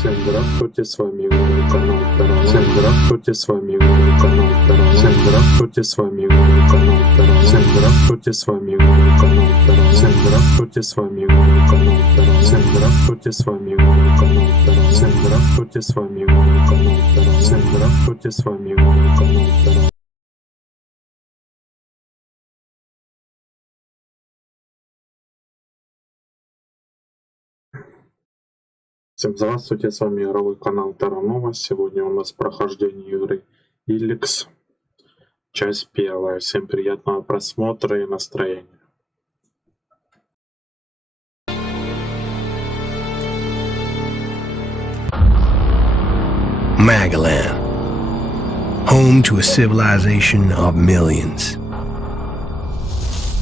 Всем здравствуйте, с вами игровой канал Tera. Всем здравствуйте, с вами игровой канал Tera. Всем здравствуйте, с вами игровой канал Tera. Всем здравствуйте, с вами игровой канал Tera. Всем здравствуйте, с вами игровой канал Tera. Всем здравствуйте, с вами игровой канал Tera. Всем здравствуйте, с вами игровой канал Tera. Всем здравствуйте, с вами игровой канал Tera. Всем здравствуйте, с вами игровой канал Tera Nova. Сегодня у нас прохождение игры Elex, часть первая. Всем приятного просмотра и настроения. Magalan, home to a civilization of millions.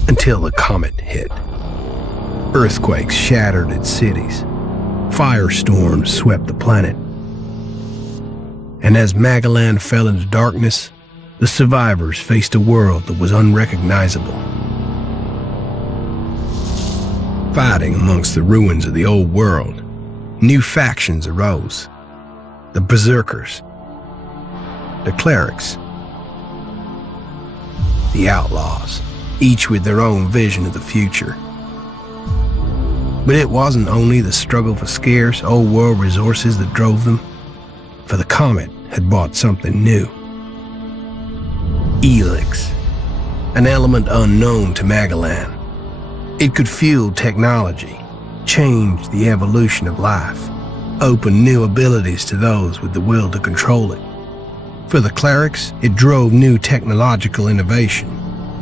Until the comet hit. Earthquakes shattered its cities. Firestorms swept the planet. And as Magalan fell into darkness, the survivors faced a world that was unrecognizable. Fighting amongst the ruins of the old world, new factions arose. The berserkers, the clerics, the outlaws, each with their own vision of the future. But it wasn't only the struggle for scarce old world resources that drove them, for the comet had brought something new. Elex, an element unknown to Magalan. It could fuel technology, change the evolution of life, open new abilities to those with the will to control it. For the clerics, it drove new technological innovation.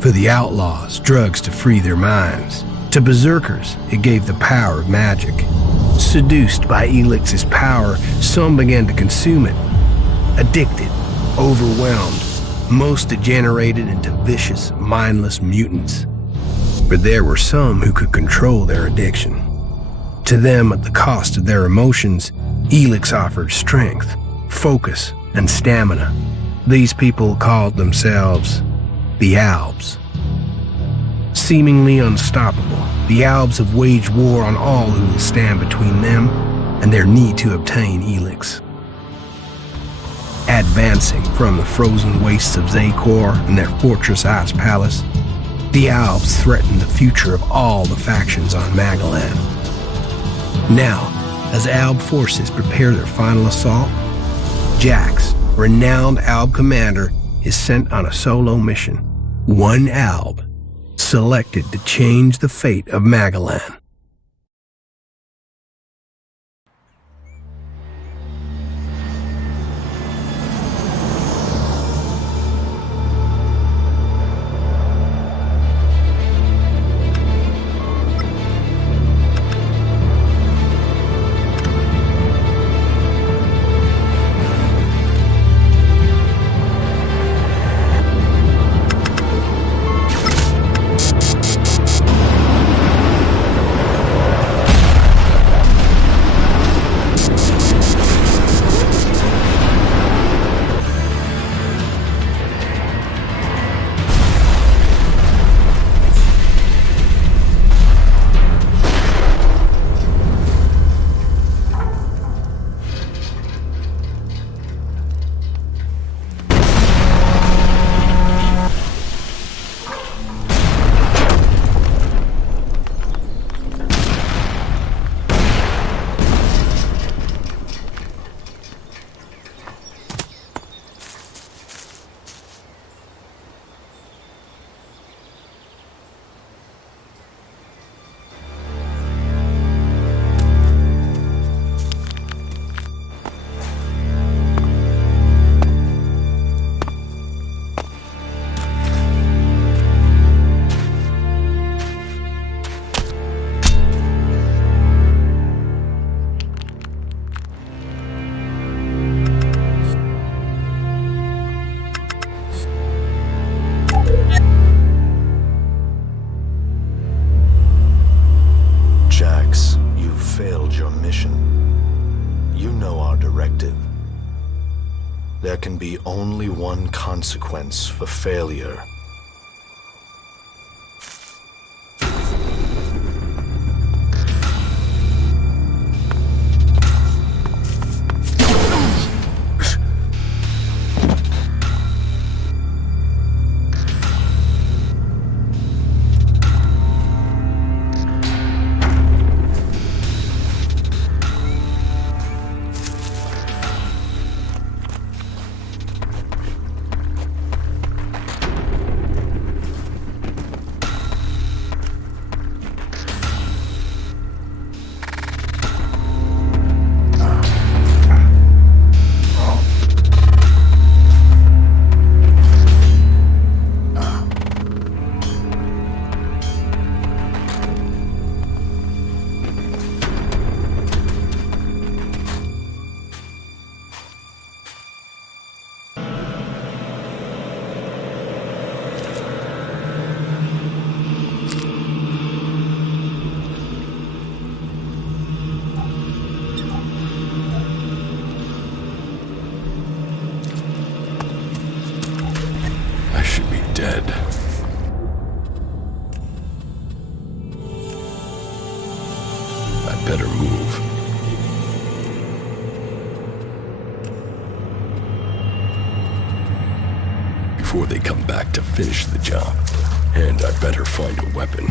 For the outlaws, drugs to free their minds. To berserkers, it gave the power of magic. Seduced by Elix's power, some began to consume it. Addicted, overwhelmed, most degenerated into vicious, mindless mutants. But there were some who could control their addiction. To them, at the cost of their emotions, Elex offered strength, focus, and stamina. These people called themselves the Albs. Seemingly unstoppable, the Albs have waged war on all who will stand between them and their need to obtain Elex. Advancing from the frozen wastes of Zakor and their fortress ice palace, the Albs threaten the future of all the factions on Magalan. Now, as Alb forces prepare their final assault, Jax, renowned Alb commander, is sent on a solo mission. One Alb, selected to change the fate of Magalan. There can be only one consequence for failure. before they come back to finish the job. And I better find a weapon.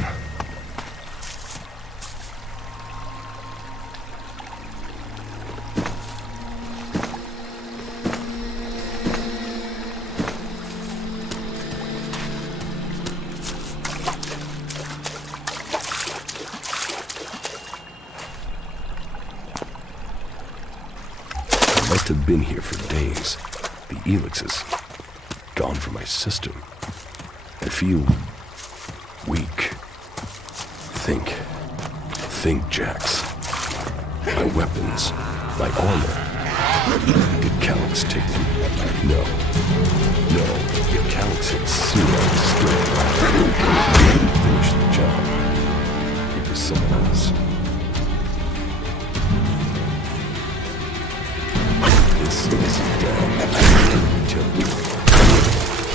I must have been here for days. The Elex is gone from my system. I feel weak. Think, Jax. My weapons, my armor. Did Calyx take them? No. If Calyx had seen I was still alive, he hadn't finished the job. It was someone else. This is down territory.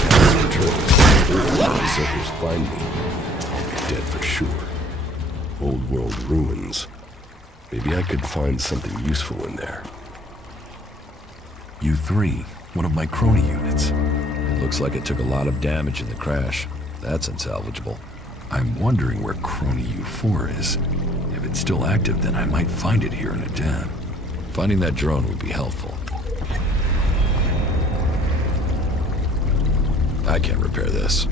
Calyx returns. Old suckers find me. I'll be dead for sure. Old world ruins. Maybe I could find something useful in there. U3, one of my crony units. It looks like it took a lot of damage in the crash. That's unsalvageable. I'm wondering where crony U4 is. If it's still active, then I might find it here in a den. Finding that drone would be helpful. I can't repair this.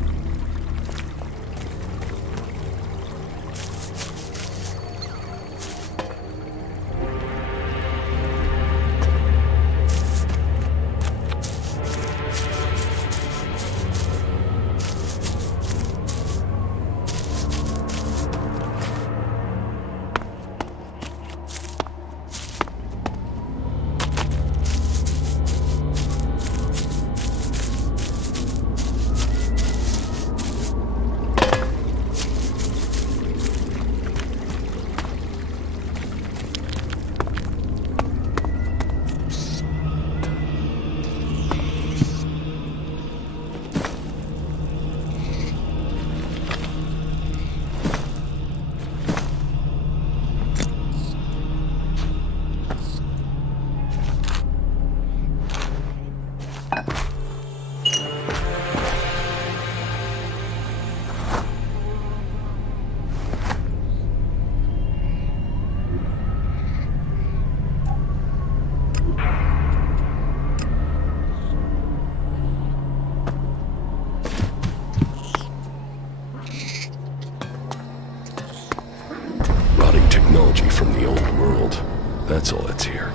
From the old world. That's all that's here.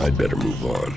I'd better move on.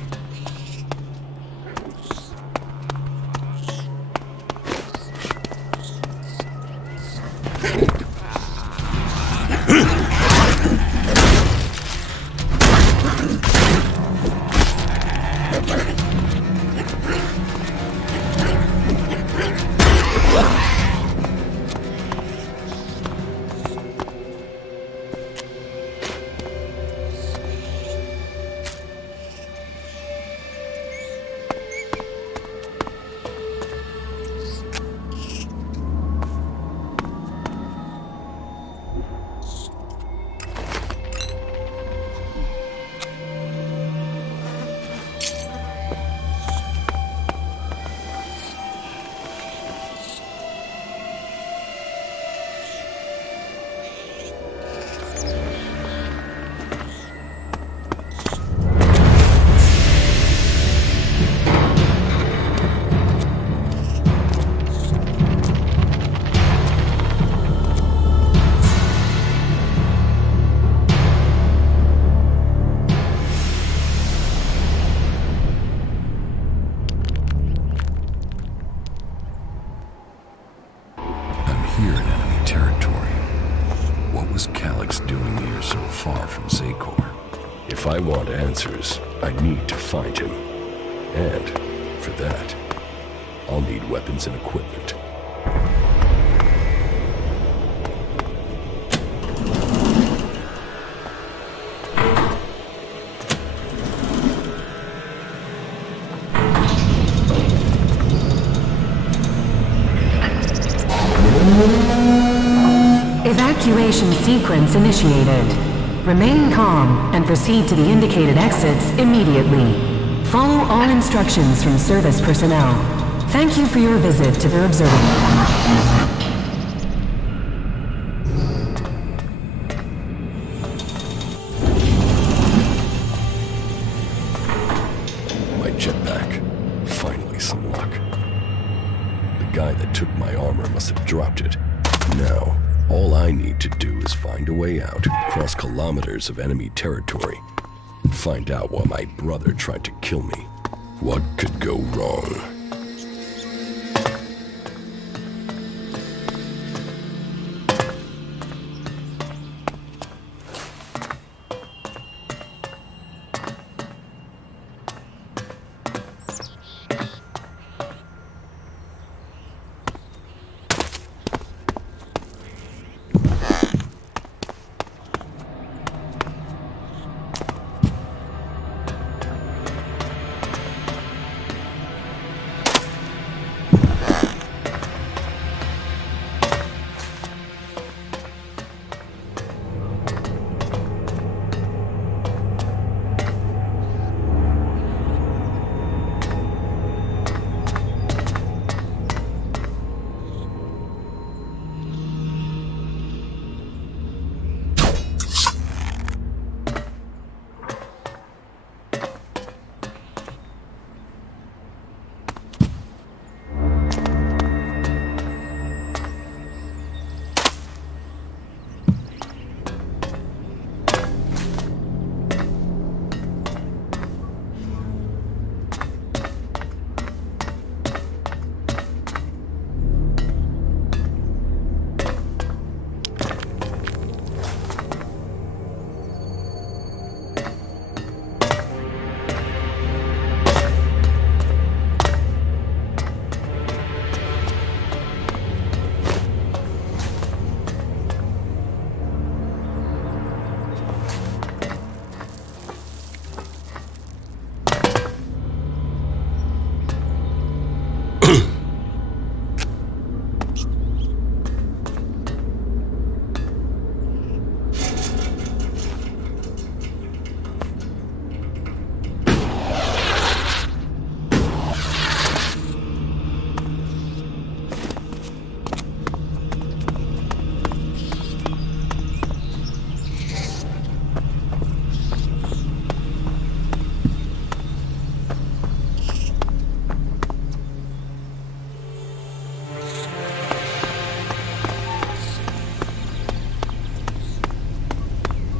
If I want answers, I need to find him. And, for that, I'll need weapons and equipment. Evacuation sequence initiated. Remain calm and proceed to the indicated exits immediately. Follow all instructions from service personnel. Thank you for your visit to the observatory. My jetpack. Finally some luck. The guy that took my armor must have dropped it. Now, all I need to do is find a way out, cross kilometers of enemy territory, and find out why my brother tried to kill me. What could go wrong?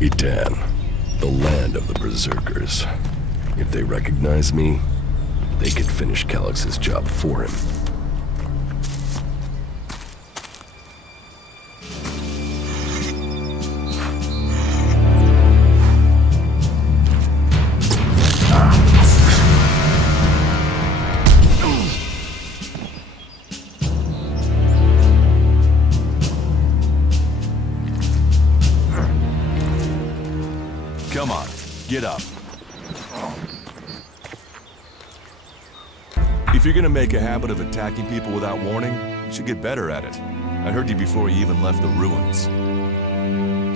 Edan, the land of the Berserkers. If they recognize me, they could finish Calix's job for him. Come on, get up. If you're gonna make a habit of attacking people without warning, you should get better at it. I heard you before you even left the ruins.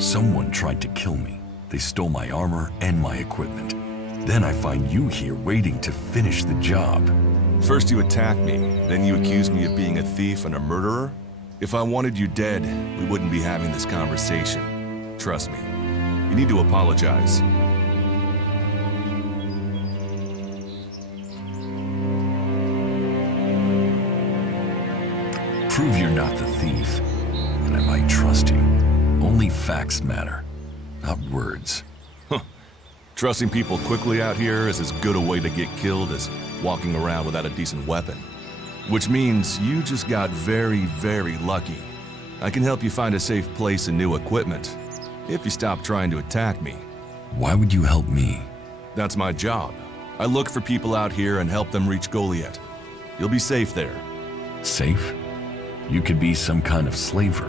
Someone tried to kill me. They stole my armor and my equipment. Then I find you here waiting to finish the job. First you attack me, then you accuse me of being a thief and a murderer? If I wanted you dead, we wouldn't be having this conversation. Trust me. You need to apologize. Prove you're not the thief, and I might trust you. Only facts matter, not words. Trusting people quickly out here is as good a way to get killed as walking around without a decent weapon. Which means you just got very, very lucky. I can help you find a safe place and new equipment, if you stop trying to attack me. Why would you help me? That's my job. I look for people out here and help them reach Goliath. You'll be safe there. Safe? You could be some kind of slaver.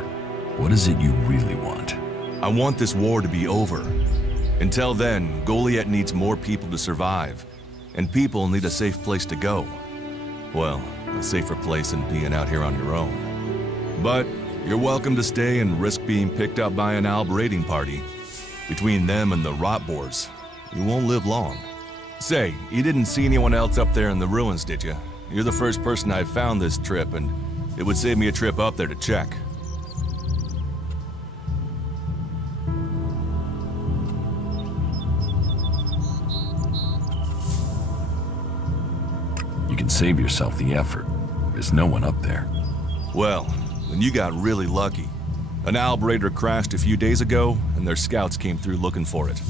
What is it you really want? I want this war to be over. Until then, Goliath needs more people to survive, and people need a safe place to go. Well, a safer place than being out here on your own. But you're welcome to stay and risk being picked up by an Alb raiding party. Between them and the Rotboars, you won't live long. Say, you didn't see anyone else up there in the ruins, did you? You're the first person I've found this trip, and it would save me a trip up there to check. You can save yourself the effort. There's no one up there. Well, then you got really lucky. An Alb Raider crashed a few days ago, and their scouts came through looking for it.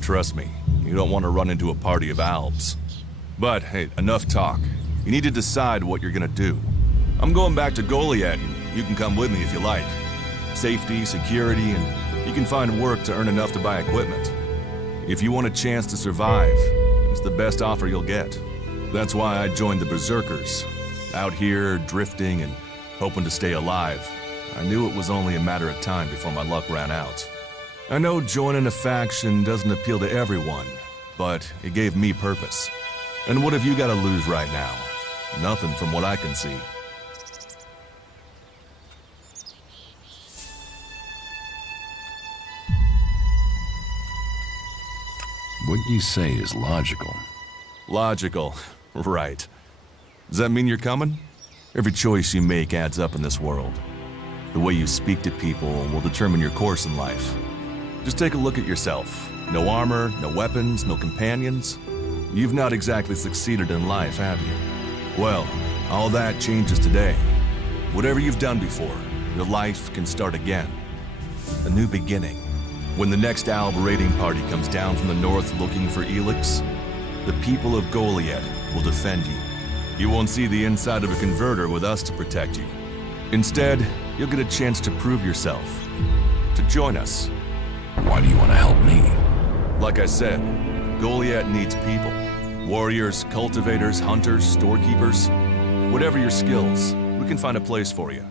Trust me, you don't want to run into a party of Albs. But hey, enough talk. You need to decide what you're gonna do. I'm going back to Goliath, and you can come with me if you like. Safety, security, and you can find work to earn enough to buy equipment. If you want a chance to survive, it's the best offer you'll get. That's why I joined the Berserkers. Out here, drifting and hoping to stay alive. I knew it was only a matter of time before my luck ran out. I know joining a faction doesn't appeal to everyone, but it gave me purpose. And what have you got to lose right now? Nothing from what I can see. What you say is logical. Logical, right. Does that mean you're coming? Every choice you make adds up in this world. The way you speak to people will determine your course in life. Just take a look at yourself. No armor, no weapons, no companions. You've not exactly succeeded in life, have you? Well, all that changes today. Whatever you've done before, your life can start again. A new beginning. When the next Alb raiding party comes down from the north looking for Elex, the people of Goliath will defend you. You won't see the inside of a converter with us to protect you. Instead, you'll get a chance to prove yourself. To join us. Why do you want to help me? Like I said, Goliath needs people. Warriors, cultivators, hunters, storekeepers. Whatever your skills, we can find a place for you.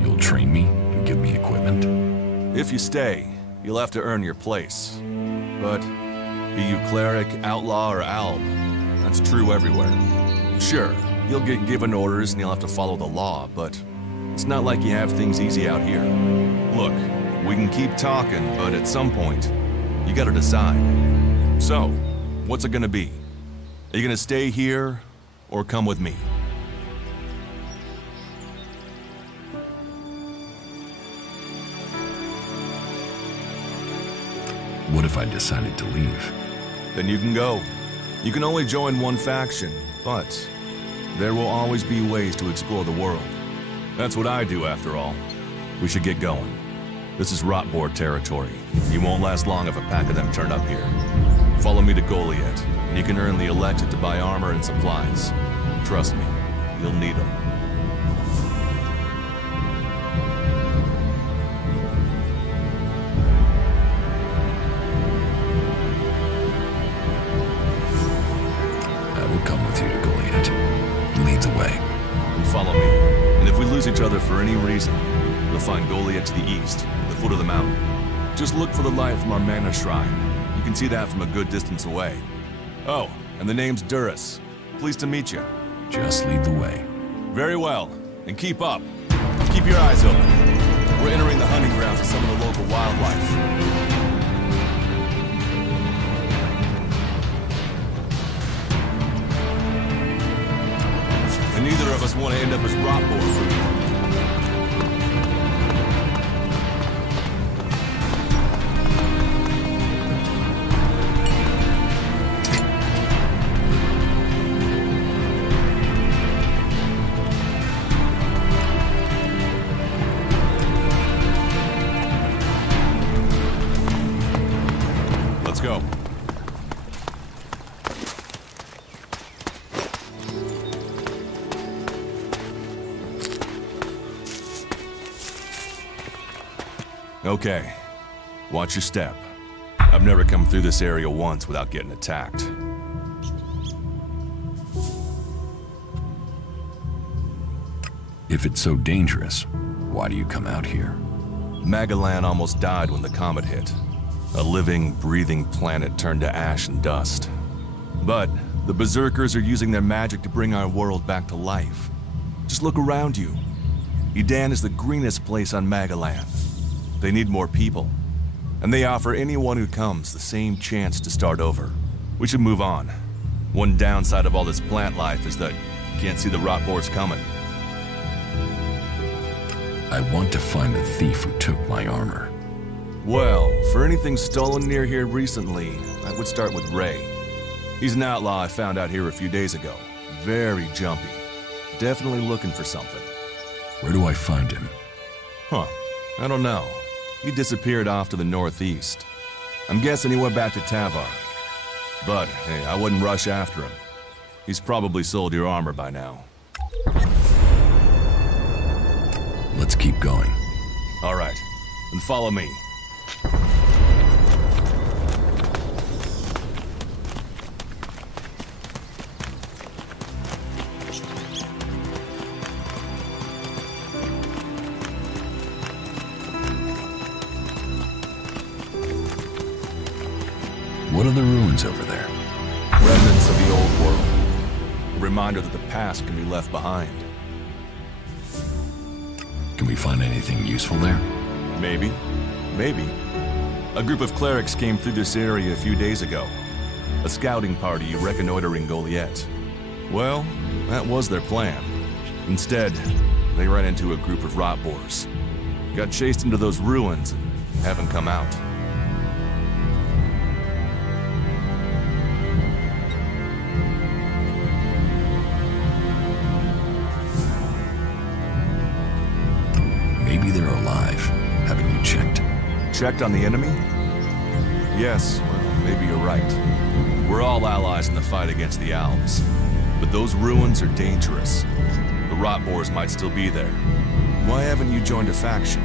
You'll train me and give me equipment? If you stay, you'll have to earn your place. But be you cleric, outlaw, or alb, that's true everywhere. Sure, you'll get given orders and you'll have to follow the law, but it's not like you have things easy out here. Look, we can keep talking, but at some point, you gotta decide. So, what's it gonna be? Are you gonna stay here, or come with me? What if I decided to leave? Then you can go. You can only join one faction, but there will always be ways to explore the world. That's what I do, after all. We should get going. This is Rotboard territory. You won't last long if a pack of them turn up here. Follow me to Goliath, and you can earn the Elex to buy armor and supplies. Trust me, you'll need them. Come with you to Goliath. Lead the way. And follow me. And if we lose each other for any reason, you'll find Goliath to the east, at the foot of the mountain. Just look for the light from our mana shrine. You can see that from a good distance away. Oh, and the name's Duras. Pleased to meet you. Just lead the way. Very well. And keep up. Keep your eyes open. We're entering the hunting grounds of some of the local wildlife. And neither of us want to end up as Rotboard food. Let's go. Okay, watch your step. I've never come through this area once without getting attacked. If it's so dangerous, why do you come out here? Magalan almost died when the comet hit. A living, breathing planet turned to ash and dust. But the Berserkers are using their magic to bring our world back to life. Just look around you. Edan is the greenest place on Magalan. They need more people. and they offer anyone who comes the same chance to start over. We should move on. One downside of all this plant life is that you can't see the rot boars coming. I want to find the thief who took my armor. Well, for anything stolen near here recently, I would start with Ray. He's an outlaw I found out here a few days ago. Very jumpy. Definitely looking for something. Where do I find him? Huh. I don't know. He disappeared off to the northeast. I'm guessing he went back to Tavar. But, hey, I wouldn't rush after him. He's probably sold your armor by now. Let's keep going. All right. Then follow me. What are the ruins over there? Remnants of the old world. A reminder that the past can be left behind. Can we find anything useful there? Maybe. Maybe. A group of clerics came through this area a few days ago. A scouting party reconnoitering Goliath. Well, that was their plan. Instead, they ran into a group of rot boars. Got chased into those ruins and haven't come out. Maybe they're alive. Haven't you checked? Checked on the enemy? Yes, well, maybe you're right. We're all allies in the fight against the Alps. But those ruins are dangerous. The rot boars might still be there. Why haven't you joined a faction?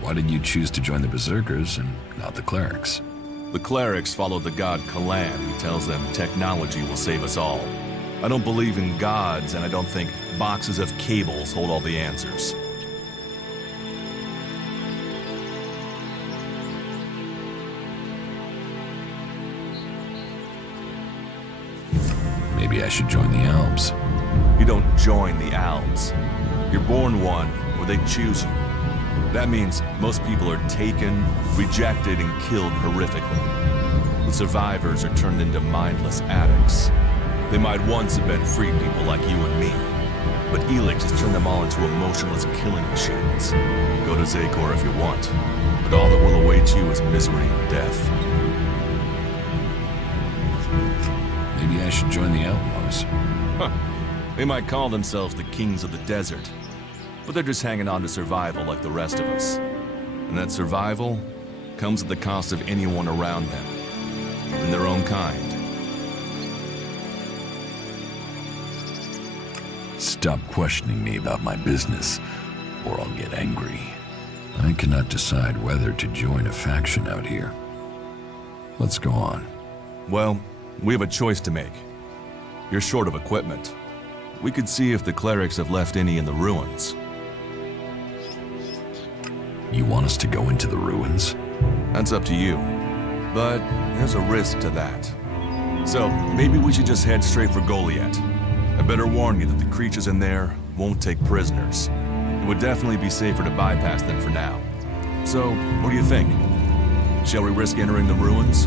Why did you choose to join the Berserkers and not the clerics? The clerics follow the god Kalan, who tells them technology will save us all. I don't believe in gods, and I don't think boxes of cables hold all the answers. Maybe I should join the Alps. You don't join the Alps. You're born one, or they choose you. That means most people are taken, rejected, and killed horrifically. The survivors are turned into mindless addicts. They might once have been free people like you and me, but Elex has turned them all into emotionless killing machines. Go to Zakor if you want, but all that will await you is misery and death. Maybe I should join the Outlaws. Huh. They might call themselves the kings of the desert, but they're just hanging on to survival like the rest of us. And that survival comes at the cost of anyone around them, even their own kind. Stop questioning me about my business, or I'll get angry. I cannot decide whether to join a faction out here. Let's go on. Well, we have a choice to make. You're short of equipment. We could see if the clerics have left any in the ruins. You want us to go into the ruins? That's up to you. But there's a risk to that. So maybe we should just head straight for Goliath. I better warn you that the creatures in there won't take prisoners. It would definitely be safer to bypass them for now. So, what do you think? Shall we risk entering the ruins?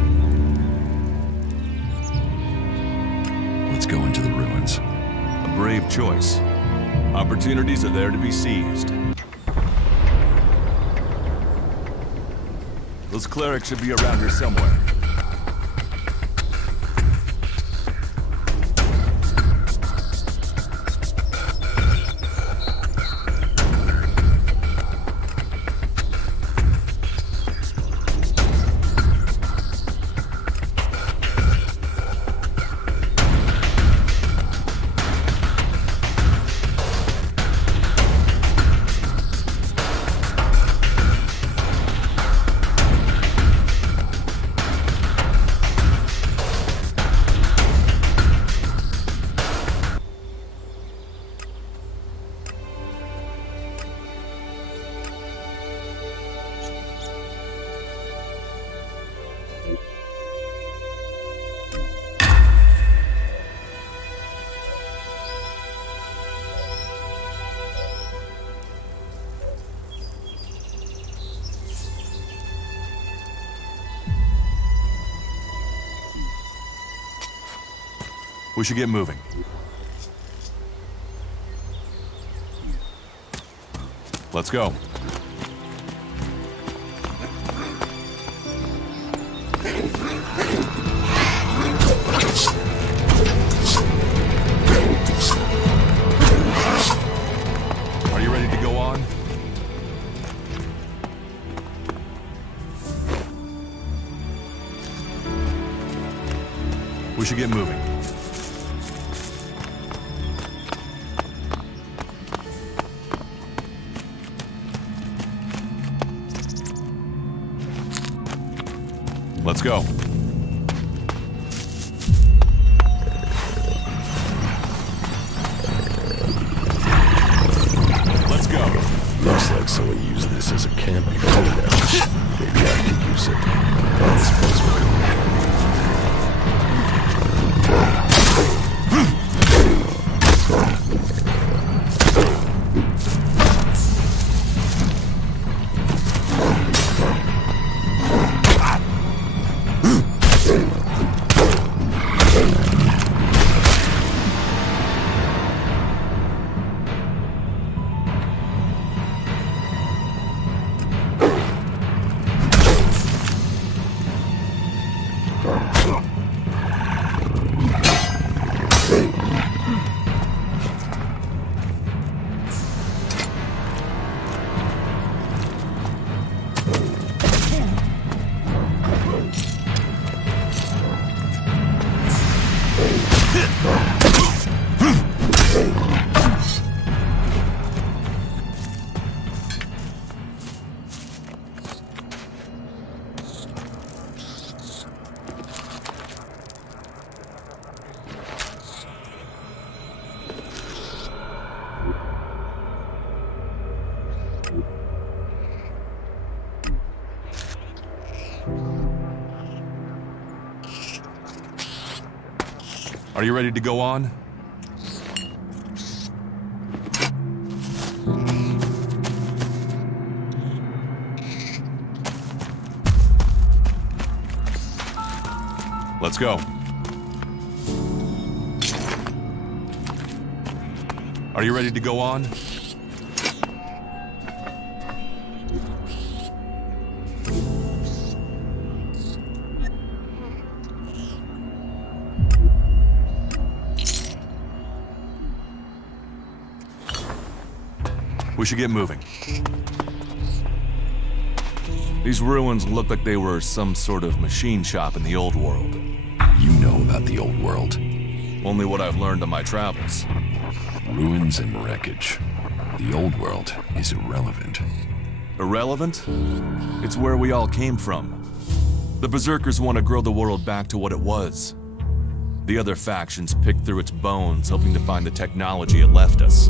Let's go into the ruins. A brave choice. Opportunities are there to be seized. Those clerics should be around here somewhere. We should get moving. Let's go. Are you ready to go on? We should get moving. Let's go. Let's go. Looks like someone used this as a camp before now. Maybe I could use it. This place will come in handy. Are you ready to go on? Let's go. Are you ready to go on? We should get moving. These ruins look like they were some sort of machine shop in the old world. You know about the old world. Only what I've learned on my travels. Ruins and wreckage. The old world is irrelevant. Irrelevant? It's where we all came from. The Berserkers want to grow the world back to what it was. The other factions pick through its bones, hoping to find the technology it left us.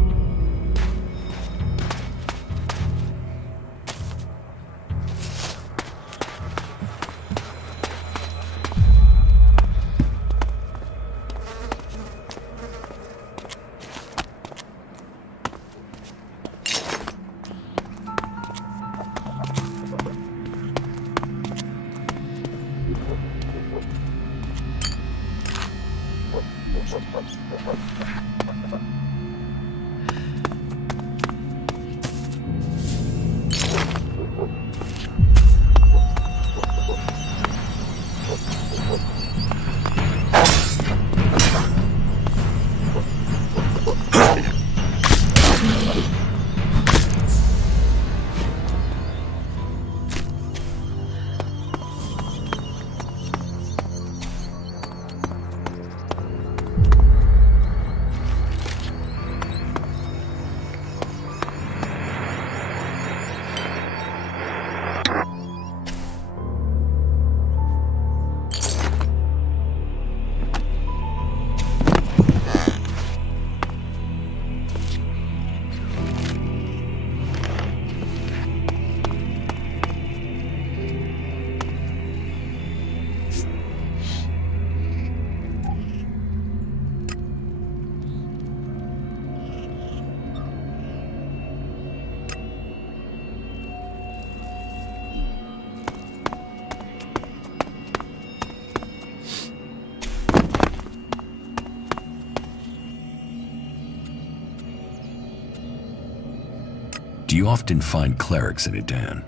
often find clerics in Edan?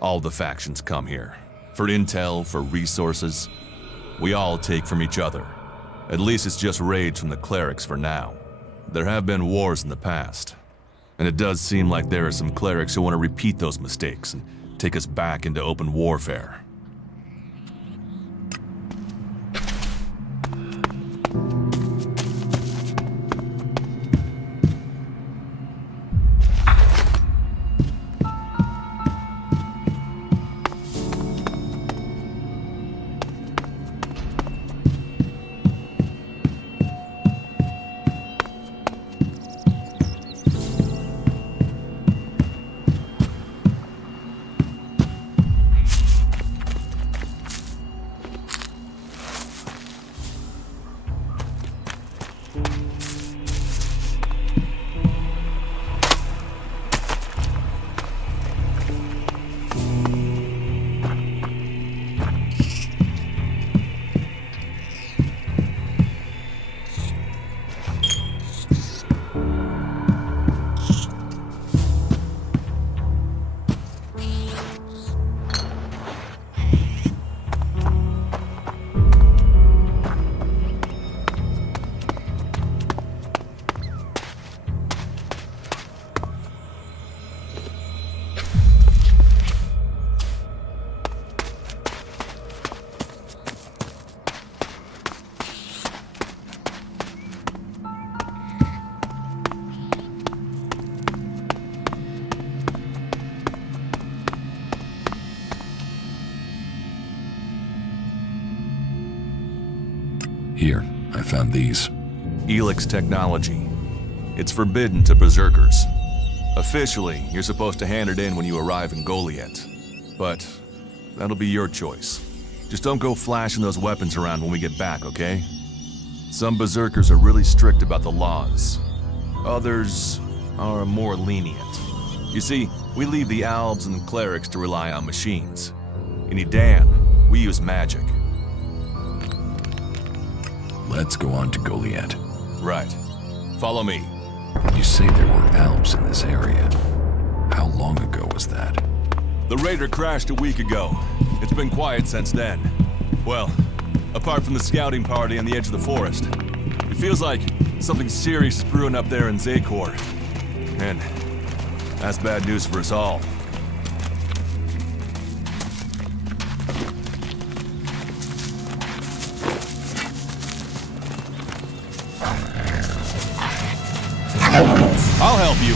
All the factions come here. For intel, for resources. We all take from each other. At least it's just raids from the clerics for now. There have been wars in the past. And it does seem like there are some clerics who want to repeat those mistakes and take us back into open warfare. Here, I found these. Elex technology. It's forbidden to berserkers. Officially, you're supposed to hand it in when you arrive in Goliath. But that'll be your choice. Just don't go flashing those weapons around when we get back, okay? Some berserkers are really strict about the laws. Others are more lenient. You see, we leave the Albs and clerics to rely on machines. In Edan, we use magic. Let's go on to Goliath. Right. Follow me. You say there were Alps in this area. How long ago was that? The raider crashed a week ago. It's been quiet since then. Well, apart from the scouting party on the edge of the forest. It feels like something serious is brewing up there in Zakor. And that's bad news for us all. I'll help you.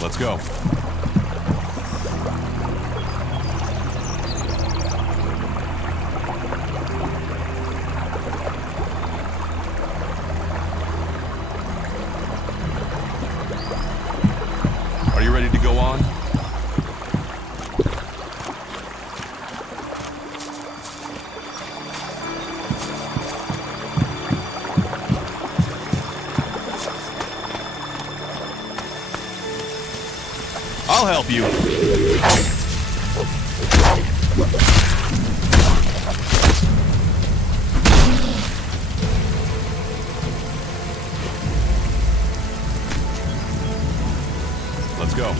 Let's go. Are you ready to go on? I'll help you. Let's go.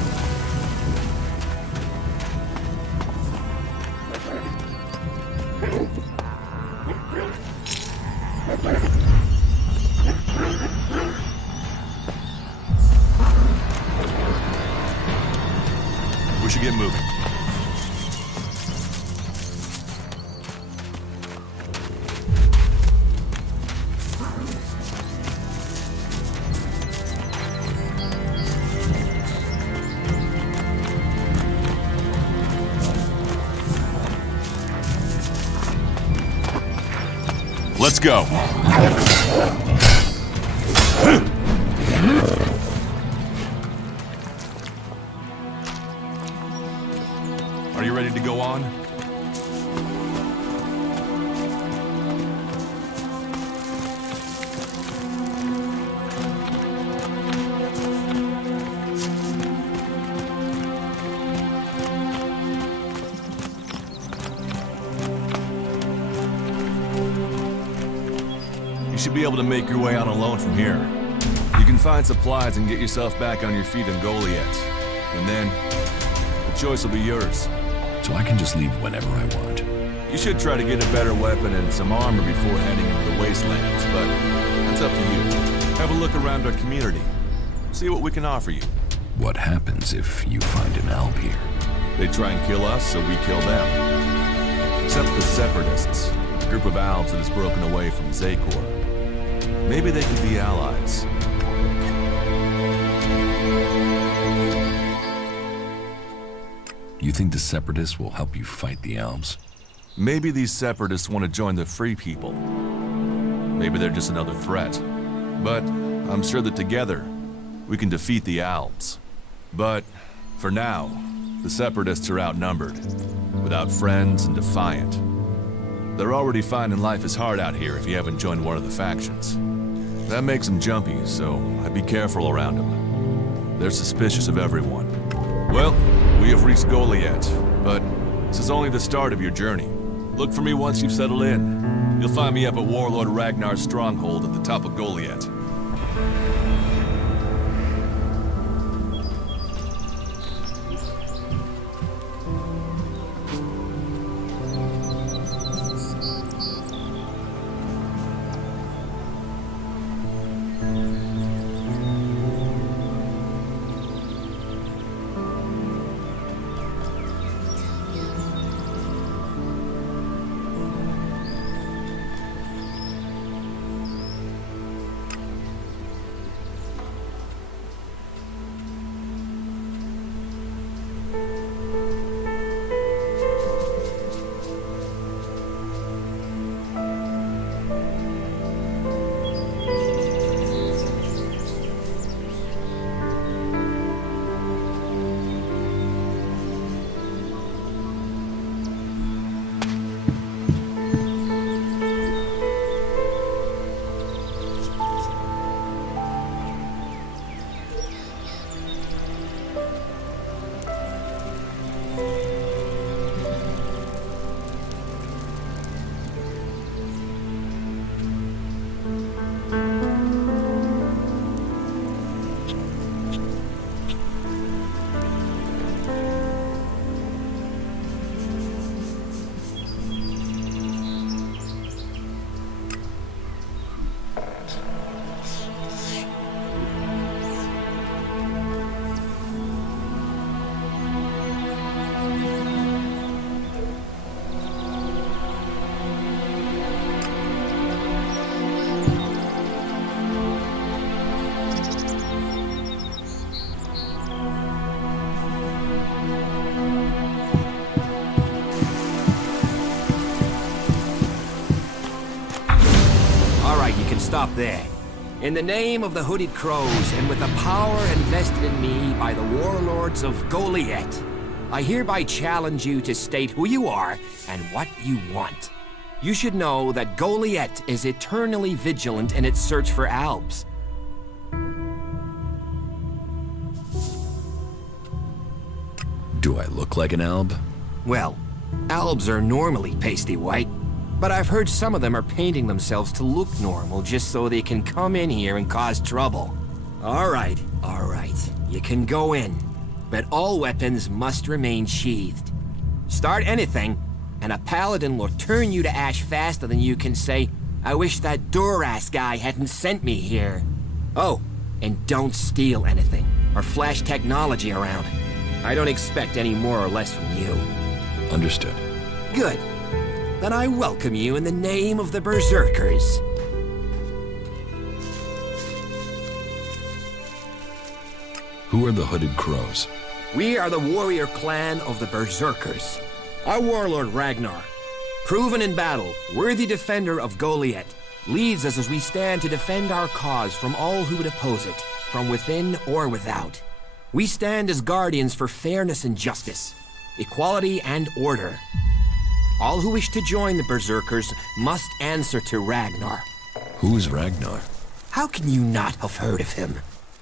We should get moving. Let's go. Are you ready to go on? should be able to make your way on alone from here. You can find supplies and get yourself back on your feet in Goliath. And then, the choice will be yours. So I can just leave whenever I want. You should try to get a better weapon and some armor before heading into the wastelands, but that's up to you. Have a look around our community. See what we can offer you. What happens if you find an alb here? They try and kill us, so we kill them. Except the Separatists, a group of Albs that has broken away from Zakor. Maybe they could be allies. You think the Separatists will help you fight the Albs? Maybe these Separatists want to join the Free People. Maybe they're just another threat. But I'm sure that together, we can defeat the Albs. But for now, the Separatists are outnumbered, without friends and defiant. They're already finding life is hard out here if you haven't joined one of the factions. That makes them jumpy, so I'd be careful around them. They're suspicious of everyone. Well, we have reached Goliath, but this is only the start of your journey. Look for me once you've settled in. You'll find me up at Warlord Ragnar's stronghold at the top of Goliath. Stop there. In the name of the Hooded Crows and with the power invested in me by the warlords of Goliath, I hereby challenge you to state who you are and what you want. You should know that Goliath is eternally vigilant in its search for Albs. Do I look like an Alb? Well, Albs are normally pasty white, but I've heard some of them are painting themselves to look normal just so they can come in here and cause trouble. All right. You can go in, but all weapons must remain sheathed. Start anything, and a paladin will turn you to ash faster than you can say, I wish that Duras guy hadn't sent me here. Oh, and don't steal anything, or flash technology around. I don't expect any more or less from you. Understood. Good. Then I welcome you in the name of the Berserkers. Who are the Hooded Crows? We are the warrior clan of the Berserkers. Our warlord Ragnar, proven in battle, worthy defender of Goliath, leads us as we stand to defend our cause from all who would oppose it, from within or without. We stand as guardians for fairness and justice, equality and order. All who wish to join the Berserkers must answer to Ragnar. Who's Ragnar? How can you not have heard of him?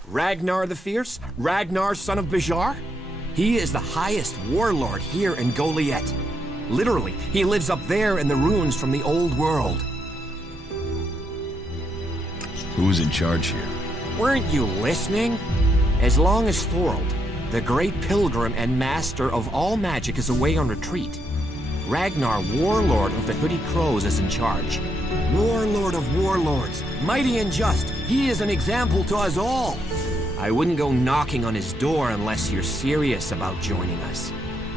Ragnar the Fierce? Ragnar, son of Bajar? He is the highest warlord here in Goliath. Literally, he lives up there in the ruins from the old world. Who's in charge here? Weren't you listening? As long as Thorold, the great pilgrim and master of all magic, is away on retreat, Ragnar, warlord of the Hooded Crows, is in charge. Warlord of warlords, mighty and just, he is an example to us all. I wouldn't go knocking on his door unless you're serious about joining us.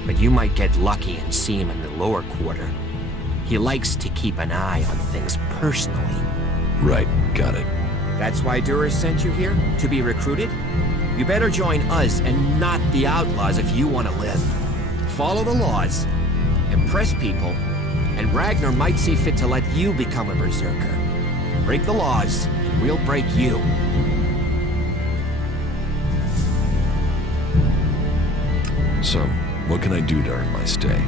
But you might get lucky and see him in the lower quarter. He likes to keep an eye on things personally. Right, got it. That's why Duras sent you here? To be recruited? You better join us and not the outlaws if you want to live. Follow the laws, impress people, and Ragnar might see fit to let you become a berserker. Break the laws, and we'll break you. So, what can I do to earn my stay?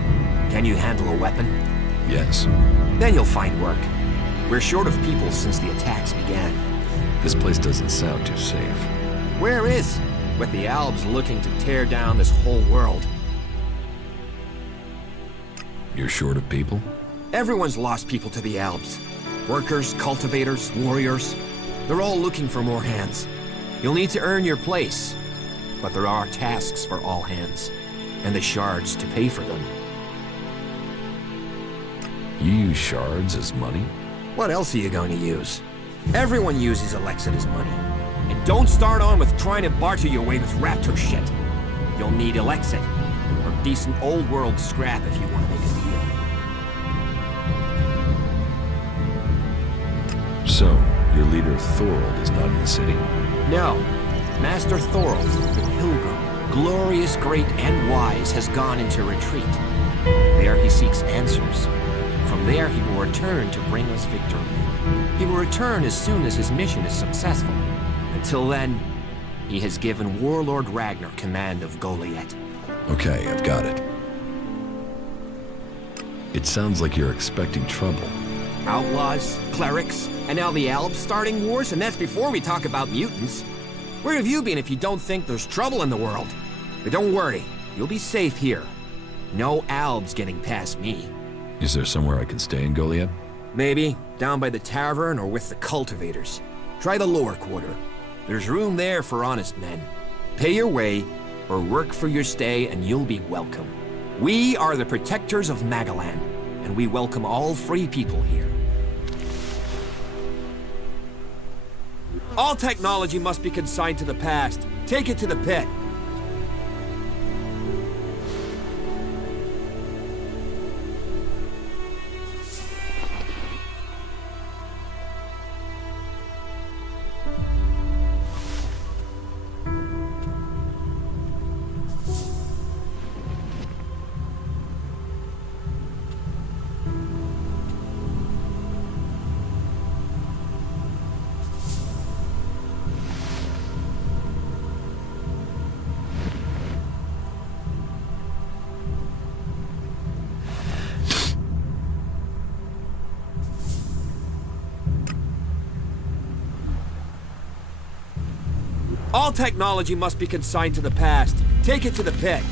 Can you handle a weapon? Yes. Then you'll find work. We're short of people since the attacks began. This place doesn't sound too safe. Where is? With the Albs looking to tear down this whole world. You're short of people? Everyone's lost people to the Albs. Workers, cultivators, warriors. They're all looking for more hands. You'll need to earn your place. But there are tasks for all hands. And the shards to pay for them. You use shards as money? What else are you going to use? Everyone uses Elex as money. And don't start on with trying to barter your way with raptor shit. You'll need Elexit, or decent old world scrap if you want to make a deal. So, your leader Thorold is not in the city? No. Master Thorold, the pilgrim, glorious, great, and wise, has gone into retreat. There he seeks answers. From there he will return to bring us victory. He will return as soon as his mission is successful. Until then, he has given Warlord Ragnar command of Goliath. Okay, I've got it. It sounds like you're expecting trouble. Outlaws, clerics, and now the Albs starting wars, and that's before we talk about mutants. Where have you been if you don't think there's trouble in the world? But don't worry, you'll be safe here. No Albs getting past me. Is there somewhere I can stay in Goliath? Maybe, down by the tavern or with the cultivators. Try the lower quarter. There's room there for honest men. Pay your way, or work for your stay, and you'll be welcome. We are the protectors of Magalan, and we welcome all free people here. All technology must be consigned to the past. Take it to the pit. All technology must be consigned to the past. Take it to the pit.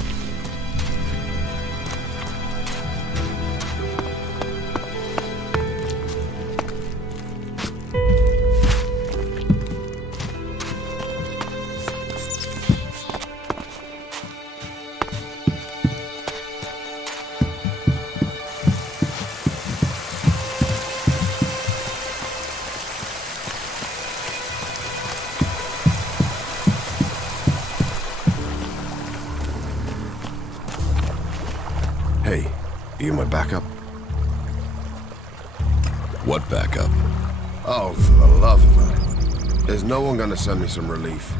Hey, you my backup? What backup? Oh, for the love of it. Is no one gonna send me some relief?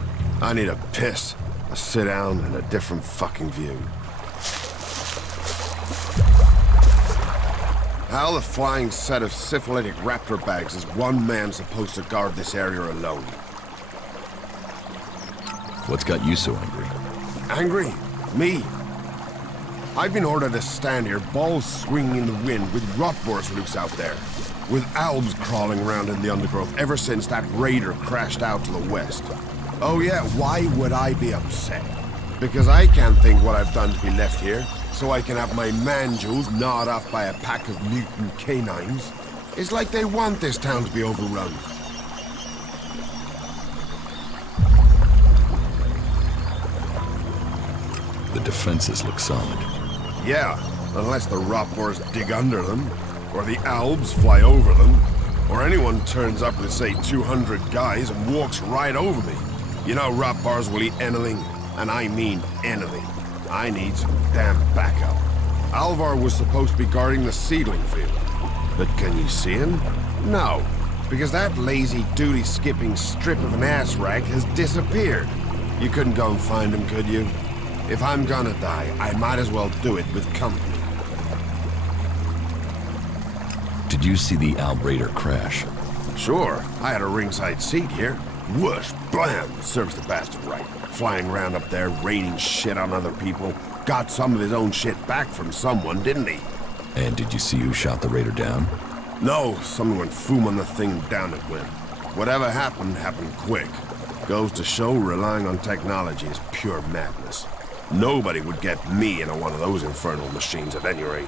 I need a piss, a sit down, and a different fucking view. How the flying set of syphilitic raptor bags is one man supposed to guard this area alone? What's got you so angry? Angry? Me? I've been ordered to stand here, balls swinging in the wind, with rotboars loose out there. With Albs crawling around in the undergrowth ever since that raider crashed out to the west. Oh yeah, why would I be upset? Because I can't think what I've done to be left here, so I can have my manjos gnawed off by a pack of mutant canines. It's like they want this town to be overrun. The defenses look solid. Yeah, unless the rotboars dig under them, or the Albs fly over them, or anyone turns up with, say, 200 guys and walks right over me. You know rotboars will eat anything, and I mean anything. I need some damn backup. Alvar was supposed to be guarding the seedling field. But can you see him? No, because that lazy duty-skipping strip of an ass rag has disappeared. You couldn't go and find him, could you? If I'm gonna die, I might as well do it with company. Did you see the Alb Raider crash? Sure, I had a ringside seat here. Whoosh, blam, serves the bastard right. Flying around up there, raining shit on other people. Got some of his own shit back from someone, didn't he? And did you see who shot the Raider down? No, someone went foom on the thing and down it went. Whatever happened, happened quick. Goes to show relying on technology is pure madness. Nobody would get me into one of those infernal machines at any rate.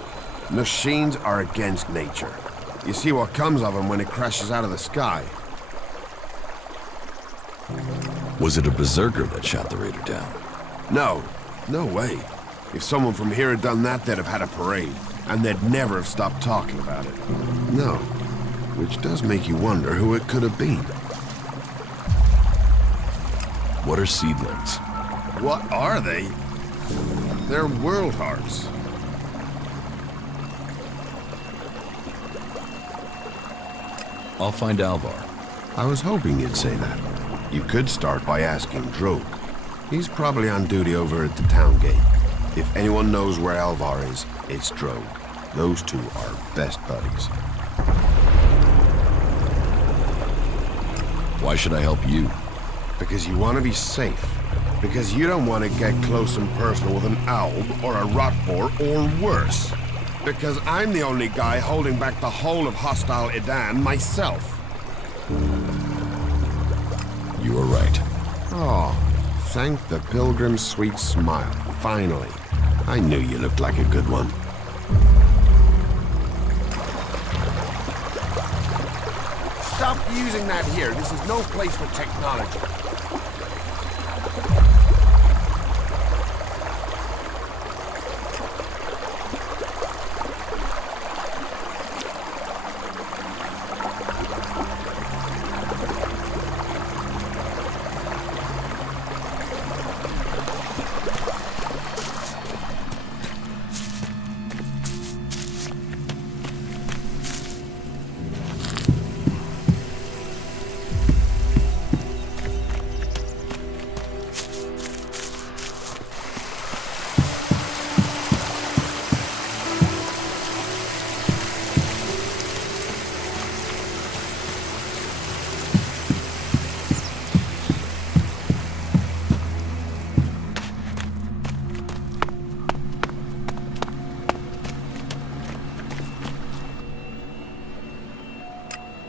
Machines are against nature. You see what comes of them when it crashes out of the sky. Was it a berserker that shot the Raider down? No, no way. If someone from here had done that, they'd have had a parade. And they'd never have stopped talking about it. No. Which does make you wonder who it could have been. What are seedlings? What are they? They're world hearts. I'll find Alvar. I was hoping you'd say that. You could start by asking Drogue. He's probably on duty over at the town gate. If anyone knows where Alvar is, it's Drogue. Those two are best buddies. Why should I help you? Because you want to be safe. Because you don't want to get close and personal with an Alb or a Rotboar or worse. Because I'm the only guy holding back the whole of hostile Edan myself. You are right. Oh, thank the pilgrim's sweet smile. Finally. I knew you looked like a good one. Stop using that here. This is no place for technology.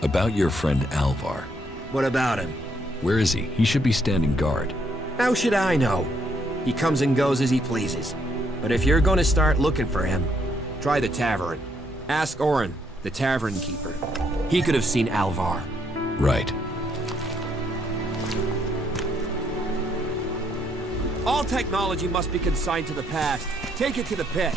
About your friend Alvar. What about him? Where is he? He should be standing guard. How should I know? He comes and goes as he pleases. But if you're gonna start looking for him, try the tavern. Ask Orin, the tavern keeper. He could have seen Alvar. Right. All technology must be consigned to the past. Take it to the pit.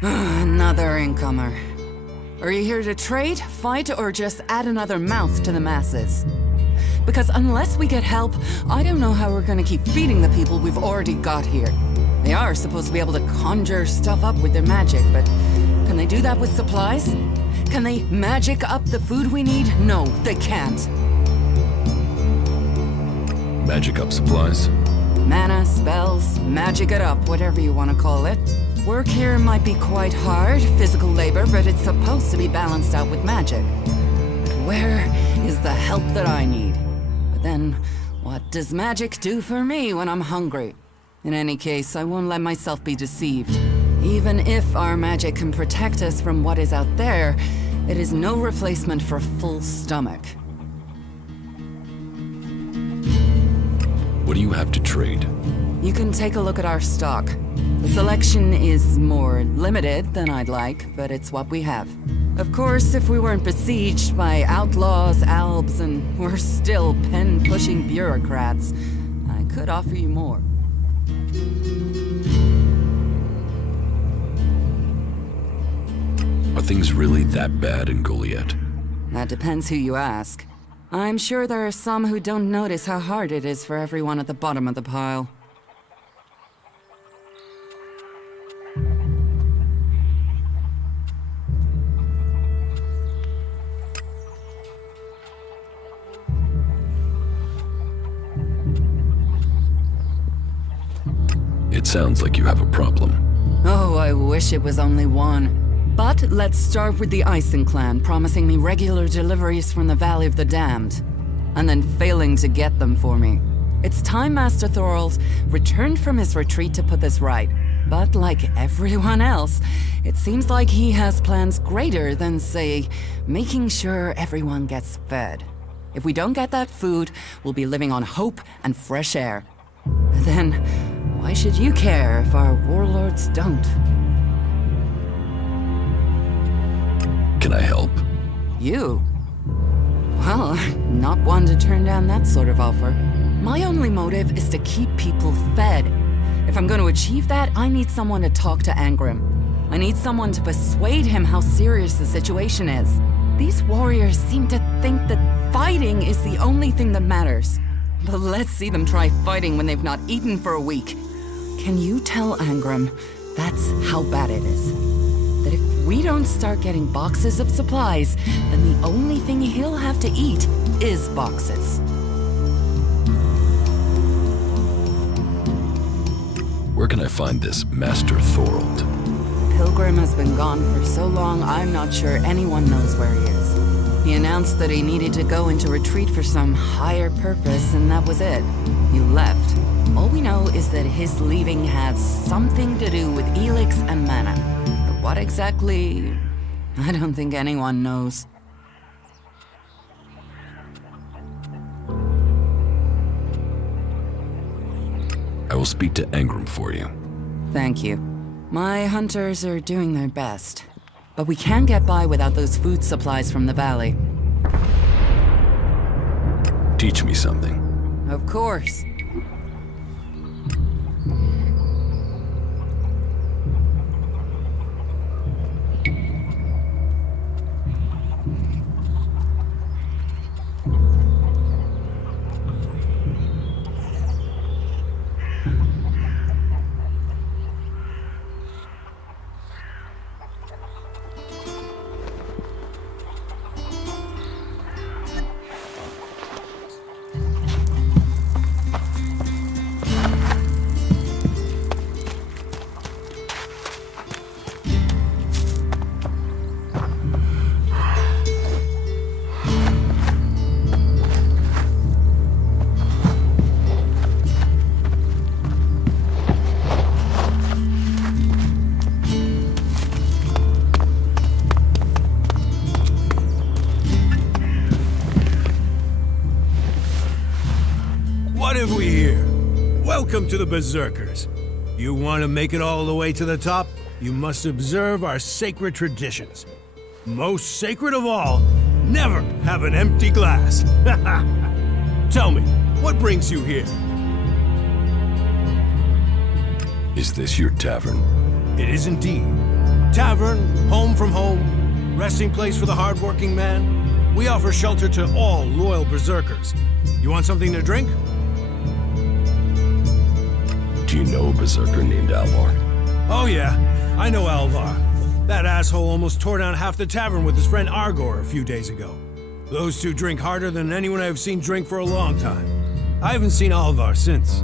Another incomer. Are you here to trade, fight, or just add another mouth to the masses? Because unless we get help, I don't know how we're gonna keep feeding the people we've already got here. They are supposed to be able to conjure stuff up with their magic, but can they do that with supplies? Can they magic up the food we need? No, they can't. Magic up supplies? Mana, spells, magic it up, whatever you want to call it. Work here might be quite hard, physical labor, but it's supposed to be balanced out with magic. But where is the help that I need? But then, what does magic do for me when I'm hungry? In any case, I won't let myself be deceived. Even if our magic can protect us from what is out there, it is no replacement for a full stomach. What do you have to trade? You can take a look at our stock. The selection is more limited than I'd like, but it's what we have. Of course, if we weren't besieged by outlaws, albs, and we're still pen-pushing bureaucrats, I could offer you more. Are things really that bad in Goliath? That depends who you ask. I'm sure there are some who don't notice how hard it is for everyone at the bottom of the pile. It sounds like you have a problem. Oh, I wish it was only one. But let's start with the Ison clan promising me regular deliveries from the Valley of the Damned, and then failing to get them for me. It's time Master Thorald returned from his retreat to put this right. But like everyone else, it seems like he has plans greater than, say, making sure everyone gets fed. If we don't get that food, we'll be living on hope and fresh air. Then, why should you care if our warlords don't? Can I help? You? Well, I'm not one to turn down that sort of offer. My only motive is to keep people fed. If I'm going to achieve that, I need someone to talk to Angrim. I need someone to persuade him how serious the situation is. These warriors seem to think that fighting is the only thing that matters. But let's see them try fighting when they've not eaten for a week. Can you tell Angrim that's how bad it is? That if we don't start getting boxes of supplies, then the only thing he'll have to eat is boxes. Where can I find this Master Thorald? Pilgrim has been gone for so long, I'm not sure anyone knows where he is. He announced that he needed to go into retreat for some higher purpose, and that was it. You left. All we know is that his leaving had something to do with Elex and mana. But what exactly, I don't think anyone knows. I will speak to Angrim for you. Thank you. My hunters are doing their best. But we can't get by without those food supplies from the valley. Teach me something. Of course. What have we here? Welcome to the Berserkers. You want to make it all the way to the top? You must observe our sacred traditions. Most sacred of all, never have an empty glass. Tell me, what brings you here? Is this your tavern? It is indeed. Tavern, home from home, resting place for the hard-working man. We offer shelter to all loyal Berserkers. You want something to drink? Do you know a Berserker named Alvar? Oh yeah, I know Alvar. That asshole almost tore down half the tavern with his friend Argor a few days ago. Those two drink harder than anyone I've seen drink for a long time. I haven't seen Alvar since.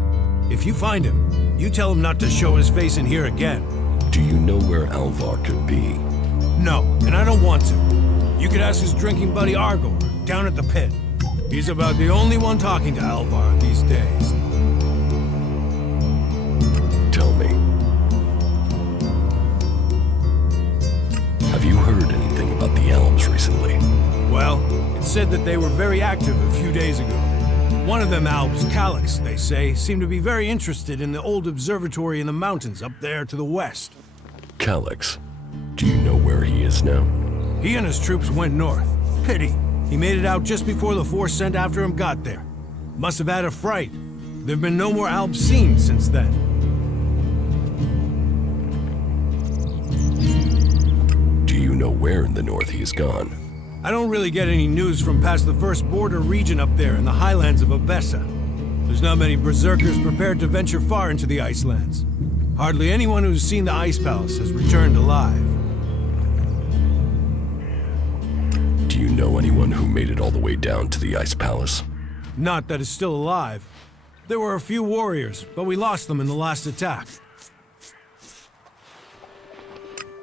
If you find him, you tell him not to show his face in here again. Do you know where Alvar could be? No, and I don't want to. You could ask his drinking buddy Argor, down at the pit. He's about the only one talking to Alvar these days. Tell me. Have you heard anything about the elves recently? Well, it's said that they were very active a few days ago. One of them elves, Calyx, they say, seemed to be very interested in the old observatory in the mountains up there to the west. Calyx. Do you know where he is now? He and his troops went north. Pity. He made it out just before the force sent after him got there. Must have had a fright. There have been no more elves seen since then. Do you know where in the north he is gone? I don't really get any news from past the first border region up there in the highlands of Abessa. There's not many berserkers prepared to venture far into the Icelands. Hardly anyone who's seen the Ice Palace has returned alive. Do you know anyone who made it all the way down to the Ice Palace? Not that is still alive. There were a few warriors, but we lost them in the last attack.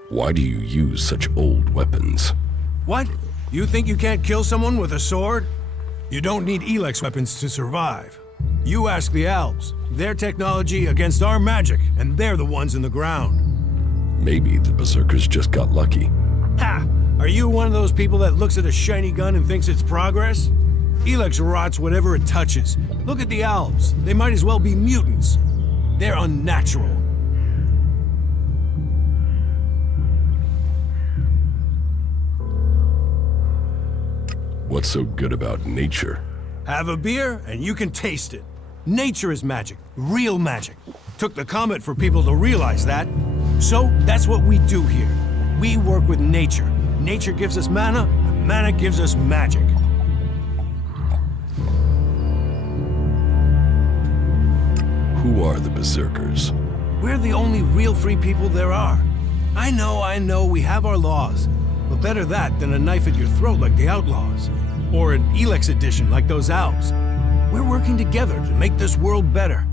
Why do you use such old weapons? What? You think you can't kill someone with a sword? You don't need Elex weapons to survive. You ask the elves. Their technology against our magic, and they're the ones in the ground. Maybe the berserkers just got lucky. Ha! Are you one of those people that looks at a shiny gun and thinks it's progress? Elex rots whatever it touches. Look at the elves. They might as well be mutants. They're unnatural. What's so good about nature? Have a beer and you can taste it. Nature is magic. Real magic. Took the comet for people to realize that. So that's what we do here. We work with nature. Nature gives us mana, and mana gives us magic. Who are the berserkers? We're the only real free people there are. I know, we have our laws. But better that than a knife at your throat like the outlaws. Or an Elex edition like those elves. We're working together to make this world better.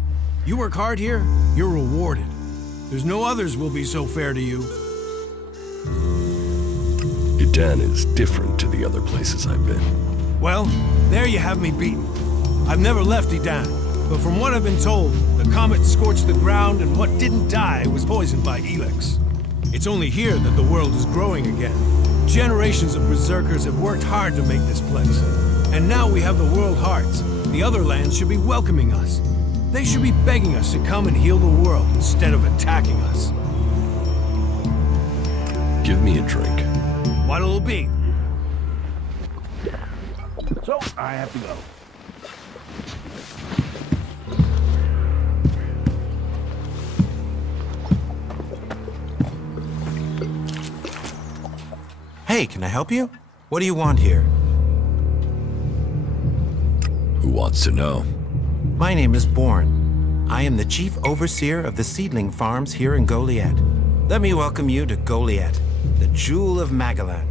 You work hard here, you're rewarded. There's no others will be so fair to you. Idan is different to the other places I've been. Well, there you have me beaten. I've never left Idan, but from what I've been told, the comet scorched the ground and what didn't die was poisoned by Elex. It's only here that the world is growing again. Generations of berserkers have worked hard to make this place. And now we have the world hearts. The other lands should be welcoming us. They should be begging us to come and heal the world instead of attacking us. Give me a drink. What'll it be? So, I have to go. Hey, can I help you? What do you want here? Who wants to know? My name is Born. I am the chief overseer of the seedling farms here in Goliath. Let me welcome you to Goliath, the jewel of Magellan.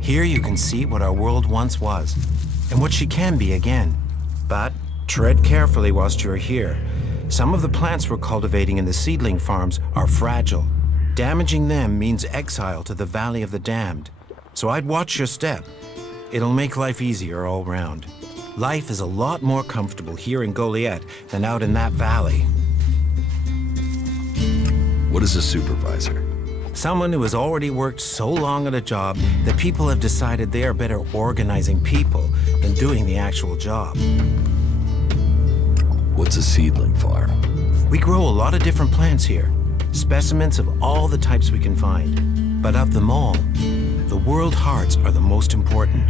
Here you can see what our world once was, and what she can be again. But tread carefully whilst you're here. Some of the plants we're cultivating in the seedling farms are fragile. Damaging them means exile to the Valley of the Damned. So I'd watch your step. It'll make life easier all round. Life is a lot more comfortable here in Goliath than out in that valley. What is a supervisor? Someone who has already worked so long at a job that people have decided they are better organizing people than doing the actual job. What's a seedling farm? We grow a lot of different plants here, specimens of all the types we can find. But of them all, the world hearts are the most important.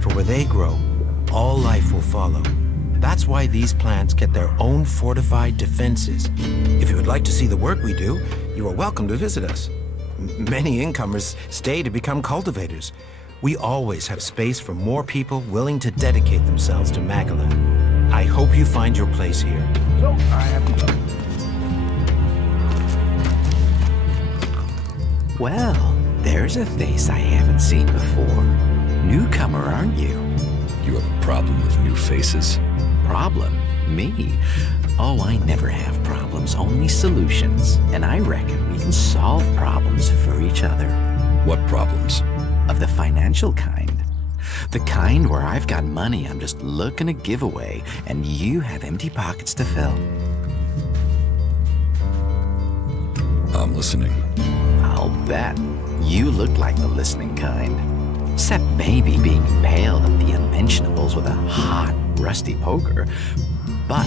For where they grow, all life will follow. That's why these plants get their own fortified defenses. If you would like to see the work we do, you are welcome to visit us. Many incomers stay to become cultivators. We always have space for more people willing to dedicate themselves to Magellan. I hope you find your place here. So, I have to go. Well, there's a face I haven't seen before. Newcomer, aren't you? You have a problem with new faces? Problem? Me? Oh, I never have problems, only solutions. And I reckon we can solve problems for each other. What problems? Of the financial kind. The kind where I've got money I'm just looking to give away, and you have empty pockets to fill. I'm listening. I'll bet. You look like the listening kind. Except maybe being impaled at the unmentionables with a hot, rusty poker. But,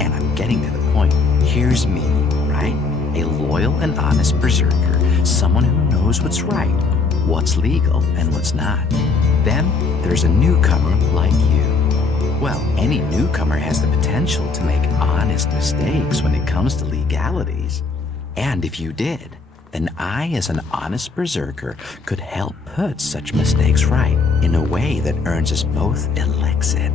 and I'm getting to the point, here's me, right? A loyal and honest berserker, someone who knows what's right, what's legal and what's not. Then there's a newcomer like you. Well, any newcomer has the potential to make honest mistakes when it comes to legalities. And if you did, then I, as an honest berserker, could help put such mistakes right in a way that earns us both Elexit.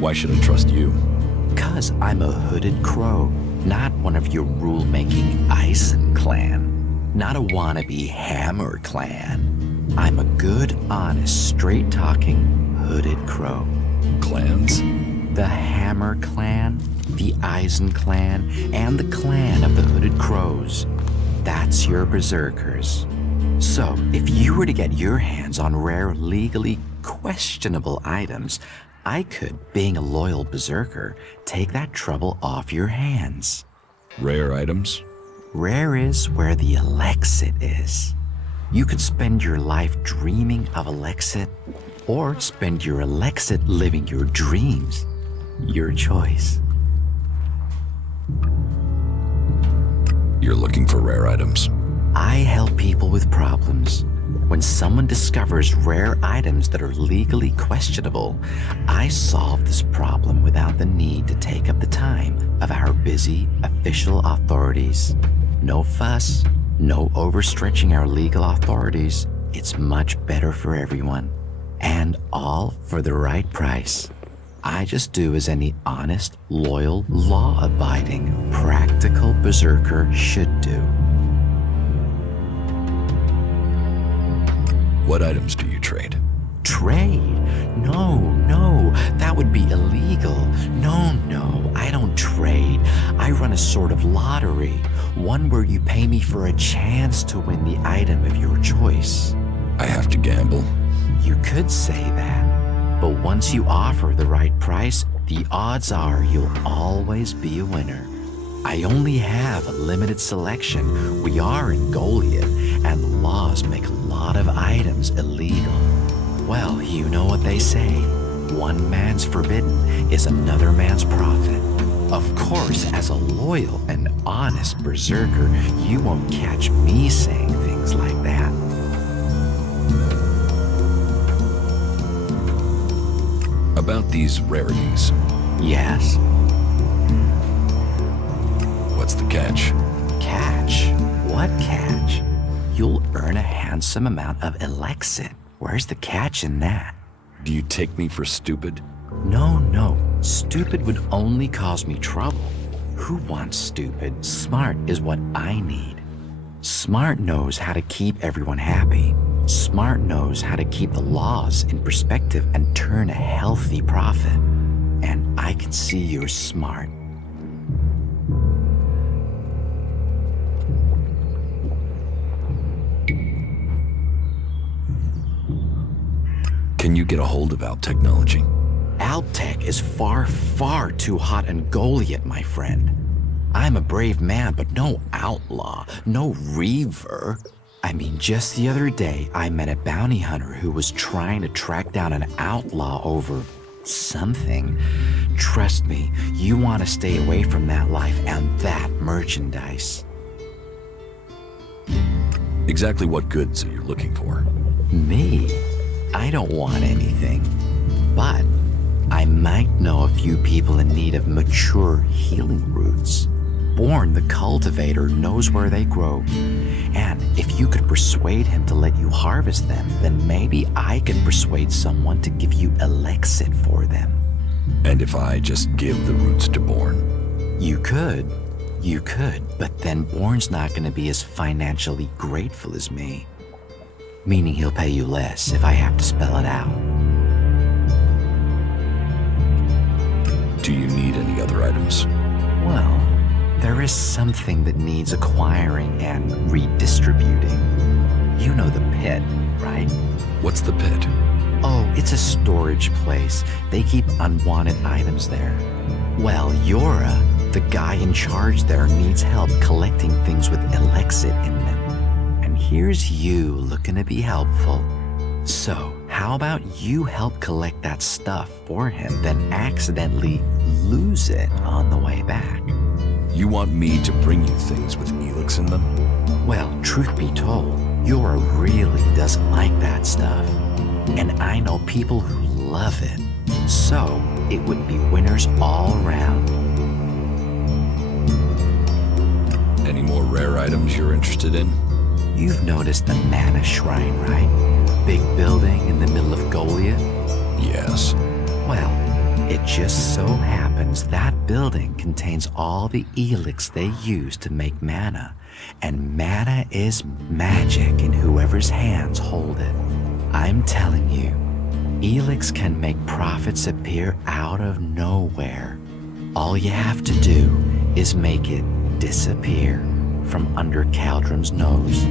Why should I trust you? 'Cause I'm a hooded crow, not one of your rule-making Ison clan. Not a wannabe Hammer clan. I'm a good, honest, straight-talking, hooded crow. Clans? The Hammer clan, the Eisen clan, and the clan of the Hooded Crows. That's your berserkers. So, if you were to get your hands on rare, legally questionable items, I could, being a loyal berserker, take that trouble off your hands. Rare items? Rare is where the Elexit is. You could spend your life dreaming of Elexit, or spend your Elexit living your dreams. Your choice. You're looking for rare items. I help people with problems. When someone discovers rare items that are legally questionable, I solve this problem without the need to take up the time of our busy official authorities. No fuss, no overstretching our legal authorities. It's much better for everyone. And all for the right price. I just do as any honest, loyal, law-abiding, practical berserker should do. What items do you trade? Trade? No, that would be illegal. No, I don't trade. I run a sort of lottery, one where you pay me for a chance to win the item of your choice. I have to gamble? You could say that. But once you offer the right price, the odds are you'll always be a winner. I only have a limited selection. We are in Goliath, and the laws make a lot of items illegal. Well, you know what they say. One man's forbidden is another man's profit. Of course, as a loyal and honest berserker, you won't catch me saying things like that. About these rarities. Yes? What's the catch? Catch? What catch? You'll earn a handsome amount of Elexit. Where's the catch in that? Do you take me for stupid? No. Stupid would only cause me trouble. Who wants stupid? Smart is what I need. Smart knows how to keep everyone happy. Smart knows how to keep the laws in perspective and turn a healthy profit. And I can see you're smart. Can you get a hold of Alp technology? Alptech is far too hot and Goliath, my friend. I'm a brave man, but no outlaw, no reaver. I mean, just the other day, I met a bounty hunter who was trying to track down an outlaw over something. Trust me, you want to stay away from that life and that merchandise. Exactly what goods are you looking for? Me? I don't want anything. But I might know a few people in need of mature healing roots. Born the cultivator knows where they grow. And if you could persuade him to let you harvest them, then maybe I could persuade someone to give you Elexit for them. And if I just give the roots to Born? You could, but then Born's not going to be as financially grateful as me. Meaning he'll pay you less if I have to spell it out. Do you need any other items? Well, there is something that needs acquiring and redistributing. You know the pit, right? What's the pit? Oh, it's a storage place. They keep unwanted items there. Well, you're a the guy in charge there needs help collecting things with Elex in them. And here's you looking to be helpful. So, how about you help collect that stuff for him, then accidentally lose it on the way back? You want me to bring you things with Elex in them? Well, truth be told, Yora really doesn't like that stuff. And I know people who love it. So, it would be winners all around. Any more rare items you're interested in? You've noticed the Mana Shrine, right? Big building in the middle of Goliath? Yes. Well, it just so happens that building contains all the Elex they use to make mana. And mana is magic in whoever's hands hold it. I'm telling you, Elex can make profits appear out of nowhere. All you have to do is make it disappear from under Caldron's nose.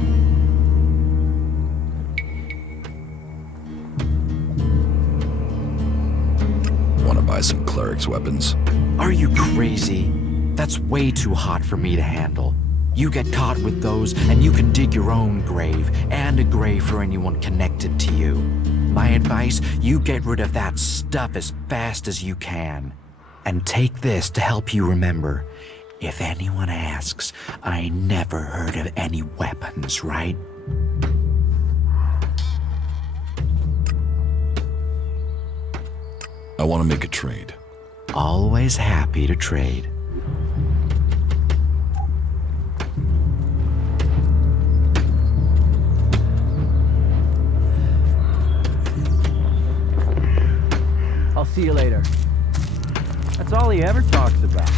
Want to buy some cleric's weapons? Are you crazy? That's way too hot for me to handle. You get caught with those, and you can dig your own grave, and a grave for anyone connected to you. My advice, you get rid of that stuff as fast as you can. And take this to help you remember. If anyone asks, I never heard of any weapons, right? I want to make a trade. Always happy to trade. I'll see you later. That's all he ever talks about.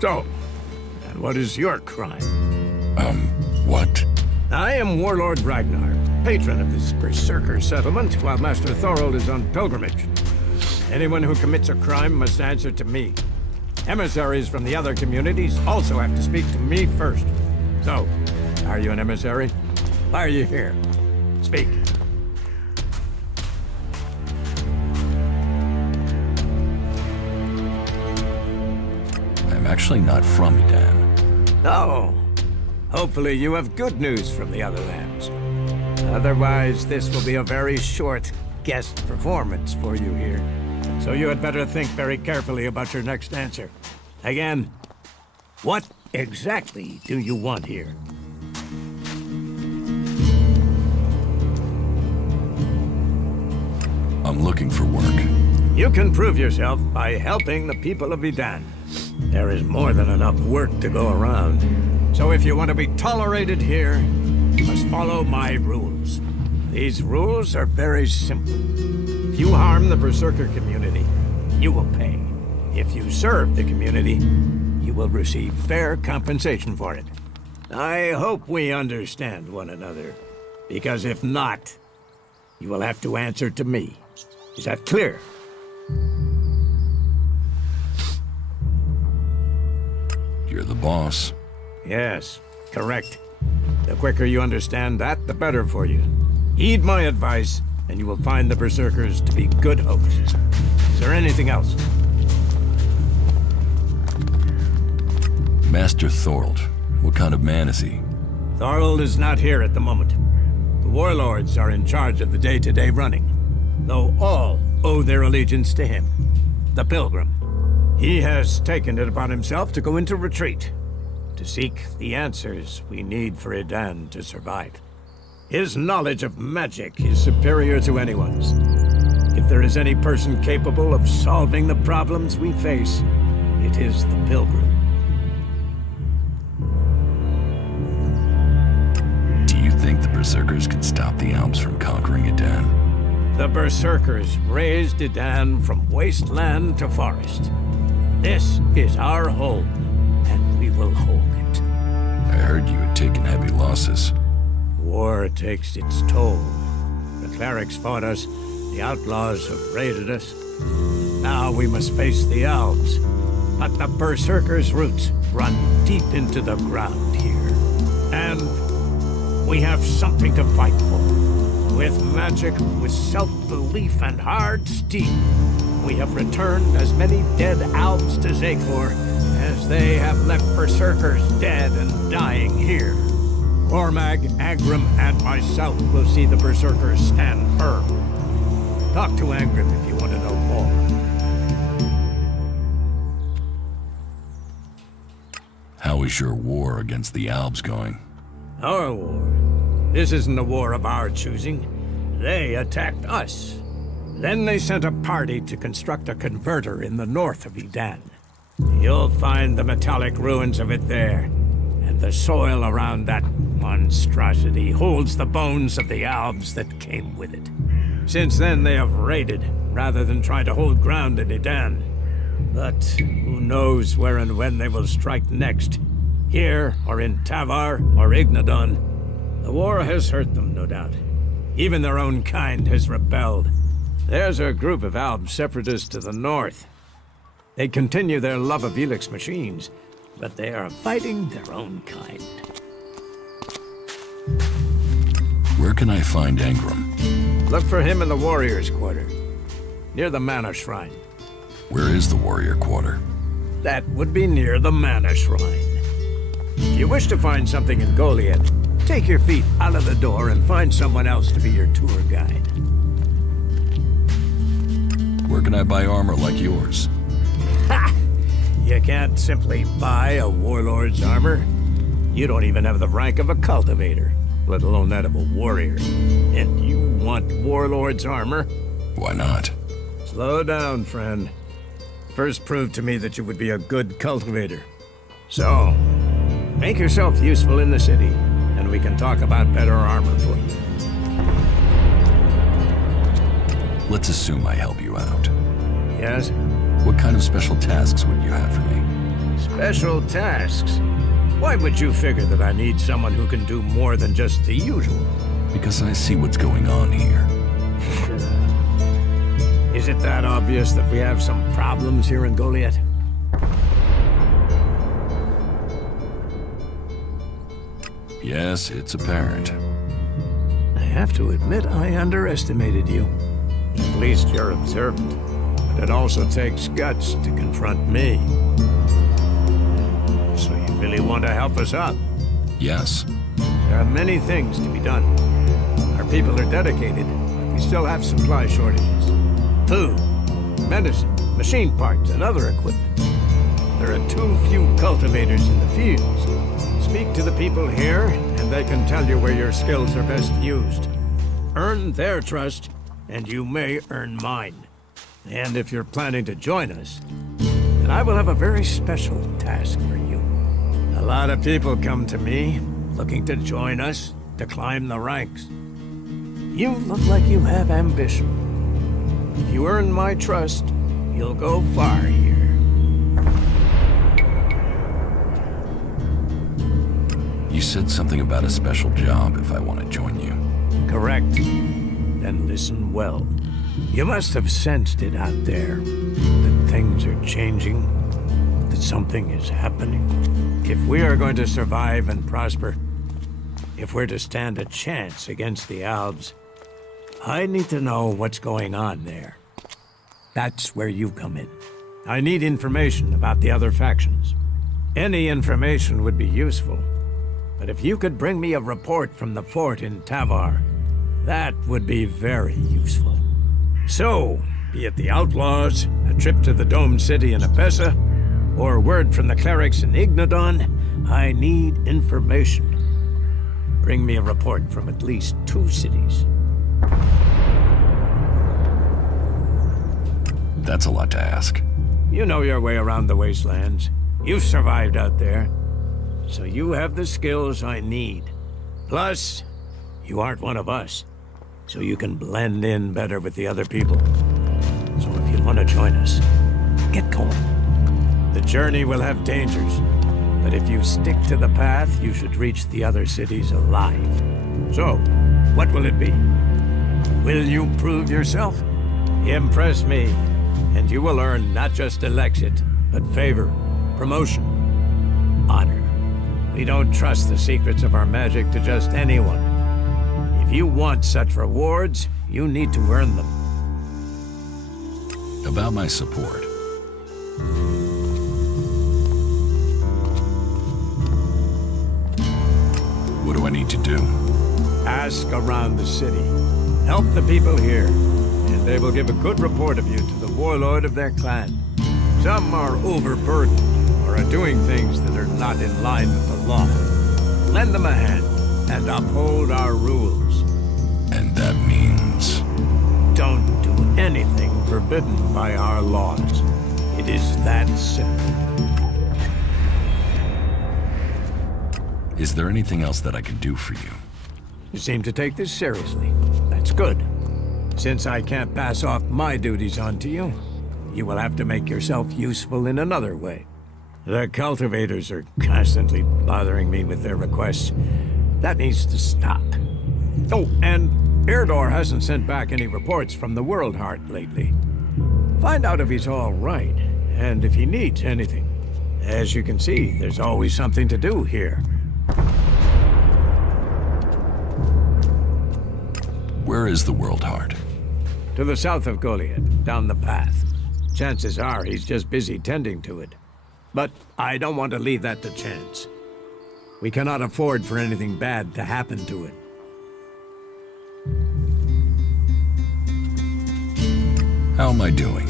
So, and what is your crime? What? I am Warlord Ragnar, patron of this Berserker settlement, while Master Thorold is on pilgrimage. Anyone who commits a crime must answer to me. Emissaries from the other communities also have to speak to me first. So, are you an emissary? Why are you here? Speak. I'm actually not from Edan. Oh. Hopefully you have good news from the other lands. Otherwise, this will be a very short guest performance for you here. So you had better think very carefully about your next answer. Again, what exactly do you want here? I'm looking for work. You can prove yourself by helping the people of Edan. There is more than enough work to go around. So if you want to be tolerated here, you must follow my rules. These rules are very simple. If you harm the Berserker community, you will pay. If you serve the community, you will receive fair compensation for it. I hope we understand one another, because if not, you will have to answer to me. Is that clear? boss. Yes, correct. The quicker you understand that, the better for you. Heed my advice, and you will find the Berserkers to be good hosts. Is there anything else? Master Thorold. What kind of man is he? Thorold is not here at the moment. The warlords are in charge of the day-to-day running, though all owe their allegiance to him, the Pilgrim. He has taken it upon himself to go into retreat, to seek the answers we need for Edan to survive. His knowledge of magic is superior to anyone's. If there is any person capable of solving the problems we face, it is the Pilgrim. Do you think the Berserkers can stop the Alps from conquering Edan? The Berserkers raised Edan from wasteland to forest. This is our home, and we will hold it. I heard you had taken heavy losses. War takes its toll. The clerics fought us, the outlaws have raided us. Now we must face the Alps. But the Berserkers' roots run deep into the ground here. And we have something to fight for. With magic, with self-belief and hard steel, we have returned as many dead Alps to Zakor as they have left Berserkers dead and dying here. Cormag, Angrim, and myself will see the Berserkers stand firm. Talk to Angrim if you want to know more. How is your war against the Alps going? Our war? This isn't a war of our choosing. They attacked us. Then they sent a party to construct a converter in the north of Edan. You'll find the metallic ruins of it there, and the soil around that monstrosity holds the bones of the Alps that came with it. Since then, they have raided, rather than try to hold ground in Edan. But who knows where and when they will strike next? Here, or in Tavar, or Ignadon. The war has hurt them, no doubt. Even their own kind has rebelled. There's a group of Alp separatists to the north. They continue their love of Elex machines, but they are fighting their own kind. Where can I find Angrim? Look for him in the Warriors' Quarter, near the Mana Shrine. Where is the Warrior Quarter? That would be near the Mana Shrine. If you wish to find something in Goliath, take your feet out of the door and find someone else to be your tour guide. Where can I buy armor like yours? Ha! You can't simply buy a warlord's armor. You don't even have the rank of a cultivator, let alone that of a warrior. And you want warlord's armor? Why not? Slow down, friend. First prove to me that you would be a good cultivator. So, make yourself useful in the city, and we can talk about better armor for you. Let's assume I help you out. Yes? What kind of special tasks would you have for me? Special tasks? Why would you figure that I need someone who can do more than just the usual? Because I see what's going on here. Is it that obvious that we have some problems here in Goliath? Yes, it's apparent. I have to admit I underestimated you. At least you're observant. But it also takes guts to confront me. So you really want to help us out? Yes. There are many things to be done. Our people are dedicated, but we still have supply shortages. Food, medicine, machine parts, and other equipment. There are too few cultivators in the fields. Speak to the people here, and they can tell you where your skills are best used. Earn their trust, and you may earn mine. And if you're planning to join us, then I will have a very special task for you. A lot of people come to me, looking to join us, to climb the ranks. You look like you have ambition. If you earn my trust, you'll go far here. You said something about a special job if I want to join you. Correct. Then listen well. You must have sensed it out there, that things are changing, that something is happening. If we are going to survive and prosper, if we're to stand a chance against the Albs, I need to know what's going on there. That's where you come in. I need information about the other factions. Any information would be useful, but if you could bring me a report from the fort in Tavar, that would be very useful. So, be it the Outlaws, a trip to the Domed City in Apessa, or word from the clerics in Ignadon, I need information. Bring me a report from at least 2 cities. That's a lot to ask. You know your way around the wastelands. You've survived out there. So you have the skills I need. Plus, you aren't one of us. So you can blend in better with the other people. So if you want to join us, get going. The journey will have dangers, but if you stick to the path, you should reach the other cities alive. So, what will it be? Will you prove yourself? Impress me, and you will earn not just Elexit, but favor, promotion, honor. We don't trust the secrets of our magic to just anyone. If you want such rewards, you need to earn them. About my support. What do I need to do? Ask around the city. Help the people here, and they will give a good report of you to the warlord of their clan. Some are overburdened, or are doing things that are not in line with the law. Lend them a hand, and uphold our rules. And that means? Don't do anything forbidden by our laws. It is that simple. Is there anything else that I can do for you? You seem to take this seriously. That's good. Since I can't pass off my duties onto you, you will have to make yourself useful in another way. The cultivators are constantly bothering me with their requests. That needs to stop. Oh, and Erdor hasn't sent back any reports from the World Heart lately. Find out if he's all right, and if he needs anything. As you can see, there's always something to do here. Where is the World Heart? To the south of Goliath, down the path. Chances are he's just busy tending to it. But I don't want to leave that to chance. We cannot afford for anything bad to happen to it. How am I doing?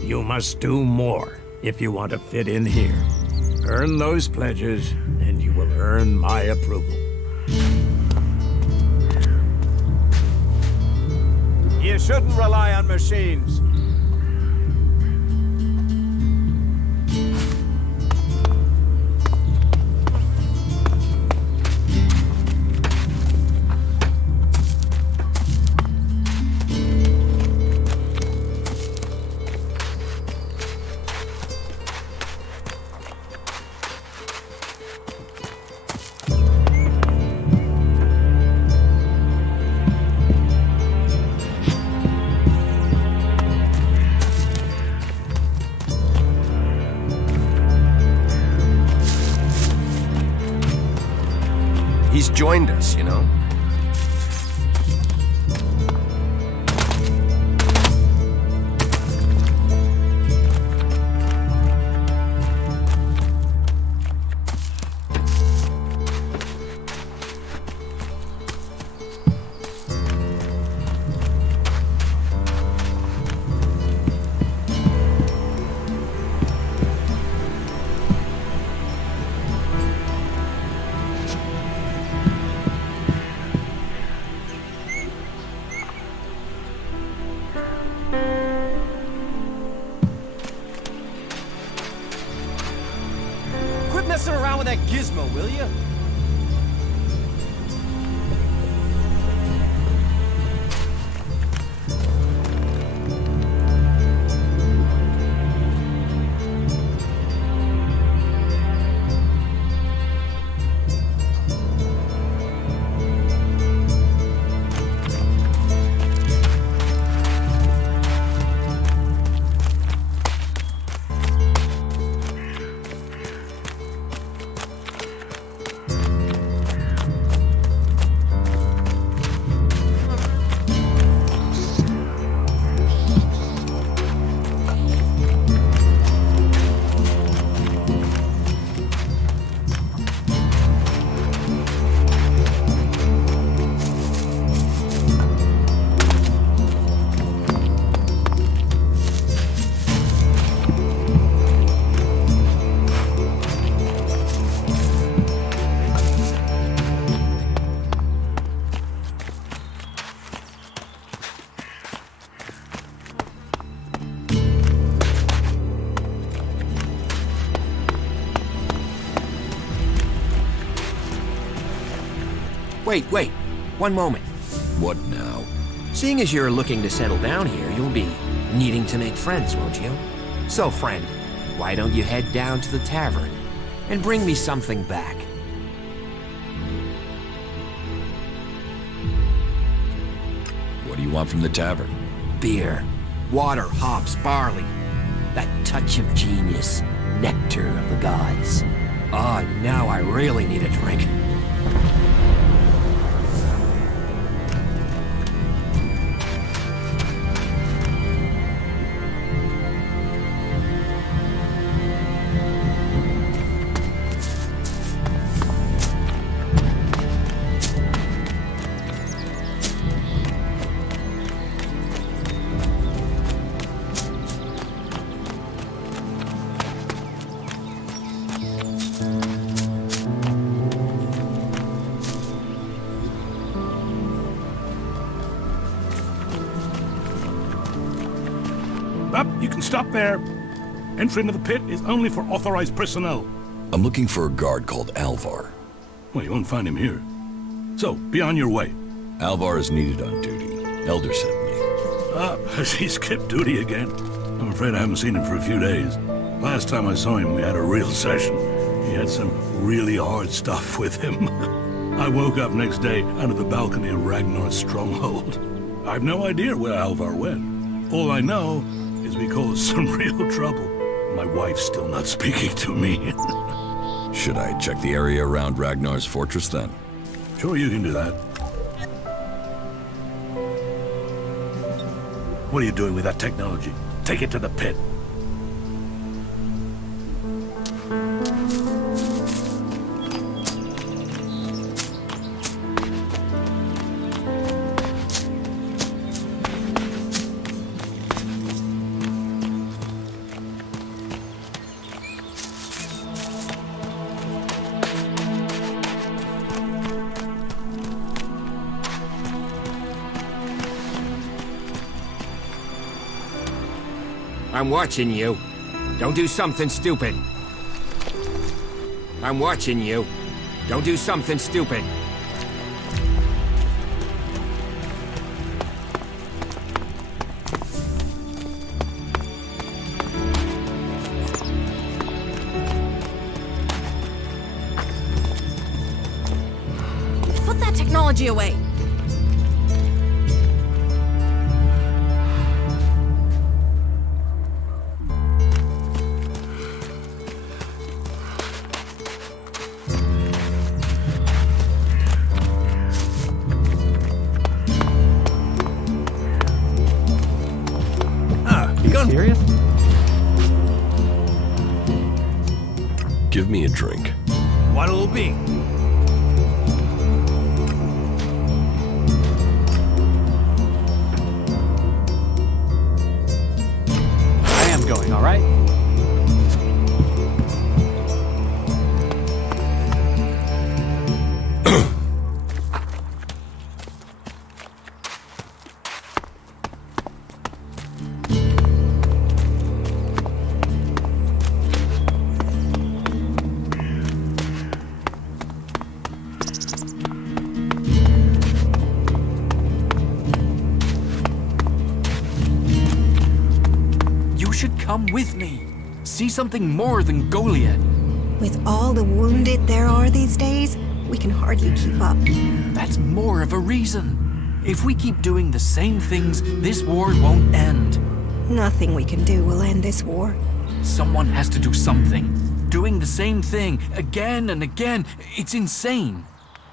You must do more if you want to fit in here. Earn those pledges, and you will earn my approval. You shouldn't rely on machines. He's joined us, you know? Wait. One moment. What now? Seeing as you're looking to settle down here, you'll be needing to make friends, won't you? So, friend, why don't you head down to the tavern and bring me something back? What do you want from the tavern? Beer, water, hops, barley. That touch of genius, nectar of the gods. Ah, now I really need a drink. You can stop there. Entry into the pit is only for authorized personnel. I'm looking for a guard called Alvar. Well, you won't find him here. So, be on your way. Alvar is needed on duty. Elder sent me. Has he skipped duty again? I'm afraid I haven't seen him for a few days. Last time I saw him, we had a real session. He had some really hard stuff with him. I woke up next day under the balcony of Ragnar's stronghold. I've no idea where Alvar went. All I know is we caused some real trouble. My wife's still not speaking to me. Should I check the area around Ragnar's fortress then? Sure, you can do that. What are you doing with that technology? Take it to the pit. I'm watching you. Don't do something stupid. I'm watching you. Don't do something stupid. Put that technology away. Serious? Give me a drink. What'll it be? I am going, all right? Come with me. See something more than Goliath. With all the wounded there are these days, we can hardly keep up. That's more of a reason. If we keep doing the same things, this war won't end. Nothing we can do will end this war. Someone has to do something. Doing the same thing again and again, it's insane.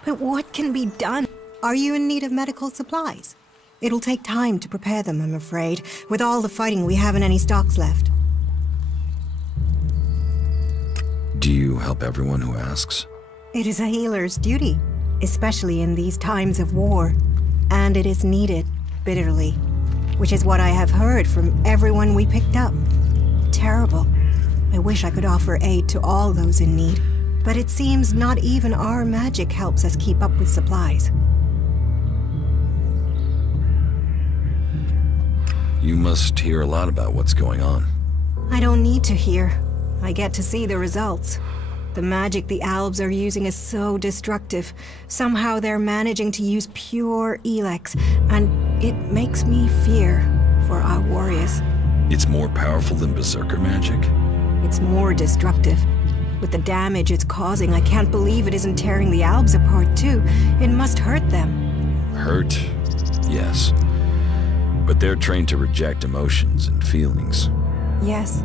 But what can be done? Are you in need of medical supplies? It'll take time to prepare them, I'm afraid. With all the fighting, we haven't any stocks left. Do you help everyone who asks? It is a healer's duty, especially in these times of war. And it is needed, bitterly. Which is what I have heard from everyone we picked up. Terrible. I wish I could offer aid to all those in need. But it seems not even our magic helps us keep up with supplies. You must hear a lot about what's going on. I don't need to hear. I get to see the results. The magic the Albs are using is so destructive. Somehow they're managing to use pure Elex, and it makes me fear for our warriors. It's more powerful than berserker magic? It's more destructive. With the damage it's causing, I can't believe it isn't tearing the Albs apart too. It must hurt them. Hurt? Yes. But they're trained to reject emotions and feelings. Yes.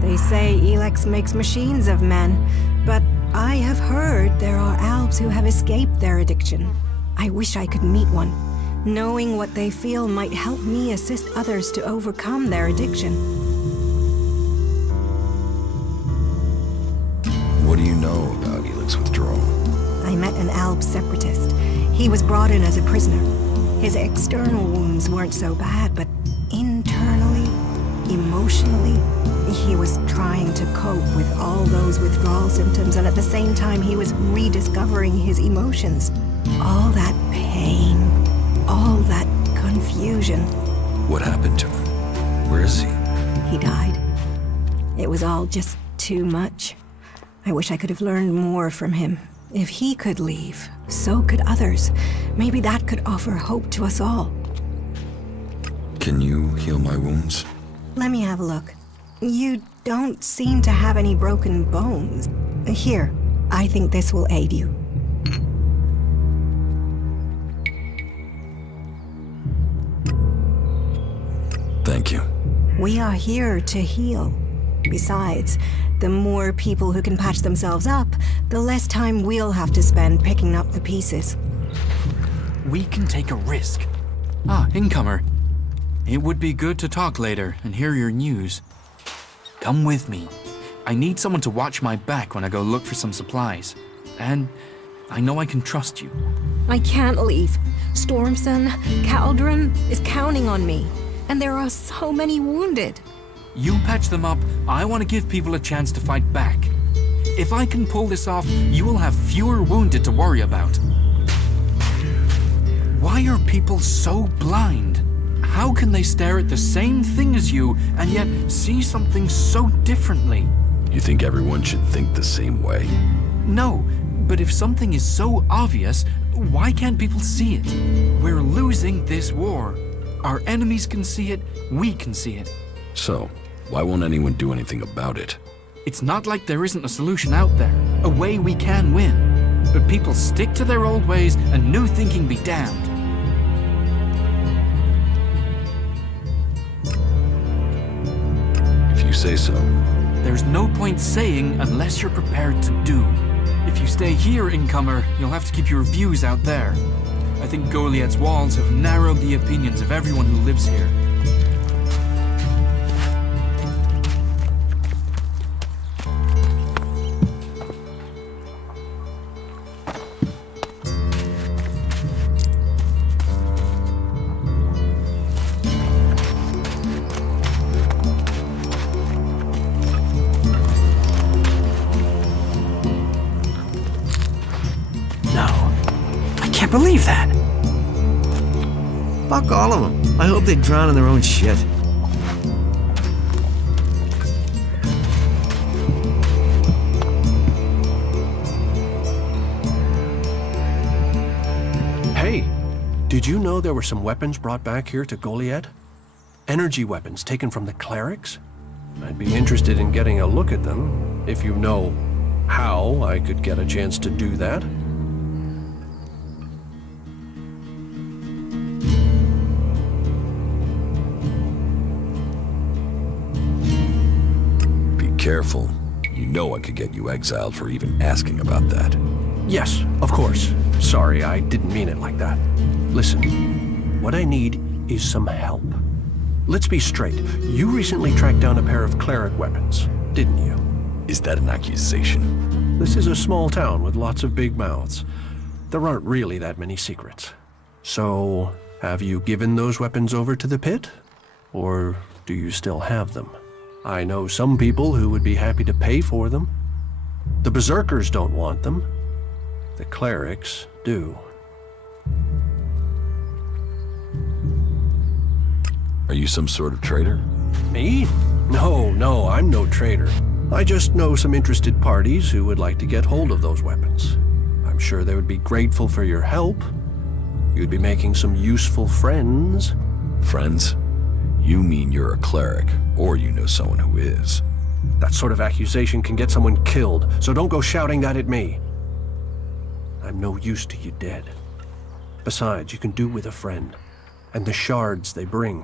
They say Elex makes machines of men, but I have heard there are Albs who have escaped their addiction. I wish I could meet one. Knowing what they feel might help me assist others to overcome their addiction. What do you know about Elex withdrawal? I met an Alb separatist. He was brought in as a prisoner. His external wounds weren't so bad, but internally, emotionally, he was trying to cope with all those withdrawal symptoms, and at the same time he was rediscovering his emotions. All that pain, all that confusion. What happened to him? Where is he? He died. It was all just too much. I wish I could have learned more from him. If he could leave, so could others. Maybe that could offer hope to us all. Can you heal my wounds? Let me have a look. You don't seem to have any broken bones. Here, I think this will aid you. Thank you. We are here to heal. Besides, the more people who can patch themselves up, the less time we'll have to spend picking up the pieces. We can take a risk. Ah, incomer. It would be good to talk later and hear your news. Come with me. I need someone to watch my back when I go look for some supplies. And I know I can trust you. I can't leave. Stormson, Caldron is counting on me. And there are so many wounded. You patch them up, I want to give people a chance to fight back. If I can pull this off, you will have fewer wounded to worry about. Why are people so blind? How can they stare at the same thing as you and yet see something so differently? You think everyone should think the same way? No, but if something is so obvious, why can't people see it? We're losing this war. Our enemies can see it, we can see it. So, why won't anyone do anything about it? It's not like there isn't a solution out there, a way we can win. But people stick to their old ways and new thinking be damned. If you say so. There's no point saying unless you're prepared to do. If you stay here, incomer, you'll have to keep your views out there. I think Goliath's walls have narrowed the opinions of everyone who lives here. Believe that. Fuck all of them. I hope they drown in their own shit. Hey, did you know there were some weapons brought back here to Goliath? Energy weapons taken from the clerics? I'd be interested in getting a look at them. If you know how I could get a chance to do that. Careful. You know I could get you exiled for even asking about that. Yes, of course. Sorry, I didn't mean it like that. Listen, what I need is some help. Let's be straight. You recently tracked down a pair of cleric weapons, didn't you? Is that an accusation? This is a small town with lots of big mouths. There aren't really that many secrets. So, have you given those weapons over to the pit? Or do you still have them? I know some people who would be happy to pay for them. The berserkers don't want them. The clerics do. Are you some sort of traitor? Me? No, I'm no traitor. I just know some interested parties who would like to get hold of those weapons. I'm sure they would be grateful for your help. You'd be making some useful friends. Friends? You mean you're a cleric, or you know someone who is. That sort of accusation can get someone killed, so don't go shouting that at me. I'm no use to you dead. Besides, you can do with a friend, and the shards they bring.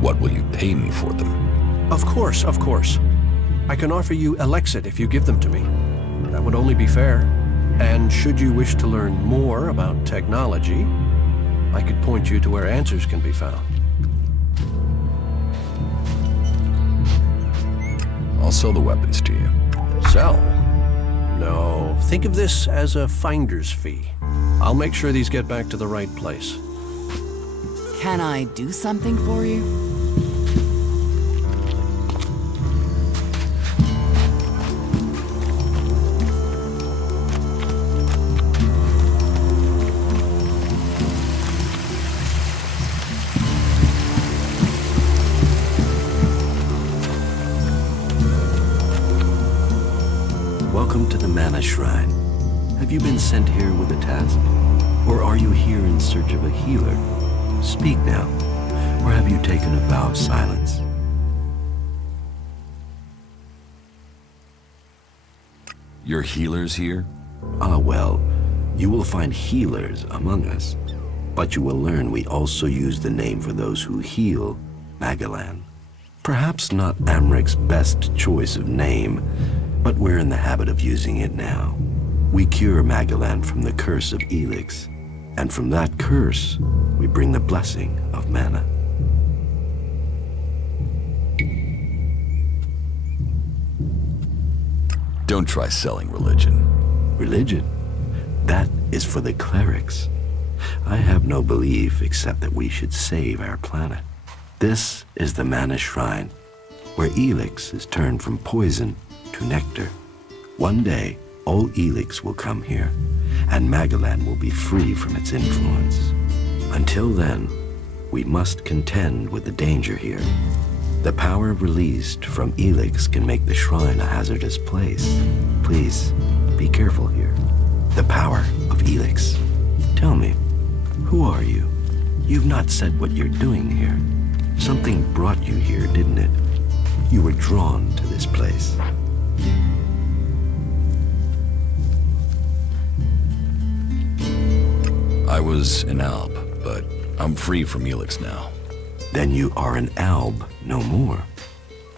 What will you pay me for them? Of course, of course. I can offer you Elex if you give them to me. That would only be fair. And should you wish to learn more about technology, I could point you to where answers can be found. I'll sell the weapons to you. Sell? No, think of this as a finder's fee. I'll make sure these get back to the right place. Can I do something for you? Welcome to the Mana Shrine. Have you been sent here with a task? Or are you here in search of a healer? Speak now. Or have you taken a vow of silence? Your healers here? Ah, well, you will find healers among us. But you will learn we also use the name for those who heal, Magalan. Perhaps not Amric's best choice of name, but we're in the habit of using it now. We cure Magalan from the curse of Elex, and from that curse, we bring the blessing of mana. Don't try selling religion. Religion? That is for the clerics. I have no belief except that we should save our planet. This is the Mana Shrine, where Elex is turned from poison to nectar. One day, all Elex will come here, and Magalan will be free from its influence. Until then, we must contend with the danger here. The power released from Elex can make the shrine a hazardous place. Please, be careful here. The power of Elex. Tell me, who are you? You've not said what you're doing here. Something brought you here, didn't it? You were drawn to this place. I was an alb, but I'm free from Elex now. Then you are an alb no more.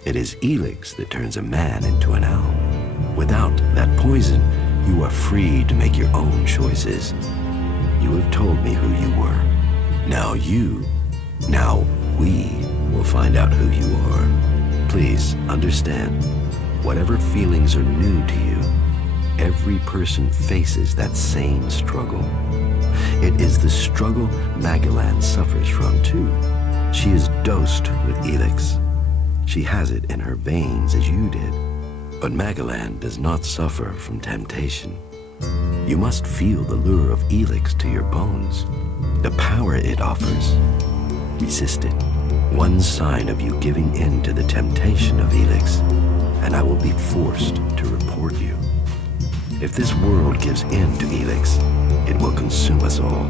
It is Elex that turns a man into an alb. Without that poison, you are free to make your own choices. You have told me who you were. Now we will find out who you are. Please understand, whatever feelings are new to you, every person faces that same struggle. It is the struggle Magalan suffers from too. She is dosed with Elex. She has it in her veins as you did. But Magalan does not suffer from temptation. You must feel the lure of Elex to your bones, the power it offers. Resist it. One sign of you giving in to the temptation of Elex, and I will be forced to report you. If this world gives in to Elex, it will consume us all.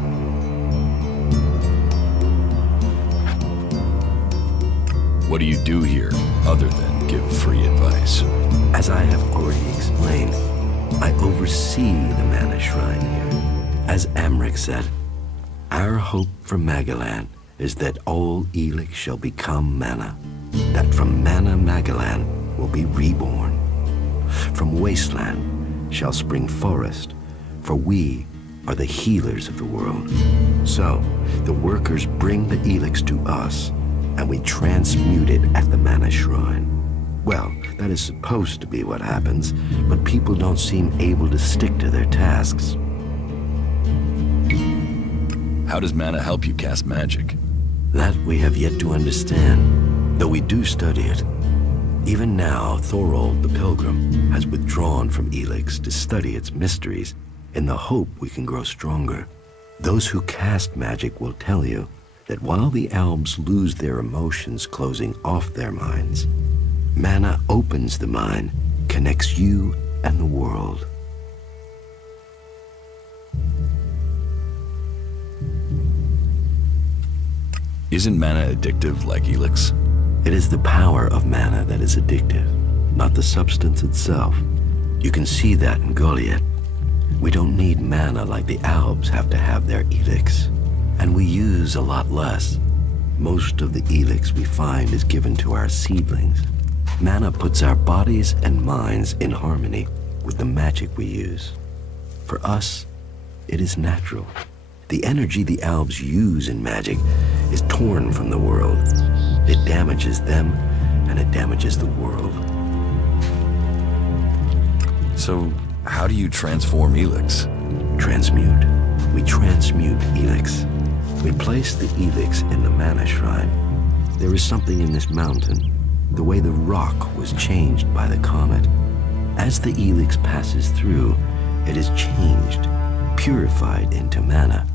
What do you do here, other than give free advice? As I have already explained, I oversee the Mana Shrine here. As Amric said, our hope for Magalan is that all Elex shall become mana, that from mana Magalan will be reborn. From wasteland shall spring forest, for we are the healers of the world. So, the workers bring the Elex to us, and we transmute it at the Mana Shrine. Well, that is supposed to be what happens, but people don't seem able to stick to their tasks. How does mana help you cast magic? That we have yet to understand, though we do study it. Even now, Thorold the Pilgrim has withdrawn from Elex to study its mysteries in the hope we can grow stronger. Those who cast magic will tell you that while the Albs lose their emotions closing off their minds, mana opens the mind, connects you and the world. Isn't mana addictive like Elex? It is the power of mana that is addictive, not the substance itself. You can see that in Goliath. We don't need mana like the Albs have to have their Elex, and we use a lot less. Most of the Elex we find is given to our seedlings. Mana puts our bodies and minds in harmony with the magic we use. For us, it is natural. The energy the Albs use in magic is torn from the world. It damages them, and it damages the world. So, how do you transform Elex? Transmute. We transmute Elex. We place the Elex in the mana shrine. There is something in this mountain, the way the rock was changed by the comet. As the Elex passes through, it is changed, purified into mana.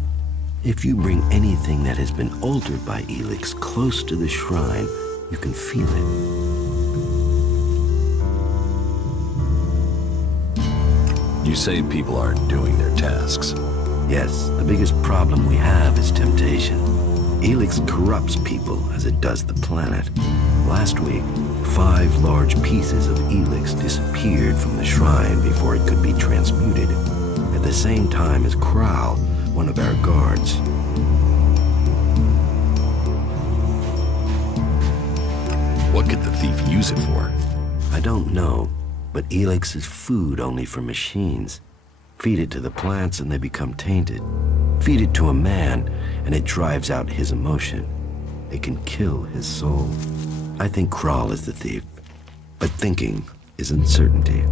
If you bring anything that has been altered by Elex close to the shrine, you can feel it. You say people aren't doing their tasks. Yes, the biggest problem we have is temptation. Elex corrupts people as it does the planet. Last week, 5 large pieces of Elex disappeared from the shrine before it could be transmuted, at the same time as Kral, one of our guards. What could the thief use it for? I don't know, but Elex is food only for machines. Feed it to the plants and they become tainted. Feed it to a man and it drives out his emotion. It can kill his soul. I think Kral is the thief, but thinking is uncertainty.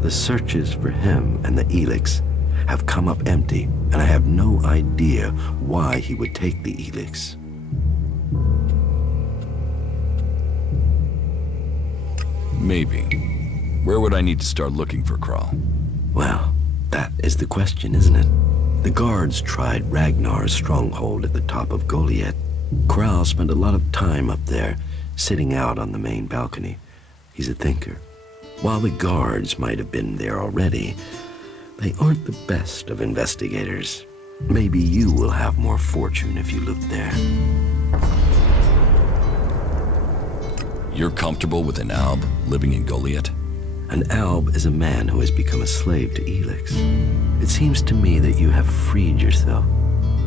The searches for him and the Elex have come up empty, and I have no idea why he would take the Elex. Maybe. Where would I need to start looking for Kral? Well, that is the question, isn't it? The guards tried Ragnar's stronghold at the top of Goliath. Kral spent a lot of time up there, sitting out on the main balcony. He's a thinker. While the guards might have been there already, they aren't the best of investigators. Maybe you will have more fortune if you look there. You're comfortable with an Alb living in Goliath? An Alb is a man who has become a slave to Elex. It seems to me that you have freed yourself.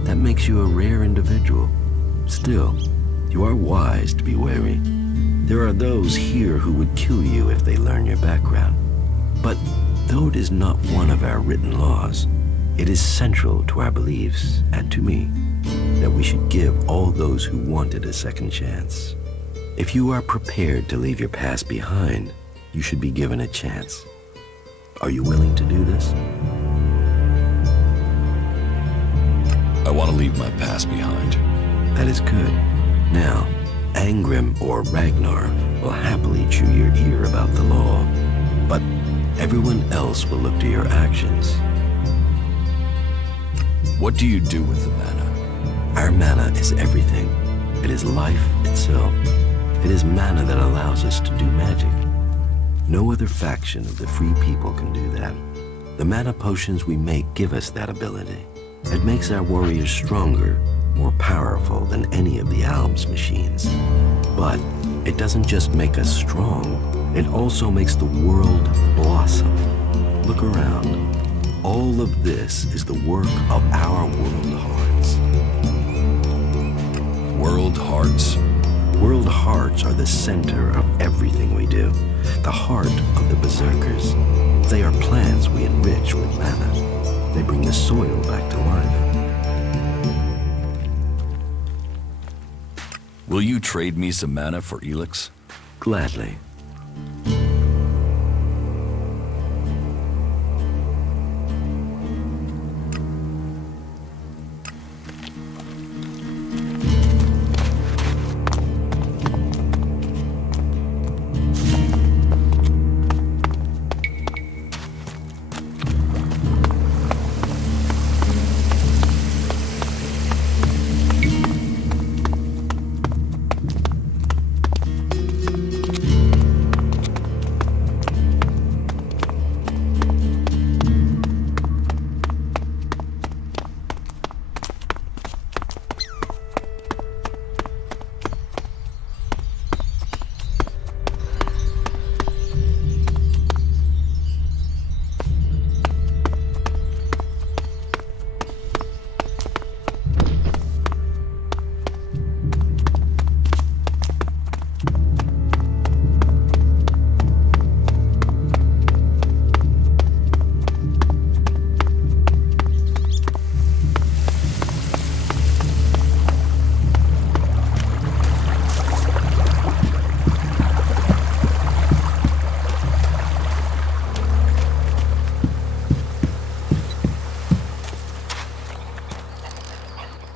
That makes you a rare individual. Still, you are wise to be wary. There are those here who would kill you if they learn your background. But though it is not one of our written laws, it is central to our beliefs and to me that we should give all those who want it a second chance. If you are prepared to leave your past behind, you should be given a chance. Are you willing to do this? I want to leave my past behind. That is good. Now, Angrim or Ragnar will happily chew your ear about the law, but everyone else will look to your actions. What do you do with the mana? Our mana is everything. It is life itself. It is mana that allows us to do magic. No other faction of the free people can do that. The mana potions we make give us that ability. It makes our warriors stronger, more powerful than any of the Albs machines. But it doesn't just make us strong, it also makes the world blossom. Look around. All of this is the work of our world hearts. World hearts? World hearts are the center of everything we do. The heart of the berserkers. They are plants we enrich with mana. They bring the soil back to life. Will you trade me some mana for Elex? Gladly.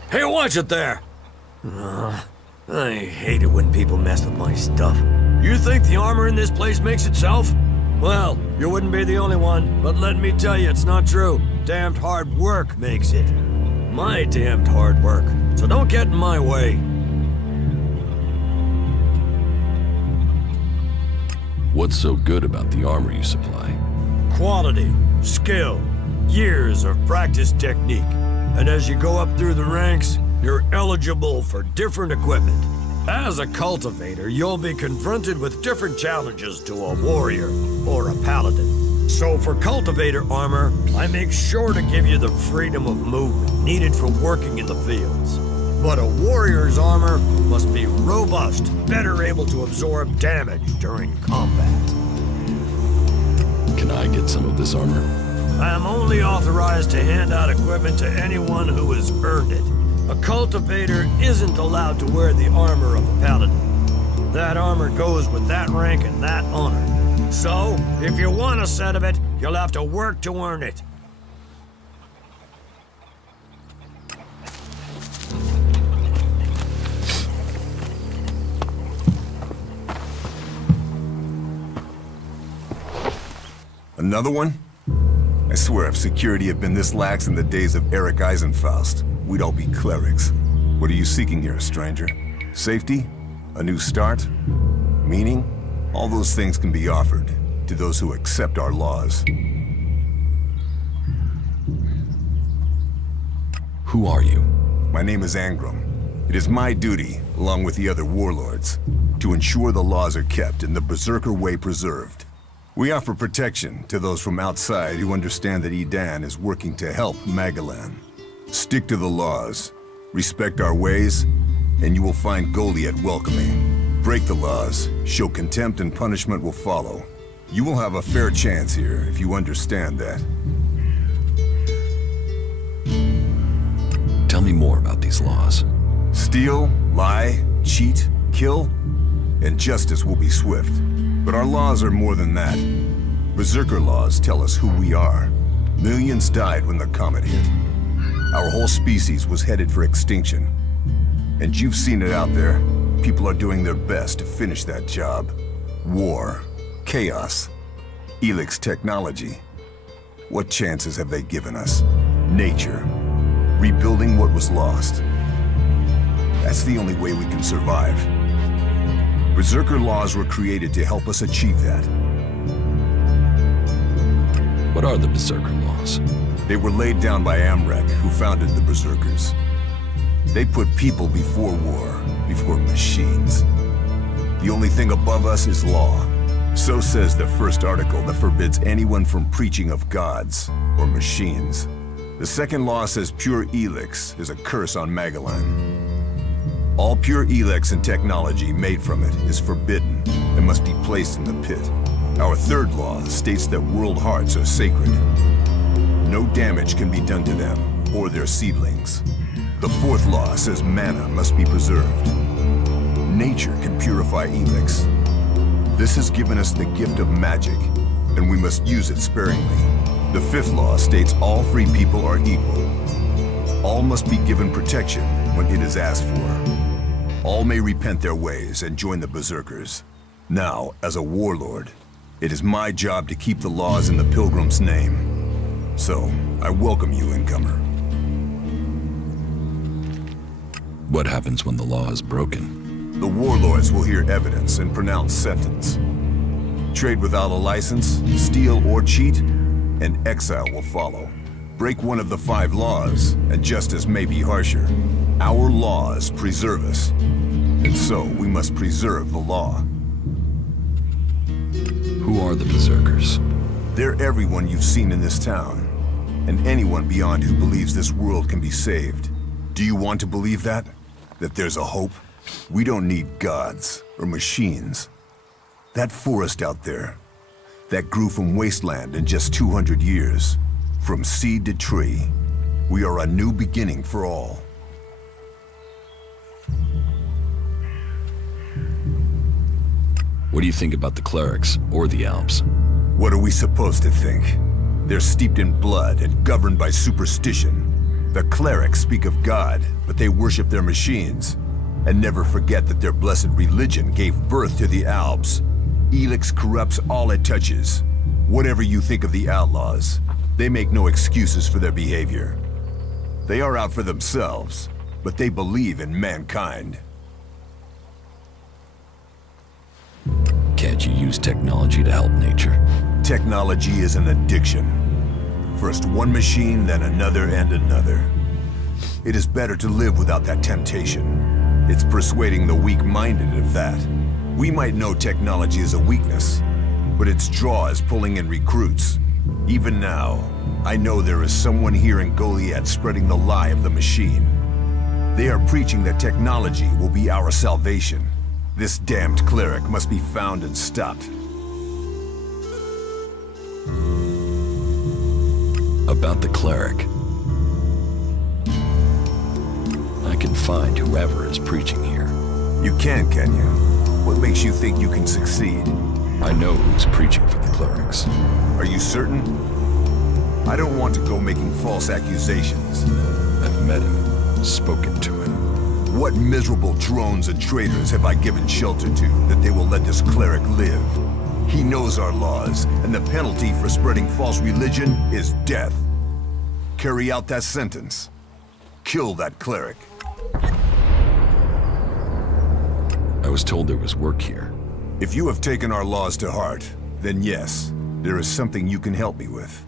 Hey, watch it there! I hate it when people mess with my stuff. You think the armor in this place makes itself? Well, you wouldn't be the only one, but let me tell you, it's not true. Damned hard work makes it. My damned hard work. So don't get in my way. What's so good about the armor you supply? Quality, skill, years of practice technique. And as you go up through the ranks, you're eligible for different equipment. As a cultivator, you'll be confronted with different challenges to a warrior or a paladin. So for cultivator armor, I make sure to give you the freedom of movement needed for working in the fields. But a warrior's armor must be robust, better able to absorb damage during combat. Can I get some of this armor? I am only authorized to hand out equipment to anyone who has earned it. A cultivator isn't allowed to wear the armor of a paladin. That armor goes with that rank and that honor. So, if you want a set of it, you'll have to work to earn it. Another one? I swear if security had been this lax in the days of Eric Eisenfaust, we'd all be clerics. What are you seeking here, stranger? Safety? A new start? Meaning? All those things can be offered to those who accept our laws. Who are you? My name is Angram. It is my duty, along with the other warlords, to ensure the laws are kept and the Berserker way preserved. We offer protection to those from outside who understand that Edan is working to help Magalan. Stick to the laws, respect our ways, and you will find Goliath welcoming. Break the laws, show contempt, and punishment will follow. You will have a fair chance here if you understand that. Tell me more about these laws. Steal, lie, cheat, kill, and justice will be swift. But our laws are more than that. Berserker laws tell us who we are. Millions died when the comet hit. Our whole species was headed for extinction. And you've seen it out there. People are doing their best to finish that job. War, chaos, Elex technology. What chances have they given us? Nature. Rebuilding what was lost. That's the only way we can survive. Berserker laws were created to help us achieve that. What are the Berserker laws? They were laid down by Amrek, who founded the Berserkers. They put people before war, before machines. The only thing above us is law. So says the first article that forbids anyone from preaching of gods or machines. The second law says pure Elex is a curse on Magalan. All pure Elex and technology made from it is forbidden and must be placed in the pit. Our third law states that world hearts are sacred. No damage can be done to them or their seedlings. The fourth law says mana must be preserved. Nature can purify Elex. This has given us the gift of magic, and we must use it sparingly. The fifth law states all free people are equal. All must be given protection when it is asked for. All may repent their ways and join the Berserkers. Now, as a warlord, it is my job to keep the laws in the Pilgrim's name. So, I welcome you, incomer. What happens when the law is broken? The warlords will hear evidence and pronounce sentence. Trade without a license, steal or cheat, and exile will follow. Break one of the 5 laws, and justice may be harsher. Our laws preserve us, and so we must preserve the law. Who are the Berserkers? They're everyone you've seen in this town, and anyone beyond who believes this world can be saved. Do you want to believe that? That there's a hope? We don't need gods or machines. That forest out there, that grew from wasteland in just 200 years, from seed to tree, we are a new beginning for all. What do you think about the clerics or the Alps? What are we supposed to think? They're steeped in blood and governed by superstition. The clerics speak of God, but they worship their machines. And never forget that their blessed religion gave birth to the Alps. Elex corrupts all it touches. Whatever you think of the outlaws, they make no excuses for their behavior. They are out for themselves, but they believe in mankind. Can't you use technology to help nature? Technology is an addiction. First one machine, then another and another. It is better to live without that temptation. It's persuading the weak-minded of that. We might know technology is a weakness, but its draw is pulling in recruits. Even now, I know there is someone here in Goliath spreading the lie of the machine. They are preaching that technology will be our salvation. This damned cleric must be found and stopped. About the cleric. I can find whoever is preaching here. You can you? What makes you think you can succeed? I know who's preaching for the clerics. Are you certain? I don't want to go making false accusations. I've met him, spoken to him. What miserable drones and traitors have I given shelter to that they will let this cleric live? He knows our laws, and the penalty for spreading false religion is death. Carry out that sentence. Kill that cleric. I was told there was work here. If you have taken our laws to heart, then yes, there is something you can help me with.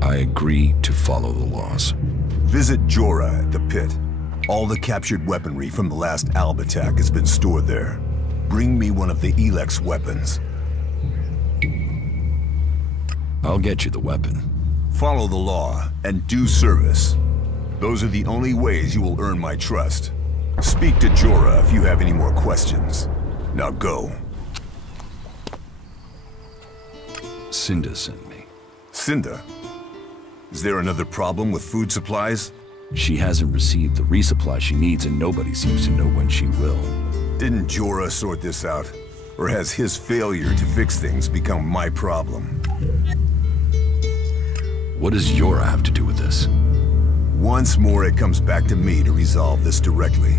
I agree to follow the laws. Visit Jorah at the pit. All the captured weaponry from the last Alb attack has been stored there. Bring me one of the Elex weapons. I'll get you the weapon. Follow the law and do service. Those are the only ways you will earn my trust. Speak to Jorah if you have any more questions. Now go. Cinda sent me. Cinda? Is there another problem with food supplies? She hasn't received the resupply she needs, and nobody seems to know when she will. Didn't Jorah sort this out? Or has his failure to fix things become my problem? What does Jorah have to do with this? Once more, it comes back to me to resolve this directly.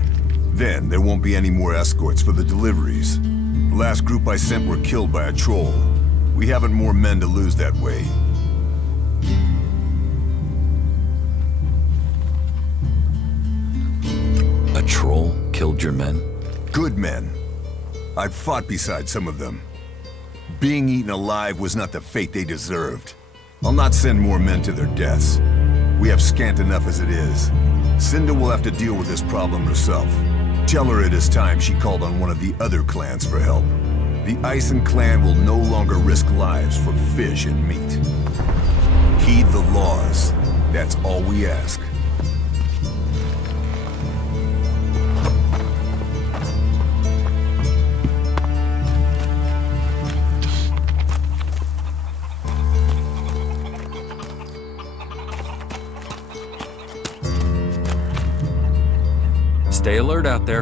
Then, there won't be any more escorts for the deliveries. The last group I sent were killed by a troll. We haven't more men to lose that way. A troll killed your men? Good men. I've fought beside some of them. Being eaten alive was not the fate they deserved. I'll not send more men to their deaths. We have scant enough as it is. Cinda will have to deal with this problem herself. Tell her it is time she called on one of the other clans for help. The Ison clan will no longer risk lives for fish and meat. Heed the laws. That's all we ask. Stay alert out there.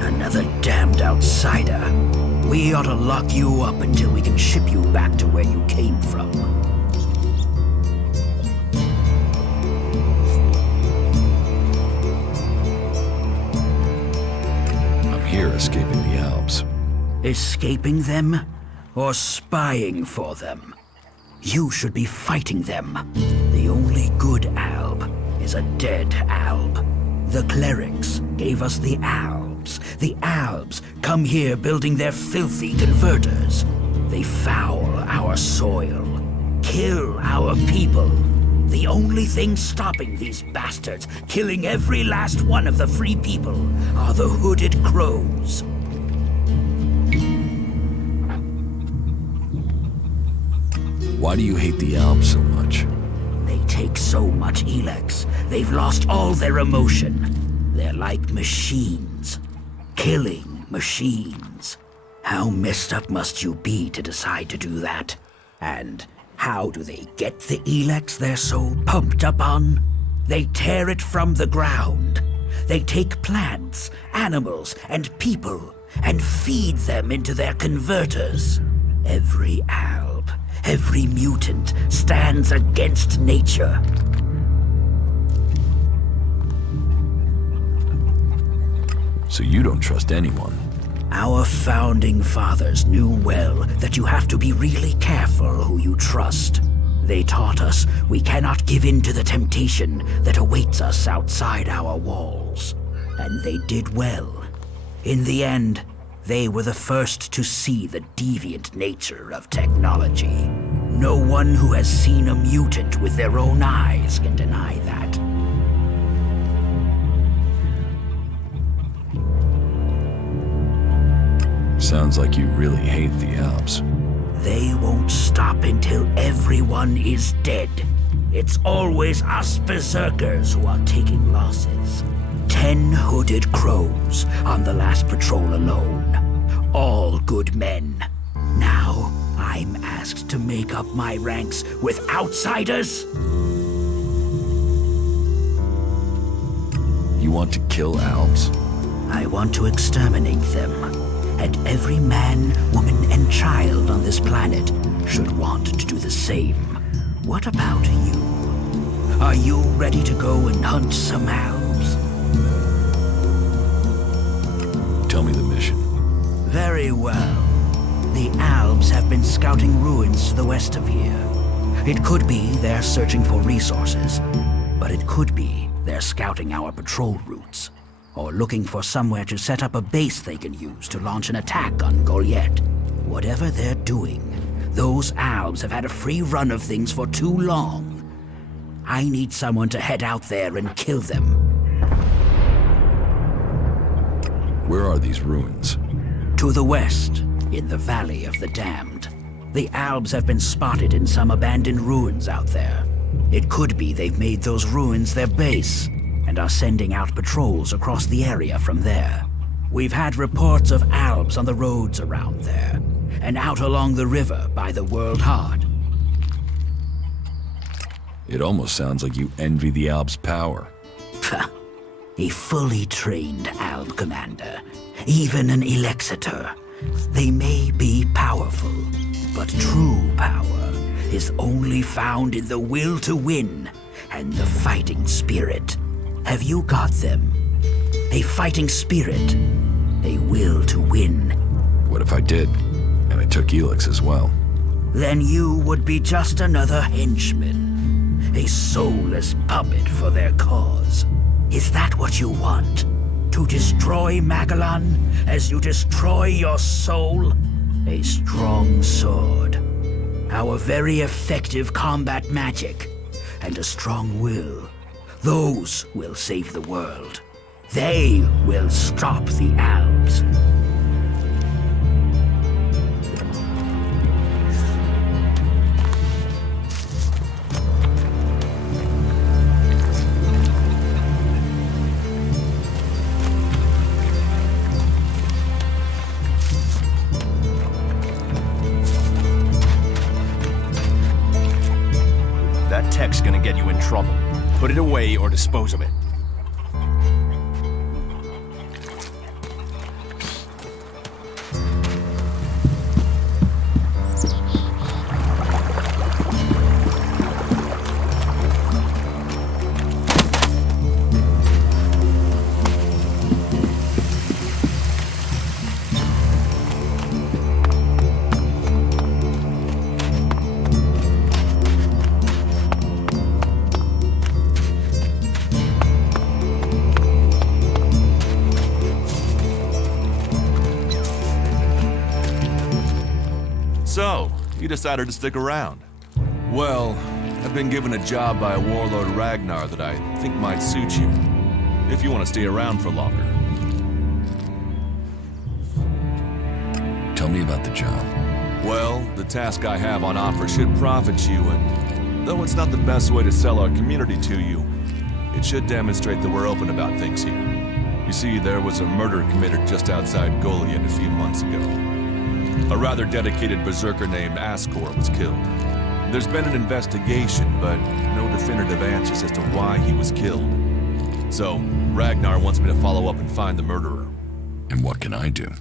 Another damned outsider. We ought to lock you up until we can ship you back to where you came from. I'm here escaping the Alps. Escaping them, or spying for them? You should be fighting them. The only good Alb is a dead Alb. The clerics gave us the Albs. The Albs come here building their filthy converters. They foul our soil, kill our people. The only thing stopping these bastards killing every last one of the free people are the hooded crows. Why do you hate the Alps so much? They take so much Elex, they've lost all their emotion. They're like machines. Killing machines. How messed up must you be to decide to do that? And how do they get the Elex they're so pumped up on? They tear it from the ground. They take plants, animals, and people and feed them into their converters. Every alb, every mutant stands against nature. So you don't trust anyone? Our founding fathers knew well that you have to be really careful who you trust. They taught us we cannot give in to the temptation that awaits us outside our walls. And they did well. In the end, they were the first to see the deviant nature of technology. No one who has seen a mutant with their own eyes can deny that. Sounds like you really hate the Alps. They won't stop until everyone is dead. It's always us berserkers who are taking losses. 10 hooded crows on the last patrol alone. All good men. Now I'm asked to make up my ranks with outsiders? You want to kill Alps? I want to exterminate them. And every man, woman, and child on this planet should want to do the same. What about you? Are you ready to go and hunt some Alps? Tell me the mission. Very well. The Alps have been scouting ruins to the west of here. It could be they're searching for resources, but it could be they're scouting our patrol routes, or looking for somewhere to set up a base they can use to launch an attack on Goliath. Whatever they're doing, those Alps have had a free run of things for too long. I need someone to head out there and kill them. Where are these ruins? To the west, in the Valley of the Damned. The Alps have been spotted in some abandoned ruins out there. It could be they've made those ruins their base, and are sending out patrols across the area from there. We've had reports of Alps on the roads around there, and out along the river by the World Heart. It almost sounds like you envy the Alps' power. A fully trained Alp commander, even an Elexitor. They may be powerful, but true power is only found in the will to win and the fighting spirit. Have you got them? A fighting spirit, a will to win. What if I did, and I took Elex as well? Then you would be just another henchman, a soulless puppet for their cause. Is that what you want? To destroy Magellan as you destroy your soul? A strong sword, our very effective combat magic, and a strong will. Those will save the world. They will stop the Alps. That tech's gonna get you in trouble. Put it away or dispose of it. So, you decided to stick around. Well, I've been given a job by Warlord Ragnar that I think might suit you, if you want to stay around for longer. Tell me about the job. Well, the task I have on offer should profit you, and though it's not the best way to sell our community to you, it should demonstrate that we're open about things here. You see, there was a murder committed just outside Goliath a few months ago. A rather dedicated berserker named Ascor was killed. There's been an investigation, but no definitive answers as to why he was killed. So, Ragnar wants me to follow up and find the murderer. And what can I do?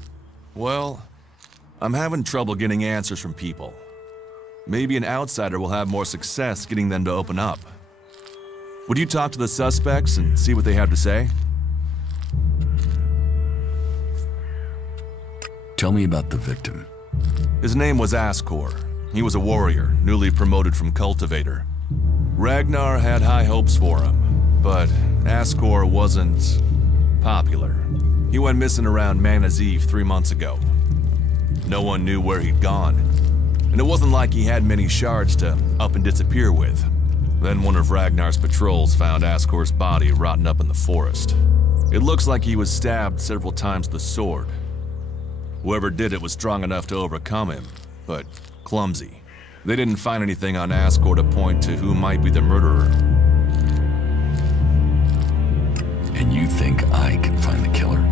Well, I'm having trouble getting answers from people. Maybe an outsider will have more success getting them to open up. Would you talk to the suspects and see what they have to say? Tell me about the victim. His name was Askor. He was a warrior, newly promoted from cultivator. Ragnar had high hopes for him, but Askor wasn't popular. He went missing around Mana's Eve 3 months ago. No one knew where he'd gone, and it wasn't like he had many shards to up and disappear with. Then one of Ragnar's patrols found Askor's body rotten up in the forest. It looks like he was stabbed several times with a sword. Whoever did it was strong enough to overcome him, but clumsy. They didn't find anything on Askor to point to who might be the murderer. And you think I can find the killer?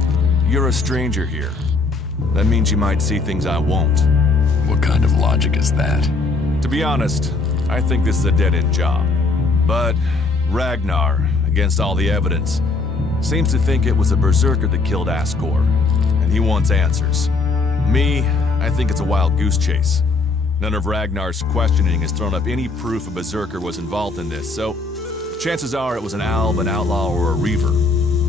You're a stranger here. That means you might see things I won't. What kind of logic is that? To be honest, I think this is a dead-end job. But Ragnar, against all the evidence, seems to think it was a berserker that killed Askor, and he wants answers. Me, I think it's a wild goose chase. None of Ragnar's questioning has thrown up any proof a berserker was involved in this, so chances are it was an alb, an outlaw, or a reaver.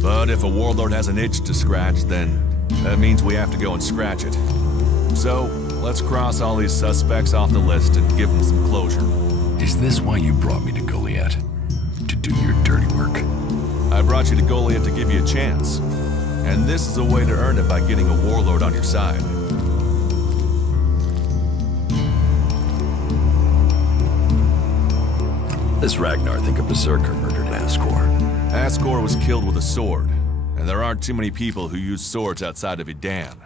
But if a warlord has an itch to scratch, then that means we have to go and scratch it. So, let's cross all these suspects off the list and give them some closure. Is this why you brought me to Goliath? To do your dirty work? I brought you to Goliath to give you a chance. And this is a way to earn it by getting a warlord on your side. Does Ragnar think a berserker murdered Askor? Askor was killed with a sword, and there aren't too many people who use swords outside of Idan.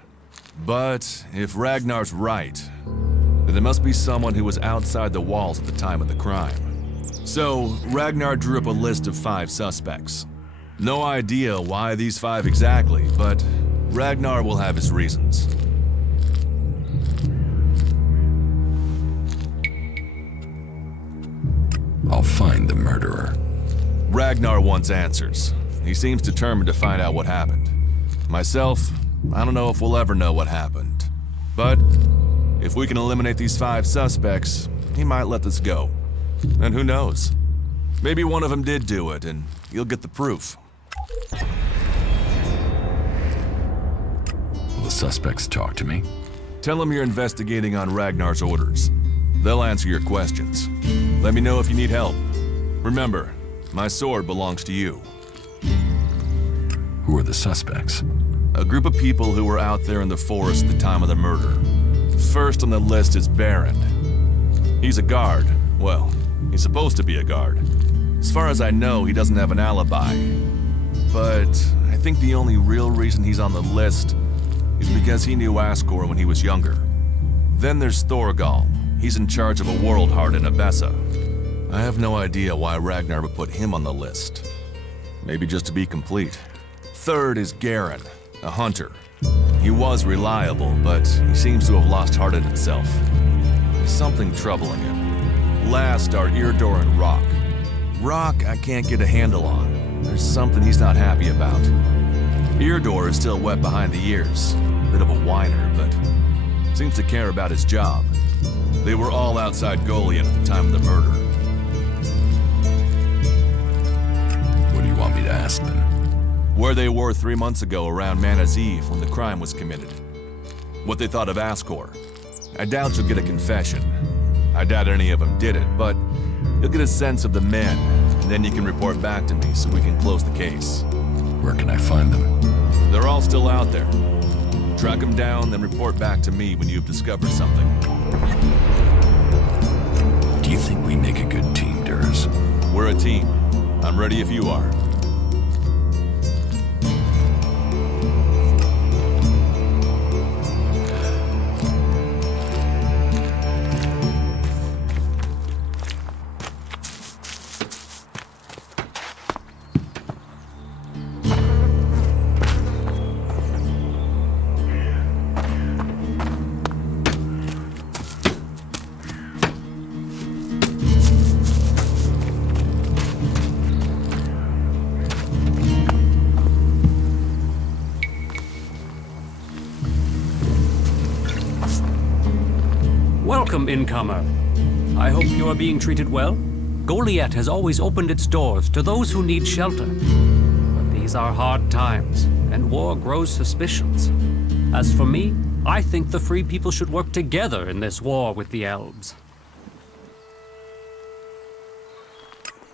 But if Ragnar's right, then there must be someone who was outside the walls at the time of the crime. So, Ragnar drew up a list of 5 suspects. No idea why these 5 exactly, but Ragnar will have his reasons. I'll find the murderer. Ragnar wants answers. He seems determined to find out what happened. Myself, I don't know if we'll ever know what happened. But if we can eliminate these 5 suspects, he might let this go. And who knows? Maybe one of them did do it, and you'll get the proof. Will the suspects talk to me? Tell them you're investigating on Ragnar's orders. They'll answer your questions. Let me know if you need help. Remember, my sword belongs to you. Who are the suspects? A group of people who were out there in the forest at the time of the murder. First on the list is Baron. He's a guard. Well, he's supposed to be a guard. As far as I know, he doesn't have an alibi. But I think the only real reason he's on the list is because he knew Askor when he was younger. Then there's Thorgal. He's in charge of a world heart in Abessa. I have no idea why Ragnar would put him on the list. Maybe just to be complete. Third is Garen, a hunter. He was reliable, but he seems to have lost heart in himself. There's something troubling him. Last are Eardor and Rock. Rock I can't get a handle on. There's something he's not happy about. Eardor is still wet behind the ears. Bit of a whiner, but seems to care about his job. They were all outside Goliath at the time of the murder. What do you want me to ask them? Where they were 3 months ago around Mana's Eve when the crime was committed. What they thought of Askor. I doubt you'll get a confession. I doubt any of them did it, but you'll get a sense of the men, and then you can report back to me so we can close the case. Where can I find them? They're all still out there. Track them down, then report back to me when you've discovered something. Do you think we make a good team, Duras? We're a team. I'm ready if you are. Welcome, incomer. I hope you are being treated well. Goliath has always opened its doors to those who need shelter. But these are hard times, and war grows suspicions. As for me, I think the free people should work together in this war with the elves.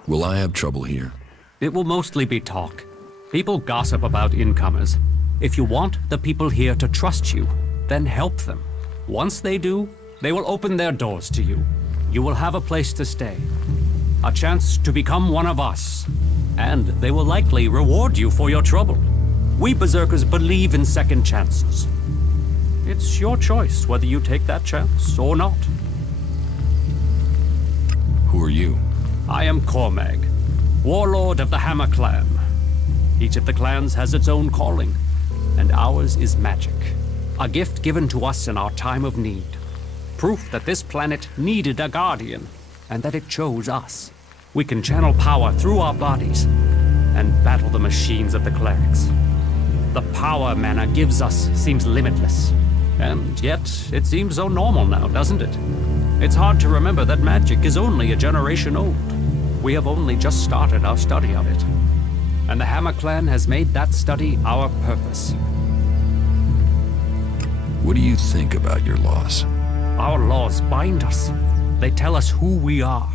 Will I have trouble here? It will mostly be talk. People gossip about incomers. If you want the people here to trust you, then help them. Once they do, they will open their doors to you. You will have a place to stay. A chance to become one of us. And they will likely reward you for your trouble. We Berserkers believe in second chances. It's your choice whether you take that chance or not. Who are you? I am Cormag, warlord of the Hammer Clan. Each of the clans has its own calling, and ours is magic. A gift given to us in our time of need. Proof that this planet needed a guardian, and that it chose us. We can channel power through our bodies, and battle the machines of the clerics. The power mana gives us seems limitless, and yet it seems so normal now, doesn't it? It's hard to remember that magic is only a generation old. We have only just started our study of it. And the Hammer Clan has made that study our purpose. What do you think about your laws? Our laws bind us. They tell us who we are.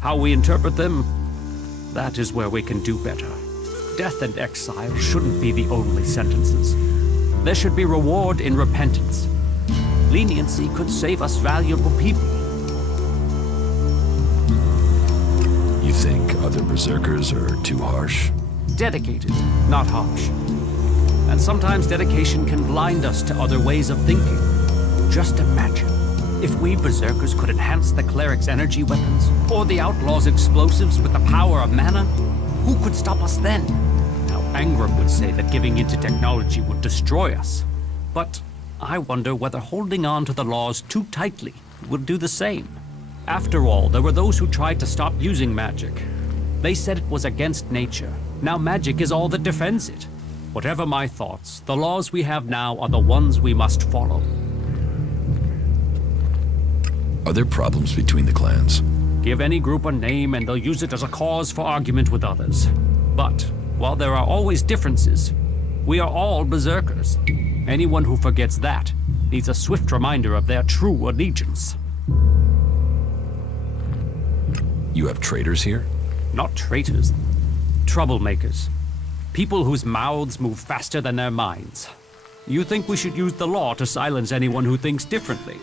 How we interpret them, that is where we can do better. Death and exile shouldn't be the only sentences. There should be reward in repentance. Leniency could save us valuable people. You think other Berserkers are too harsh? Dedicated, not harsh. And sometimes dedication can blind us to other ways of thinking. Just imagine, if we Berserkers could enhance the cleric's energy weapons, or the outlaws' explosives with the power of mana, who could stop us then? Now, Angram would say that giving into technology would destroy us. But I wonder whether holding on to the laws too tightly would do the same. After all, there were those who tried to stop using magic. They said it was against nature. Now magic is all that defends it. Whatever my thoughts, the laws we have now are the ones we must follow. Are there problems between the clans? Give any group a name and they'll use it as a cause for argument with others. But, while there are always differences, we are all Berserkers. Anyone who forgets that needs a swift reminder of their true allegiance. You have traitors here? Not traitors. Troublemakers. People whose mouths move faster than their minds. You think we should use the law to silence anyone who thinks differently?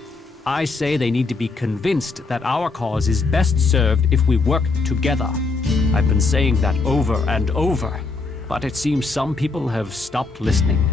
I say they need to be convinced that our cause is best served if we work together. I've been saying that over and over, but it seems some people have stopped listening.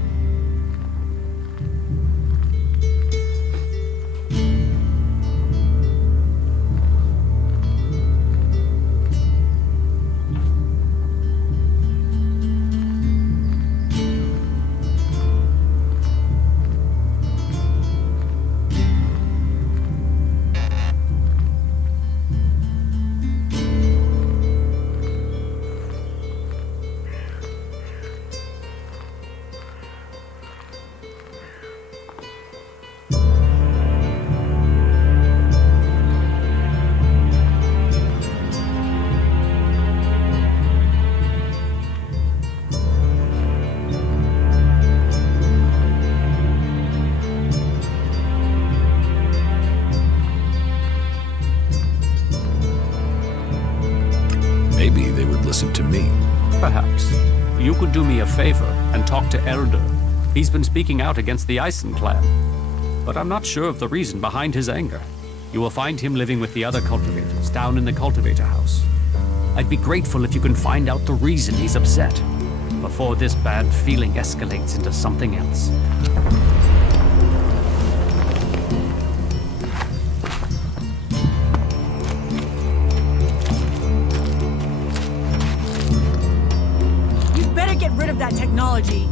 Maybe they would listen to me. Perhaps. You could do me a favor and talk to Elder. He's been speaking out against the Ison clan. But I'm not sure of the reason behind his anger. You will find him living with the other cultivators down in the cultivator house. I'd be grateful if you can find out the reason he's upset before this bad feeling escalates into something else. Get rid of that technology.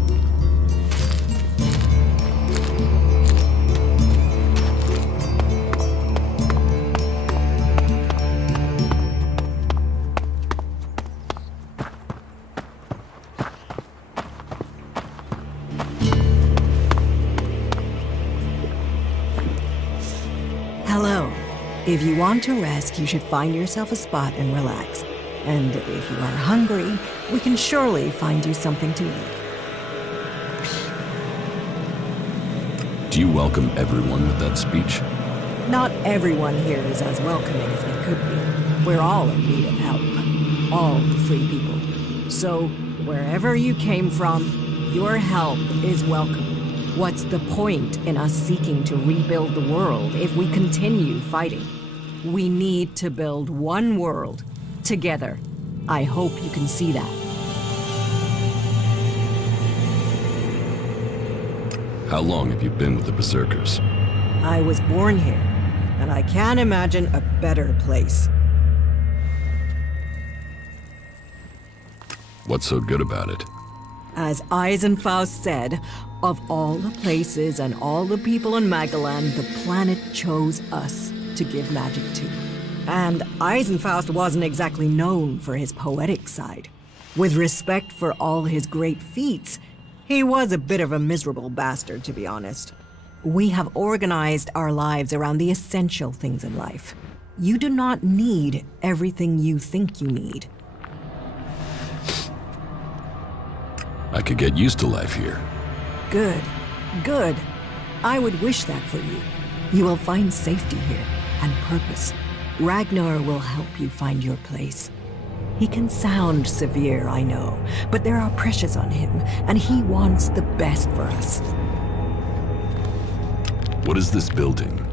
Hello. If you want to rest, you should find yourself a spot and relax. And if you are hungry, we can surely find you something to eat. Do you welcome everyone with that speech? Not everyone here is as welcoming as they could be. We're all in need of help. All the free people. So, wherever you came from, your help is welcome. What's the point in us seeking to rebuild the world if we continue fighting? We need to build one world, together. I hope you can see that. How long have you been with the Berserkers? I was born here, and I can't imagine a better place. What's so good about it? As Eisenfaust said, of all the places and all the people in Magaland, the planet chose us to give magic to. And Eisenfaust wasn't exactly known for his poetic side. With respect for all his great feats, he was a bit of a miserable bastard, to be honest. We have organized our lives around the essential things in life. You do not need everything you think you need. I could get used to life here. Good. Good. I would wish that for you. You will find safety here, and purpose. Ragnar will help you find your place. He can sound severe, I know, but there are pressures on him, and he wants the best for us. What is this building?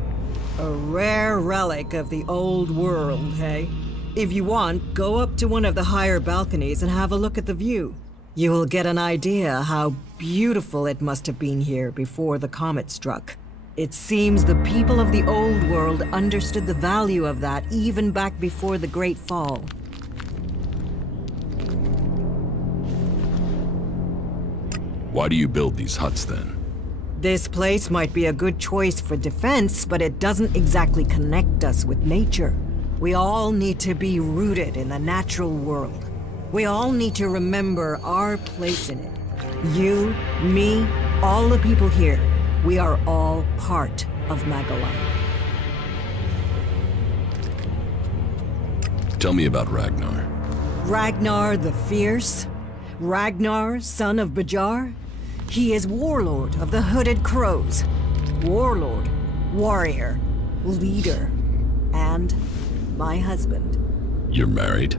A rare relic of the old world, hey? If you want, go up to one of the higher balconies and have a look at the view. You will get an idea how beautiful it must have been here before the comet struck. It seems the people of the old world understood the value of that even back before the Great Fall. Why do you build these huts then? This place might be a good choice for defense, but it doesn't exactly connect us with nature. We all need to be rooted in the natural world. We all need to remember our place in it. You, me, all the people here, we are all part of Magaland. Tell me about Ragnar. Ragnar the Fierce? Ragnar, son of Bajar? He is warlord of the Hooded Crows. Warlord, warrior, leader, and my husband. You're married?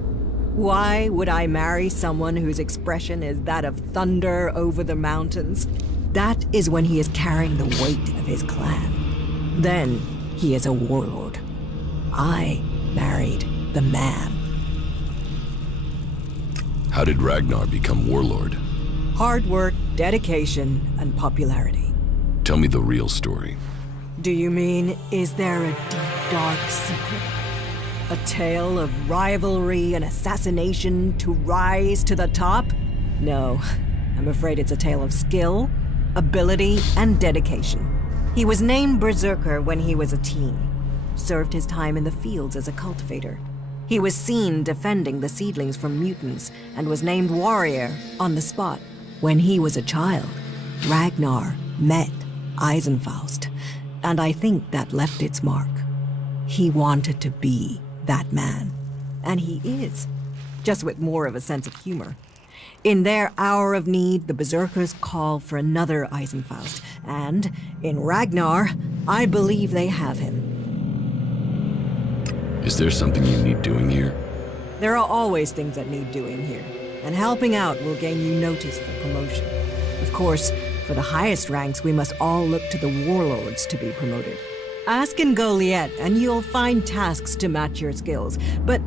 Why would I marry someone whose expression is that of thunder over the mountains? That is when he is carrying the weight of his clan. Then he is a warlord. I married the man. How did Ragnar become warlord? Hard work, dedication, and popularity. Tell me the real story. Do you mean, is there a deep, dark secret? A tale of rivalry and assassination to rise to the top? No, I'm afraid it's a tale of skill, ability, and dedication. He was named Berserker when he was a teen. Served his time in the fields as a cultivator. He was seen defending the seedlings from mutants and was named warrior on the spot. When he was a child, Ragnar met Eisenfaust, and I think that left its mark. He wanted to be that man. And he is, just with more of a sense of humor. In their hour of need, the Berserkers call for another Eisenfaust, and in Ragnar, I believe they have him. Is there something you need doing here? There are always things that need doing here, and helping out will gain you notice for promotion. Of course, for the highest ranks, we must all look to the warlords to be promoted. Ask in Goliath, and you'll find tasks to match your skills. But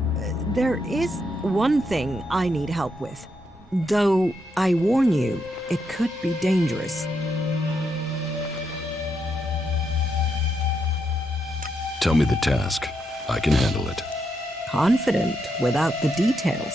there is one thing I need help with. Though I warn you, it could be dangerous. Tell me the task. I can handle it. Confident without the details.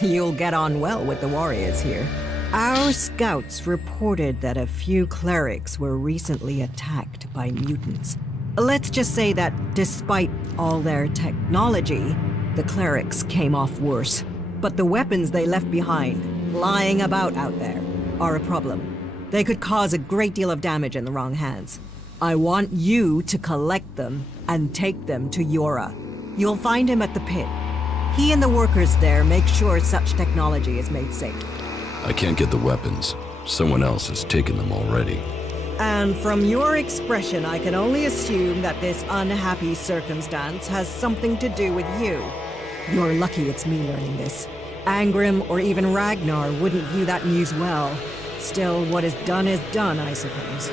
You'll get on well with the warriors here. Our scouts reported that a few clerics were recently attacked by mutants. Let's just say that despite all their technology, the clerics came off worse. But the weapons they left behind, lying about out there, are a problem. They could cause a great deal of damage in the wrong hands. I want you to collect them and take them to Yora. You'll find him at the pit. He and the workers there make sure such technology is made safe. I can't get the weapons. Someone else has taken them already. And from your expression, I can only assume that this unhappy circumstance has something to do with you. You're lucky it's me learning this. Angrim or even Ragnar wouldn't view that news well. Still, what is done, I suppose.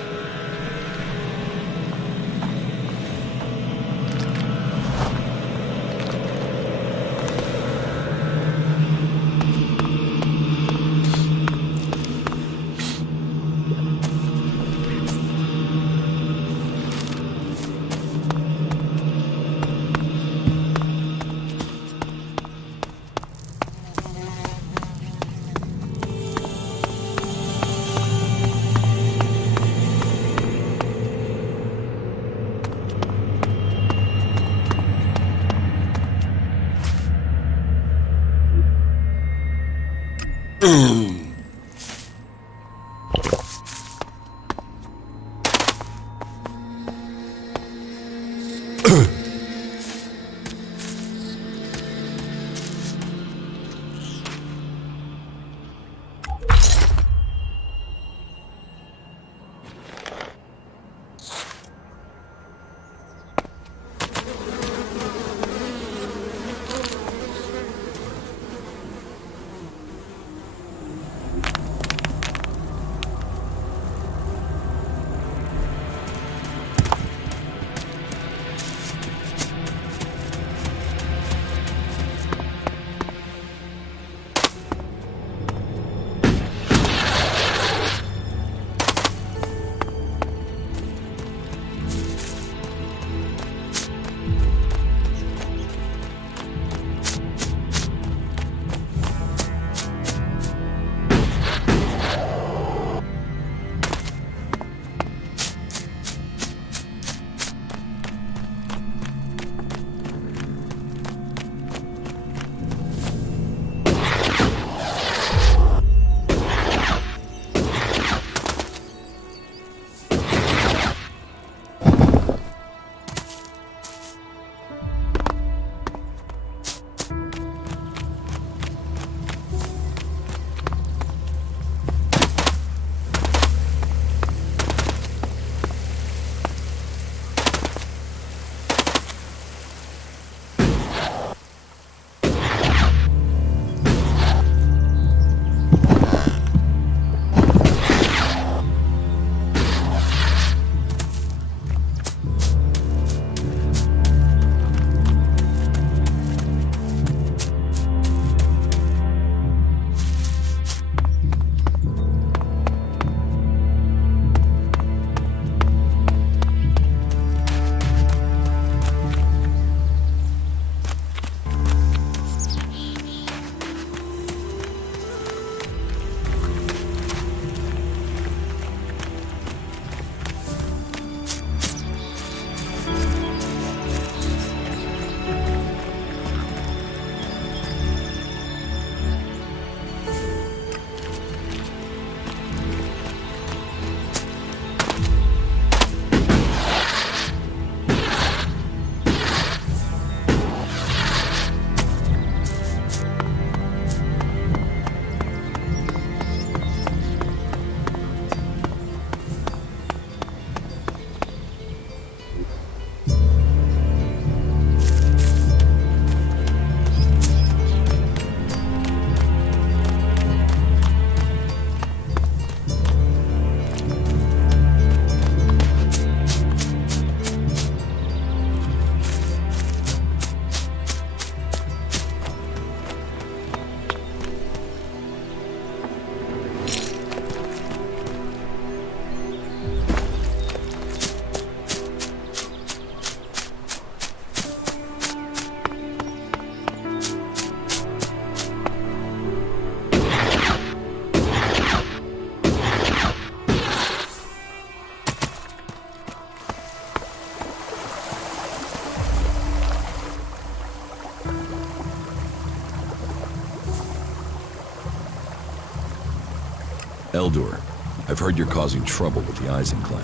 Eldur, I've heard you're causing trouble with the Eisen clan.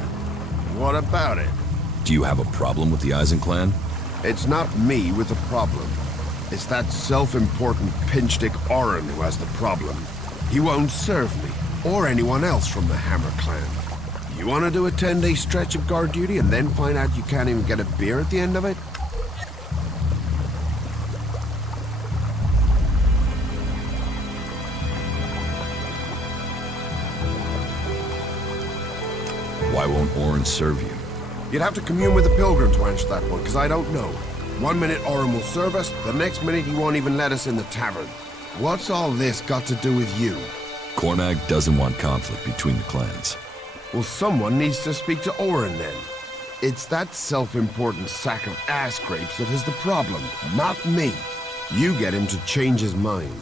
What about it? Do you have a problem with the Eisen clan? It's not me with the problem. It's that self-important pinchstick Orin who has the problem. He won't serve me, or anyone else from the Hammer clan. You want to do a 10-day stretch of guard duty and then find out you can't even get a beer at the end of it? Why won't Orin serve you? You'd have to commune with the Pilgrim to answer that one, because I don't know. One minute Orin will serve us, the next minute he won't even let us in the tavern. What's all this got to do with you? Cormac doesn't want conflict between the clans. Well, someone needs to speak to Orin then. It's that self-important sack of ass grapes that is the problem, not me. You get him to change his mind.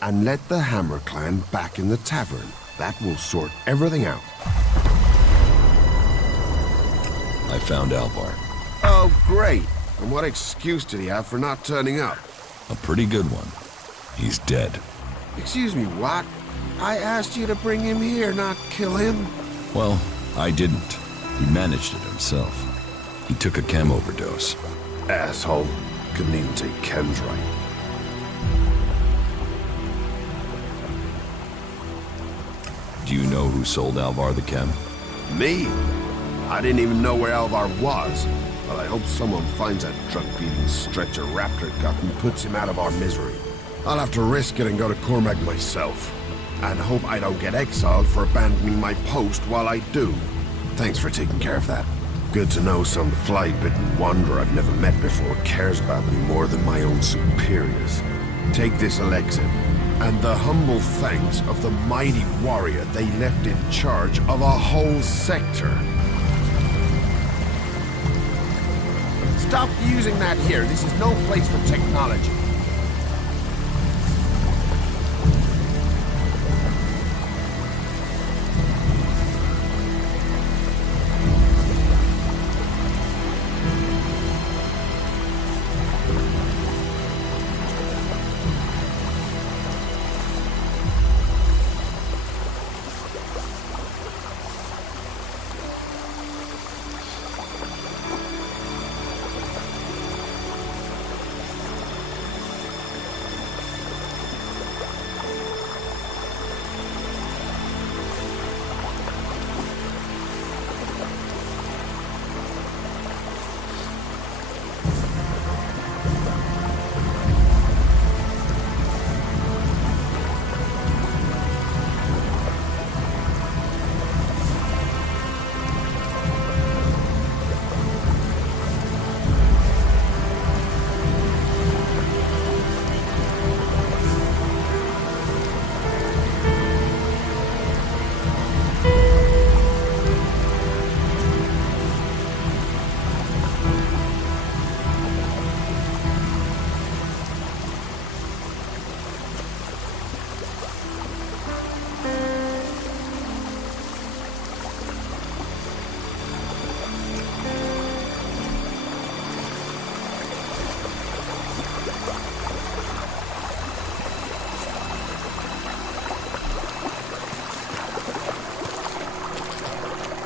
And let the Hammer clan back in the tavern. That will sort everything out. I found Alvar. Oh, great. And what excuse did he have for not turning up? A pretty good one. He's dead. Excuse me, what? I asked you to bring him here, not kill him. Well, I didn't. He managed it himself. He took a chem overdose. Asshole. Couldn't even take chems right. Do you know who sold Alvar the chem? Me? I didn't even know where Alvar was. But I hope someone finds that drug-beating stretcher Raptor got and puts him out of our misery. I'll have to risk it and go to Cormac myself. And hope I don't get exiled for abandoning my post while I do. Thanks for taking care of that. Good to know some fly-bitten wanderer I've never met before cares about me more than my own superiors. Take this Elex and the humble thanks of the mighty warrior they left in charge of a whole sector. Stop using that here. This is no place for technology.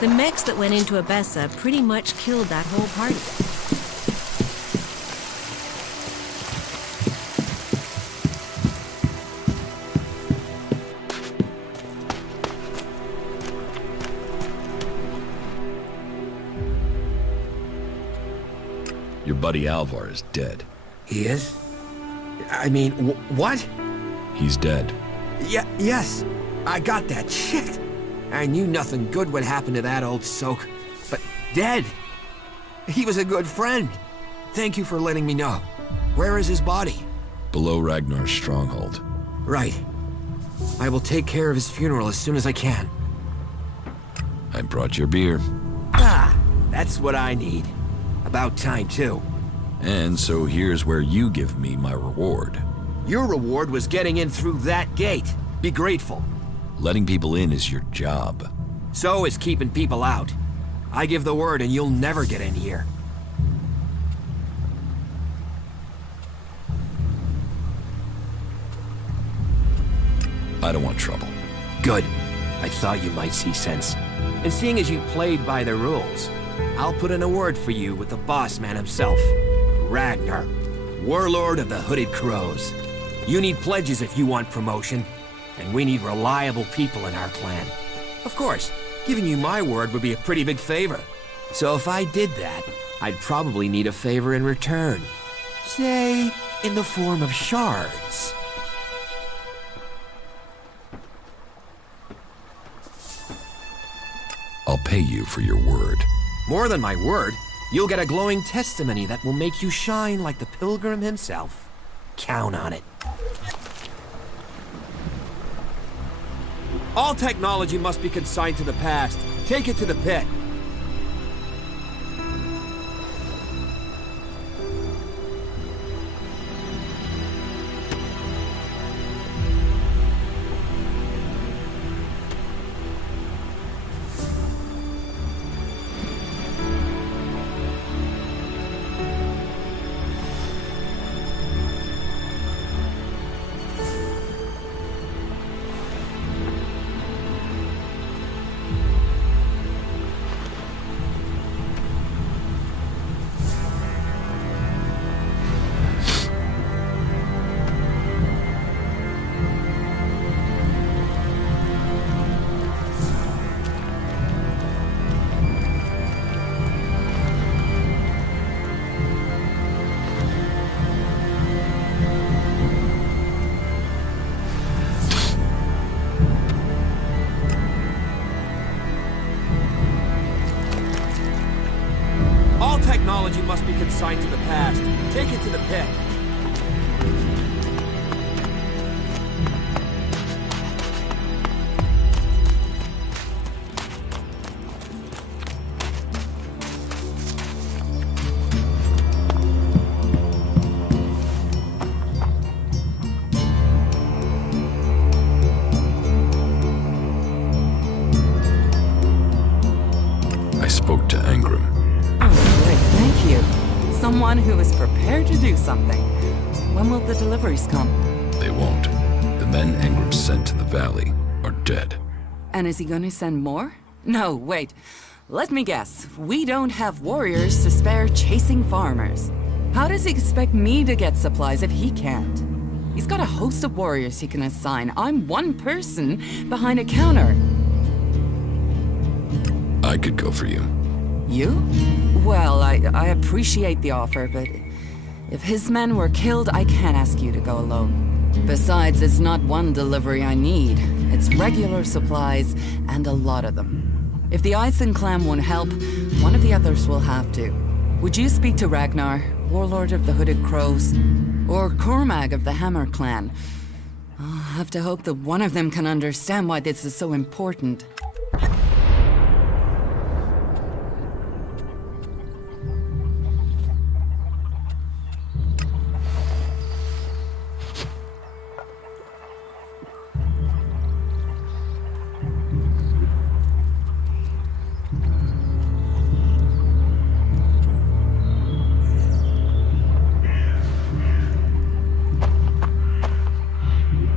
The mechs that went into Abessa pretty much killed that whole party. Your buddy Alvar is dead. He is? I mean, what? He's dead. Yes. I got that. Shit. I knew nothing good would happen to that old soak. But dead. He was a good friend. Thank you for letting me know. Where is his body? Below Ragnar's stronghold. Right. I will take care of his funeral as soon as I can. I brought your beer. Ah, that's what I need. About time, too. And so here's where you give me my reward. Your reward was getting in through that gate. Be grateful. Letting people in is your job. So is keeping people out. I give the word and you'll never get in here. I don't want trouble. Good. I thought you might see sense. And seeing as you played by the rules, I'll put in a word for you with the boss man himself, Ragnar, warlord of the Hooded Crows. You need pledges if you want promotion, and we need reliable people in our clan. Of course, giving you my word would be a pretty big favor. So if I did that, I'd probably need a favor in return. Say, in the form of shards. I'll pay you for your word. More than my word, you'll get a glowing testimony that will make you shine like the pilgrim himself. Count on it. All technology must be consigned to the past. Take it to the pit. Technology must be consigned to the past. Take it to the pit. I spoke to Angrim. Thank you. Someone who is prepared to do something. When will the deliveries come? They won't. The men Angrim sent to the valley are dead. And is he going to send more? No, wait. Let me guess. We don't have warriors to spare chasing farmers. How does he expect me to get supplies if he can't? He's got a host of warriors he can assign. I'm one person behind a counter. I could go for you. You? Well, I appreciate the offer, but if his men were killed, I can't ask you to go alone. Besides, it's not one delivery I need. It's regular supplies, and a lot of them. If the Eisen clan won't help, one of the others will have to. Would you speak to Ragnar, warlord of the Hooded Crows, or Cormag of the Hammer clan? I'll have to hope that one of them can understand why this is so important.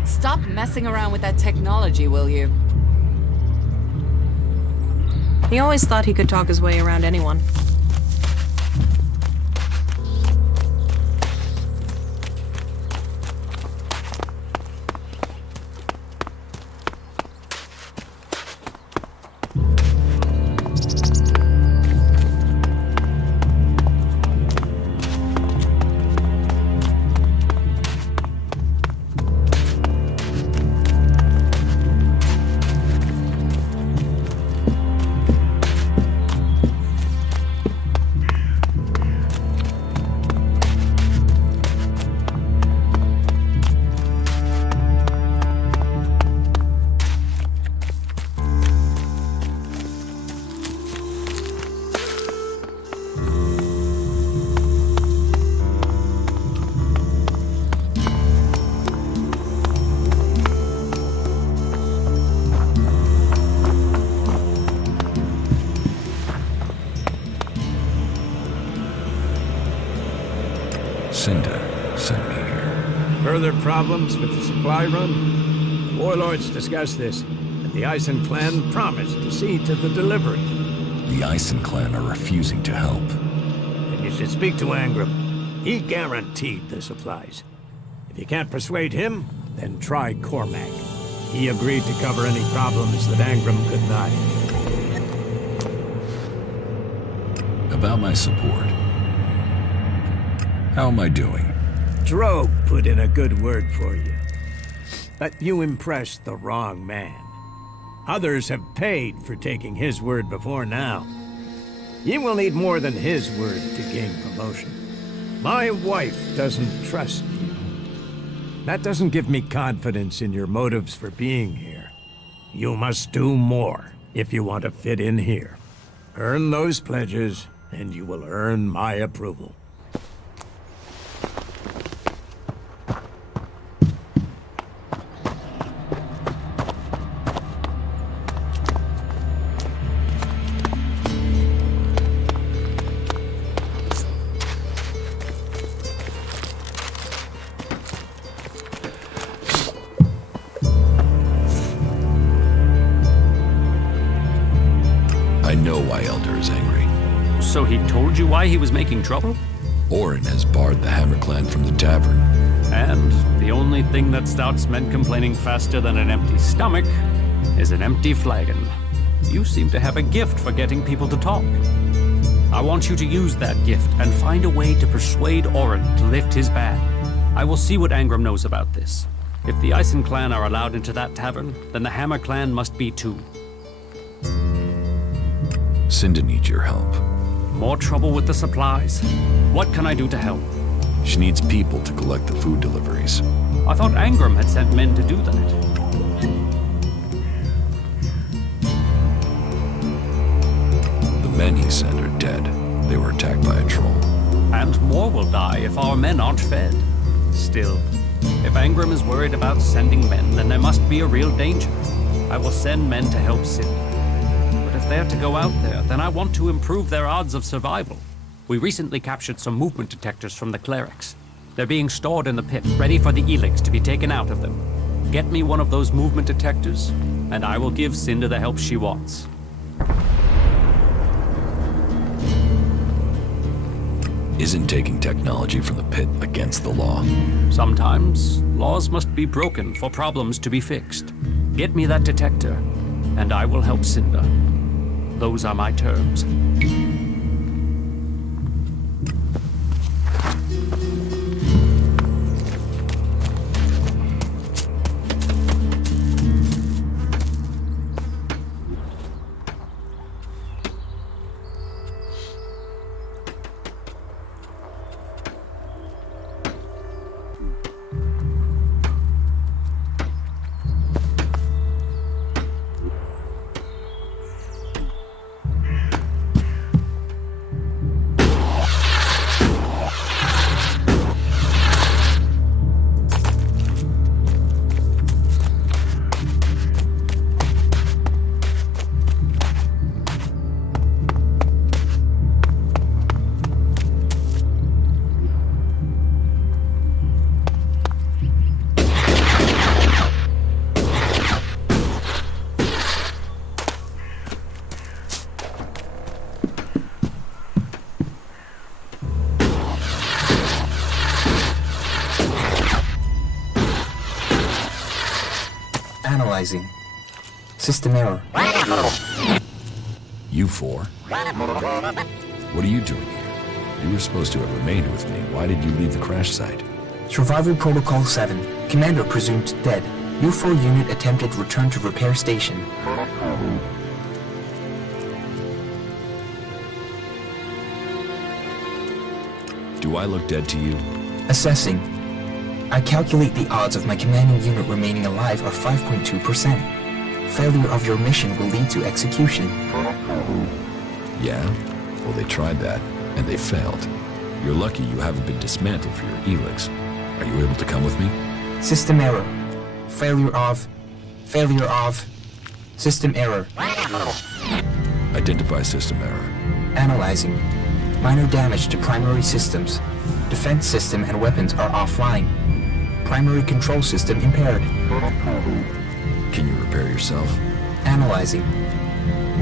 Stop messing around with that technology, will you? He always thought he could talk his way around anyone. Cinda sent me here. Further problems with the supply run? The warlords discussed this, and the Eisen clan promised to see to the delivery. The Ison clan are refusing to help. And you should speak to Angram. He guaranteed the supplies. If you can't persuade him, then try Cormac. He agreed to cover any problems that Angram could not. About my support. How am I doing? Drogue put in a good word for you. But you impressed the wrong man. Others have paid for taking his word before now. You will need more than his word to gain promotion. My wife doesn't trust you. That doesn't give me confidence in your motives for being here. You must do more if you want to fit in here. Earn those pledges, and you will earn my approval. I know why Elder is angry. So he told you why he was making trouble? Orin has barred the Hammer clan from the tavern. And the only thing that starts men complaining faster than an empty stomach is an empty flagon. You seem to have a gift for getting people to talk. I want you to use that gift and find a way to persuade Orin to lift his ban. I will see what Angram knows about this. If the Ison clan are allowed into that tavern, then the Hammer clan must be too. Cinda needs your help. More trouble with the supplies. What can I do to help? She needs people to collect the food deliveries. I thought Angram had sent men to do that. The men he sent are dead. They were attacked by a troll. And more will die if our men aren't fed. Still, if Angram is worried about sending men, then there must be a real danger. I will send men to help Cinda. If they're to go out there, then I want to improve their odds of survival. We recently captured some movement detectors from the clerics. They're being stored in the pit, ready for the Elex to be taken out of them. Get me one of those movement detectors, and I will give Cinda the help she wants. Isn't taking technology from the pit against the law? Sometimes, laws must be broken for problems to be fixed. Get me that detector, and I will help Cinda. Those are my terms. Analyzing. System error. You four? What are you doing here? You were supposed to have remained with me. Why did you leave the crash site? Survival Protocol 7. Commander presumed dead. U4 unit attempted return to repair station. Do I look dead to you? Assessing. I calculate the odds of my commanding unit remaining alive are 5.2%. Failure of your mission will lead to execution. Yeah? Well, they tried that, and they failed. You're lucky you haven't been dismantled for your Elex. Are you able to come with me? System error. Failure of... System error. Identify system error. Analyzing. Minor damage to primary systems. Defense system and weapons are offline. Primary control system impaired. Can you repair yourself? Analyzing.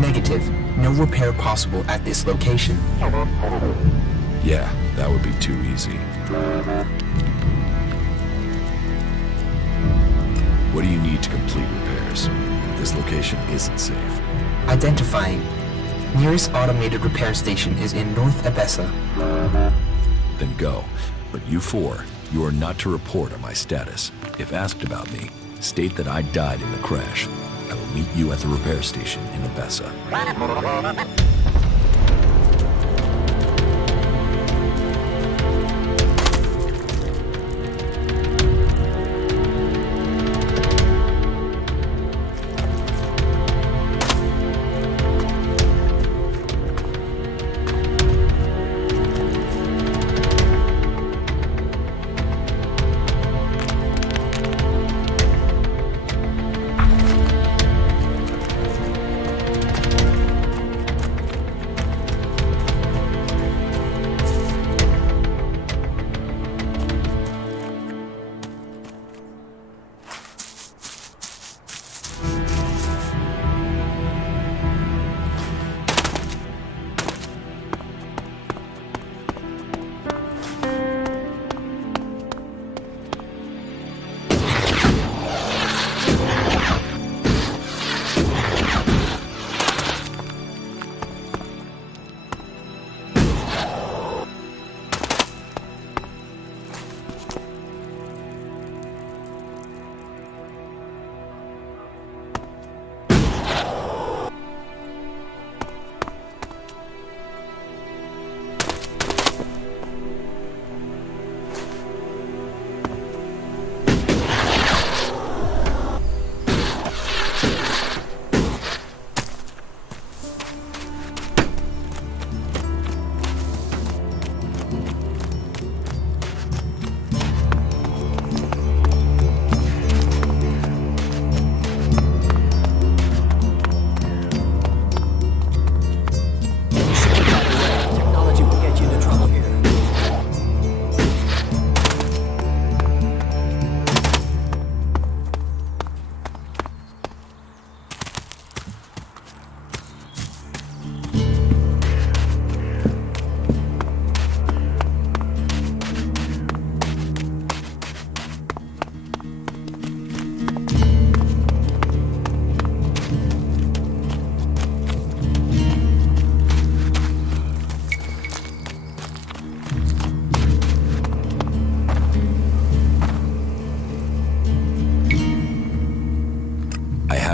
Negative. no repair possible at this location. Yeah, that would be too easy. What do you need to complete repairs? This location isn't safe. Identifying. Nearest automated repair station is in North Abessa. Then go. But you four, you are not to report on my status. If asked about me, state that I died in the crash. I will meet you at the repair station in Abessa.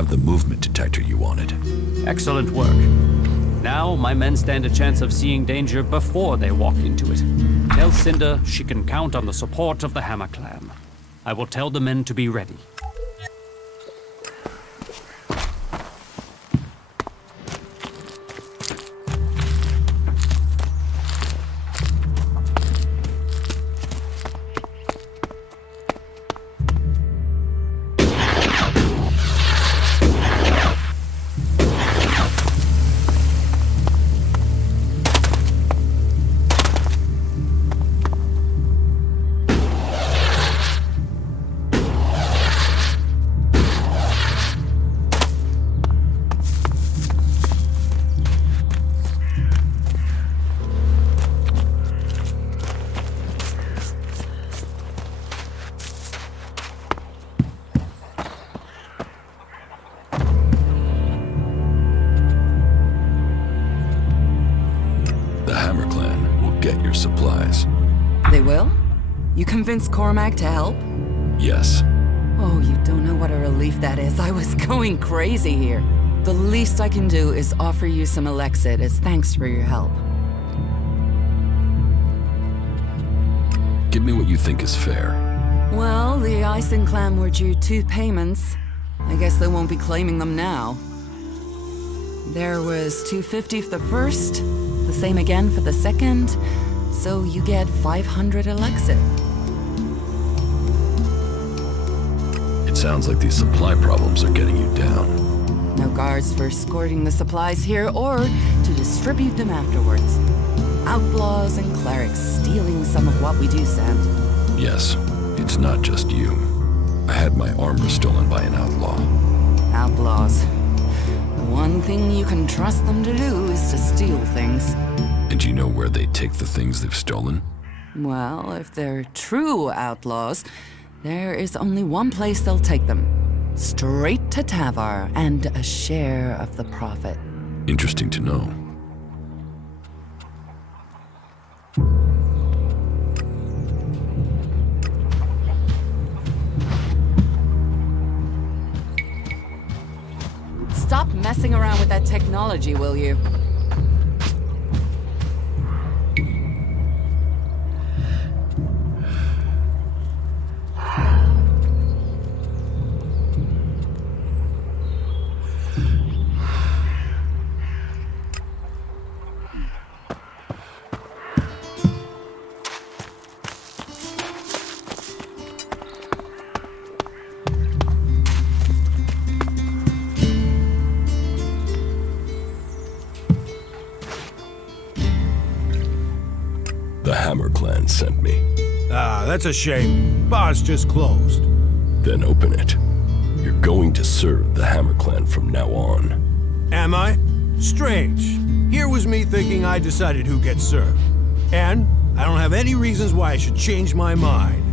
The movement detector you wanted. Excellent work. Now my men stand a chance of seeing danger before they walk into it. Tell Cinder she can count on the support of the Hammer Clan. I will tell the men to be ready. Supplies. They will? You convinced Cormac to help? Yes. Oh, you don't know what a relief that is. I was going crazy here. The least I can do is offer you some Elex as thanks for your help. Give me what you think is fair. Well, the Icing Clan were due 2 payments. I guess they won't be claiming them now. There was $250 for the first, the same again for the second. So you get 500 Elex. It sounds like these supply problems are getting you down. No guards for escorting the supplies here or to distribute them afterwards. Outlaws and clerics stealing some of what we do send. Yes, it's not just you. I had my armor stolen by an outlaw. Outlaws. The one thing you can trust them to do is to steal things. And do you know where they take the things they've stolen? Well, if they're true outlaws, there is only one place they'll take them. Straight to Tavar and a share of the profit. Interesting to know. Stop messing around with that technology, will you? The Hammer Clan sent me. Ah, that's a shame. Bar's just closed. Then open it. You're going to serve the Hammer Clan from now on. Am I? Strange. Here was me thinking I decided who gets served. And I don't have any reasons why I should change my mind.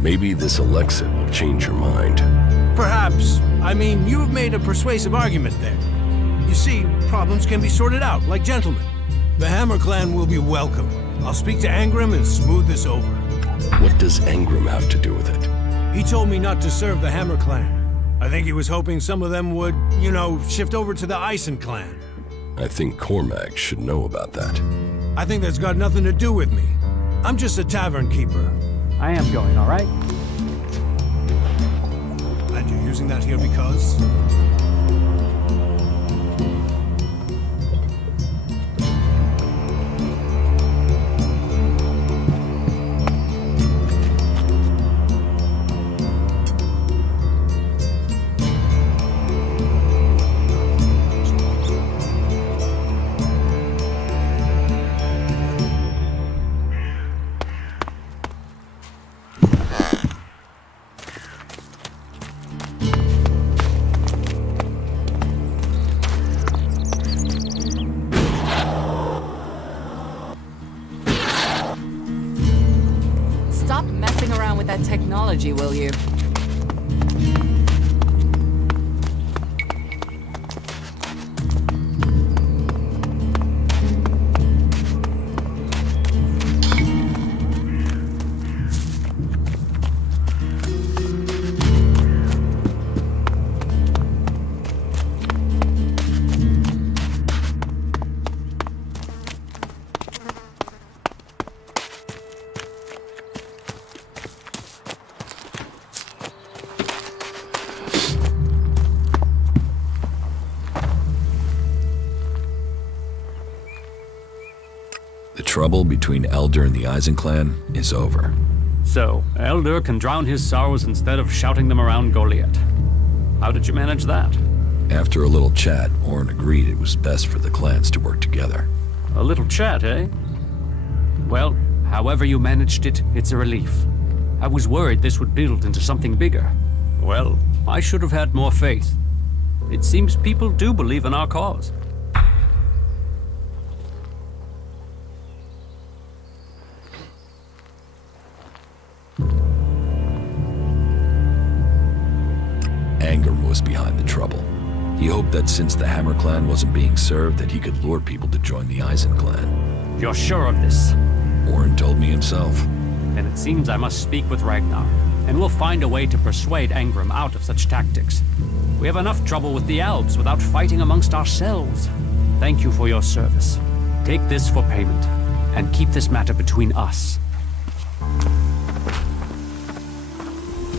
Maybe this Elex will change your mind. Perhaps. I mean, you have made a persuasive argument there. You see, problems can be sorted out, like gentlemen. The Hammer Clan will be welcome. I'll speak to Angrim and smooth this over. What does Angrim have to do with it? He told me not to serve the Hammer Clan. I think he was hoping some of them would, you know, shift over to the Ison Clan. I think Cormac should know about that. I think that's got nothing to do with me. I'm just a tavern keeper. I am going, all right? And you're using that here because? Technology, will you? The trouble between Elder and the Eisen clan is over. So, Elder can drown his sorrows instead of shouting them around Goliath. How did you manage that? After a little chat, Orn agreed it was best for the clans to work together. A little chat, eh? Well, however you managed it, it's a relief. I was worried this would build into something bigger. Well, I should have had more faith. It seems people do believe in our cause. Angrim was behind the trouble. He hoped that since the Hammer clan wasn't being served, that he could lure people to join the Eisen clan. You're sure of this? Orn told me himself. Then it seems I must speak with Ragnar, and we'll find a way to persuade Angrim out of such tactics. We have enough trouble with the Alps without fighting amongst ourselves. Thank you for your service. Take this for payment, and keep this matter between us.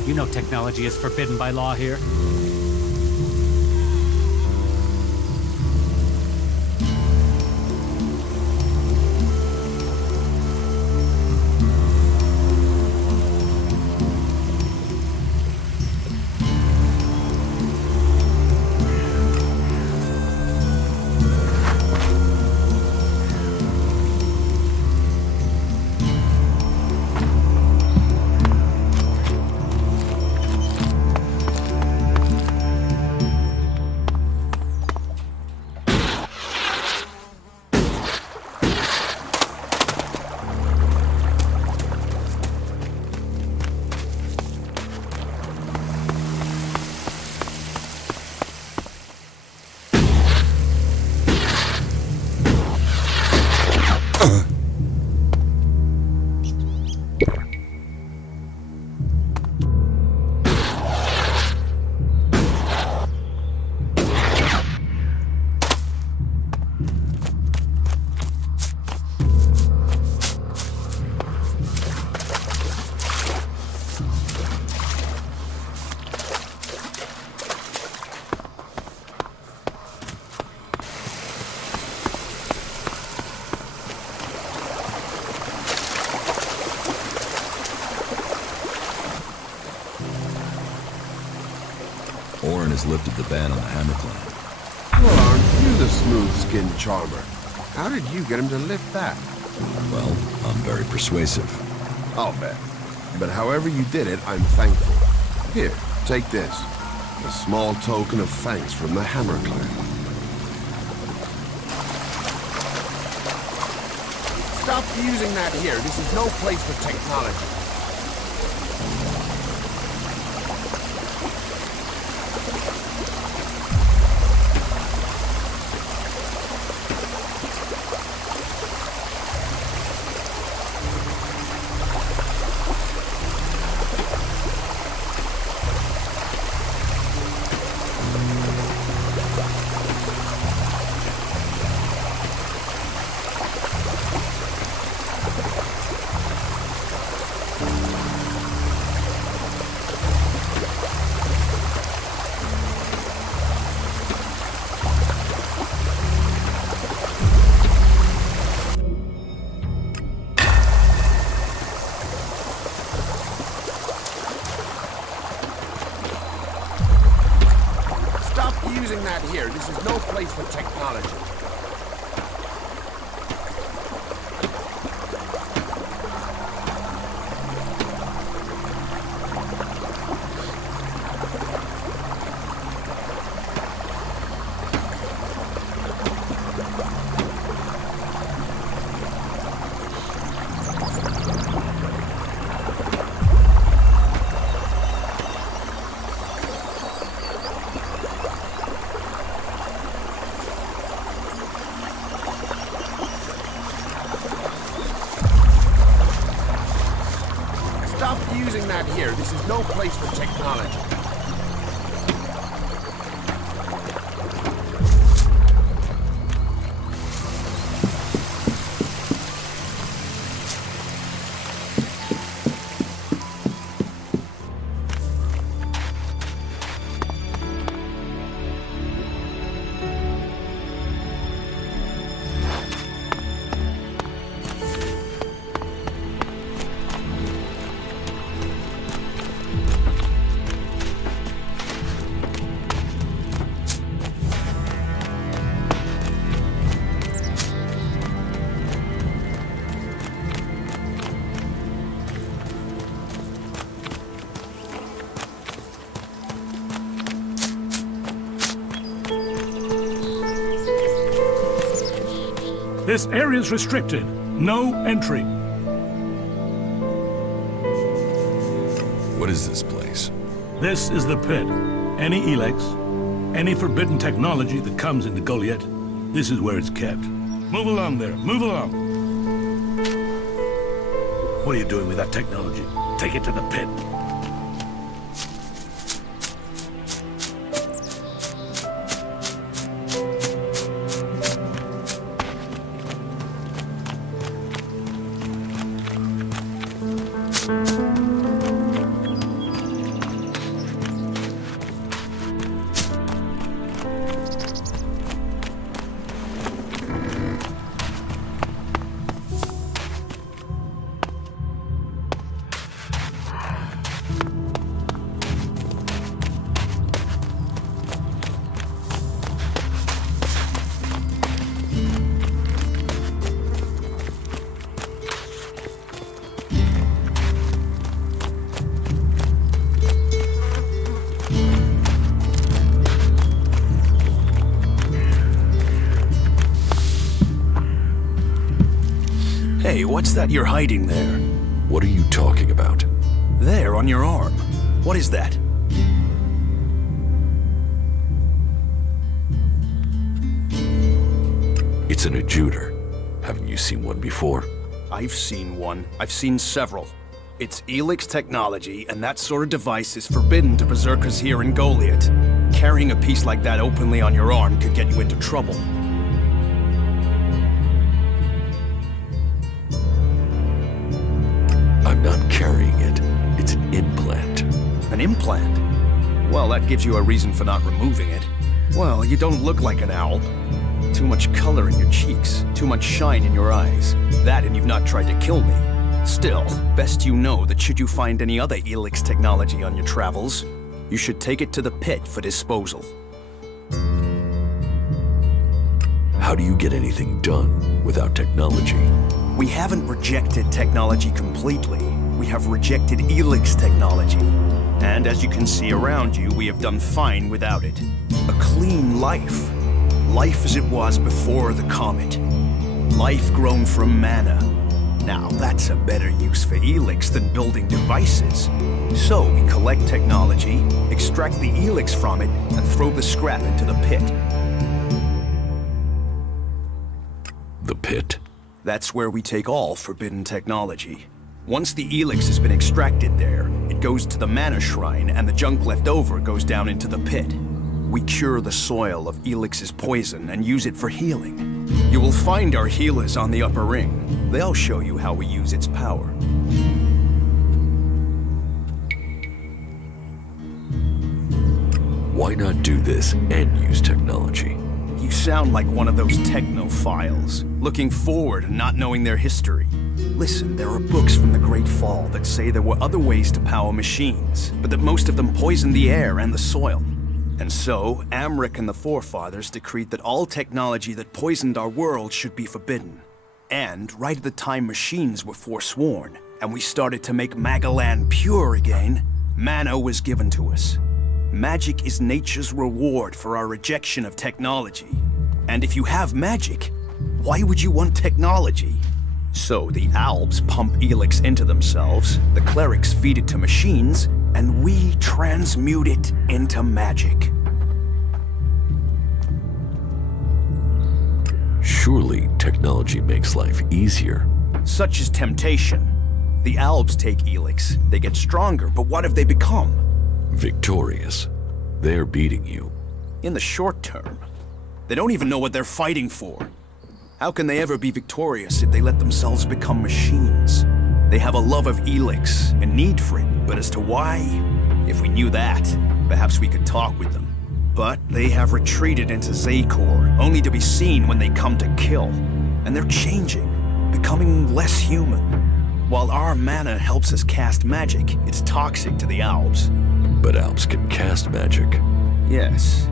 You know technology is forbidden by law here. Orin has lifted the ban on the Hammer Clan. Well, aren't you the smooth-skinned charmer? How did you get him to lift that? Well, I'm very persuasive. I'll bet. But however you did it, I'm thankful. Here, take this. A small token of thanks from the Hammer Clan. Stop using that here. This is no place for technology. Using that here. This is no place for technology. Using that here. This is no place for technology. This area is restricted. No entry. What is this place? This is the pit. Any Elex, any forbidden technology that comes into Goliath, this is where it's kept. Move along there. Move along. What are you doing with that technology? Take it to the pit. Hey, what's that you're hiding there? What are you talking about? There, on your arm. What is that? It's an adjuter. Haven't you seen one before? I've seen one. I've seen several. It's Elex technology, and that sort of device is forbidden to berserkers here in Goliath. Carrying a piece like that openly on your arm could get you into trouble. I'm not carrying it. It's an implant. An implant? Well, that gives you a reason for not removing it. Well, you don't look like an owl. Too much color in your cheeks, too much shine in your eyes. That and you've not tried to kill me. Still, best you know that should you find any other Elex technology on your travels, you should take it to the pit for disposal. How do you get anything done without technology? We haven't rejected technology completely. We have rejected Elex technology. And as you can see around you, we have done fine without it. A clean life. Life as it was before the comet. Life grown from mana. Now, that's a better use for Elex than building devices. So, we collect technology, extract the Elex from it, and throw the scrap into the pit. The pit? That's where we take all forbidden technology. Once the Elex has been extracted there, it goes to the mana shrine, and the junk left over goes down into the pit. We cure the soil of Elix's poison and use it for healing. You will find our healers on the upper ring. They'll show you how we use its power. Why not do this and use technology? You sound like one of those technophiles, looking forward and not knowing their history. Listen, there are books from the Great Fall that say there were other ways to power machines, but that most of them poisoned the air and the soil. And so, Amric and the forefathers decreed that all technology that poisoned our world should be forbidden. And right at the time machines were forsworn, and we started to make Magalan pure again, mana was given to us. Magic is nature's reward for our rejection of technology. And if you have magic, why would you want technology? So the Albs pump Elex into themselves, the clerics feed it to machines, and we transmute it into magic. Surely technology makes life easier. Such is temptation. The Albs take Elex, they get stronger, but what have they become? Victorious. They're beating you. In the short term. They don't even know what they're fighting for. How can they ever be victorious if they let themselves become machines? They have a love of Elex, a need for it, but as to why, if we knew that, perhaps we could talk with them. But they have retreated into Zakor, only to be seen when they come to kill. And they're changing, becoming less human. While our mana helps us cast magic, it's toxic to the Albs. But Albs can cast magic. Yes.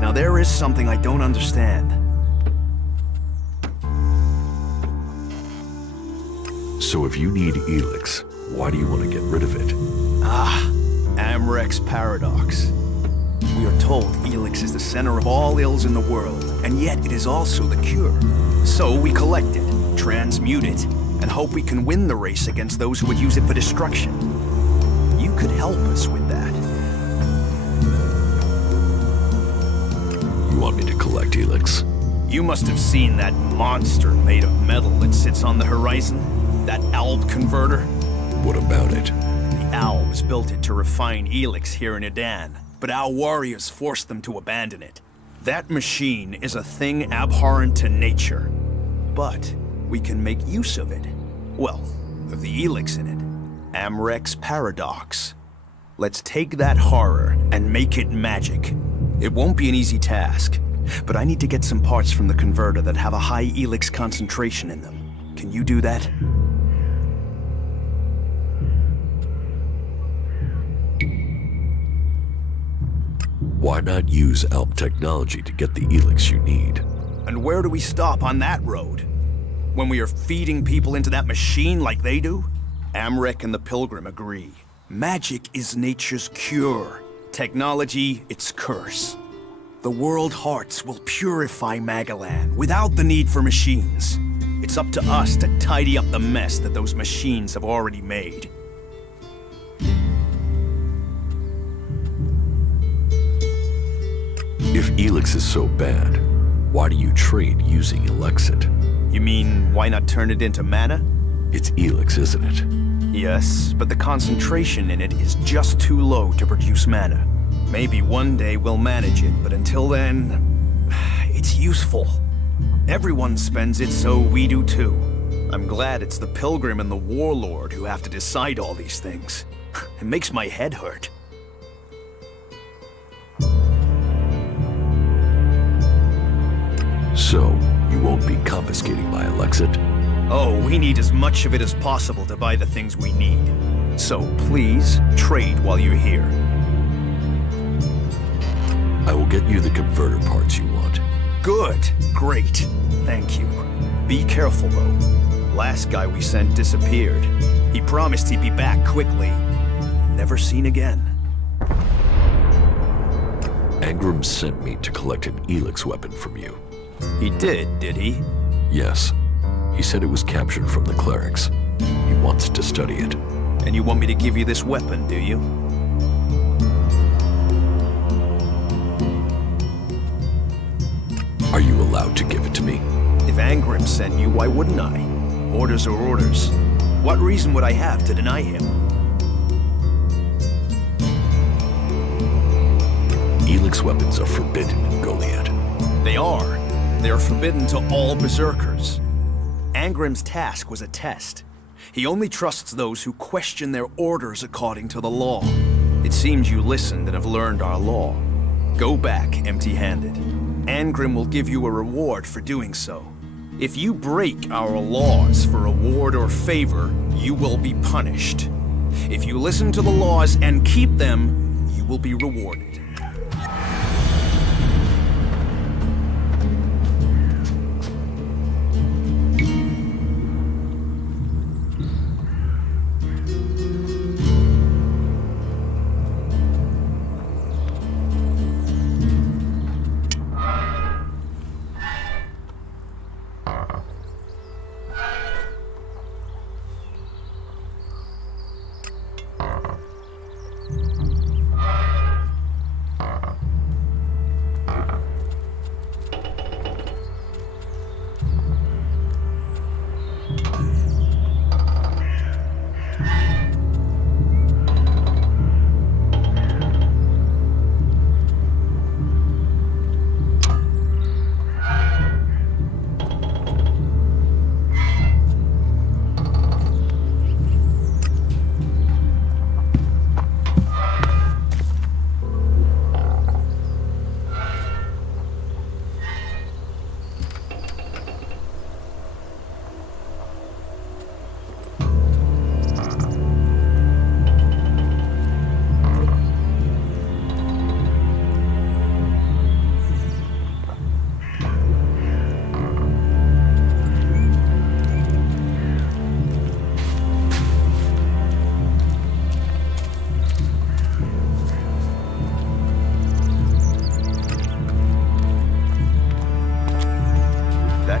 Now there is something I don't understand. So if you need Elex, why do you want to get rid of it? Amrek's paradox. We are told Elex is the center of all ills in the world, and yet it is also the cure. So we collect it, transmute it, and hope we can win the race against those who would use it for destruction. You could help us with that. You want me to collect Elex? You must have seen that monster made of metal that sits on the horizon. That Alb converter? What about it? The Albs built it to refine Elex here in Edan, but our warriors forced them to abandon it. That machine is a thing abhorrent to nature, but we can make use of it. Well, of the Elex in it. Amrek's paradox. Let's take that horror and make it magic. It won't be an easy task, but I need to get some parts from the converter that have a high Elex concentration in them. Can you do that? Why not use Alb technology to get the Elex you need? And where do we stop on that road? When we are feeding people into that machine like they do? Amrek and the Pilgrim agree. Magic is nature's cure. Technology, its curse. The world hearts will purify Magalan without the need for machines. It's up to us to tidy up the mess that those machines have already made. If Elex is so bad, why do you trade using Elexit? You mean, why not turn it into mana? It's Elex, isn't it? Yes, but the concentration in it is just too low to produce mana. Maybe one day we'll manage it, but until then, it's useful. Everyone spends it, so we do too. I'm glad it's the Pilgrim and the Warlord who have to decide all these things. It makes my head hurt. So, you won't be confiscating my Elexit? Oh, we need as much of it as possible to buy the things we need. So please, trade while you're here. I will get you the converter parts you want. Good. Great. Thank you. Be careful, though. Last guy we sent disappeared. He promised he'd be back quickly. Never seen again. Angrim sent me to collect an Elex weapon from you. He did he? Yes. He said it was captured from the clerics. He wants to study it. And you want me to give you this weapon, do you? Are you allowed to give it to me? If Angrim sent you, why wouldn't I? Orders are orders. What reason would I have to deny him? Elex weapons are forbidden in Goliath. They are. They are forbidden to all berserkers. Angrim's task was a test. He only trusts those who question their orders according to the law. It seems you listened and have learned our law. Go back empty-handed. Angrim will give you a reward for doing so. If you break our laws for reward or favor, you will be punished. If you listen to the laws and keep them, you will be rewarded.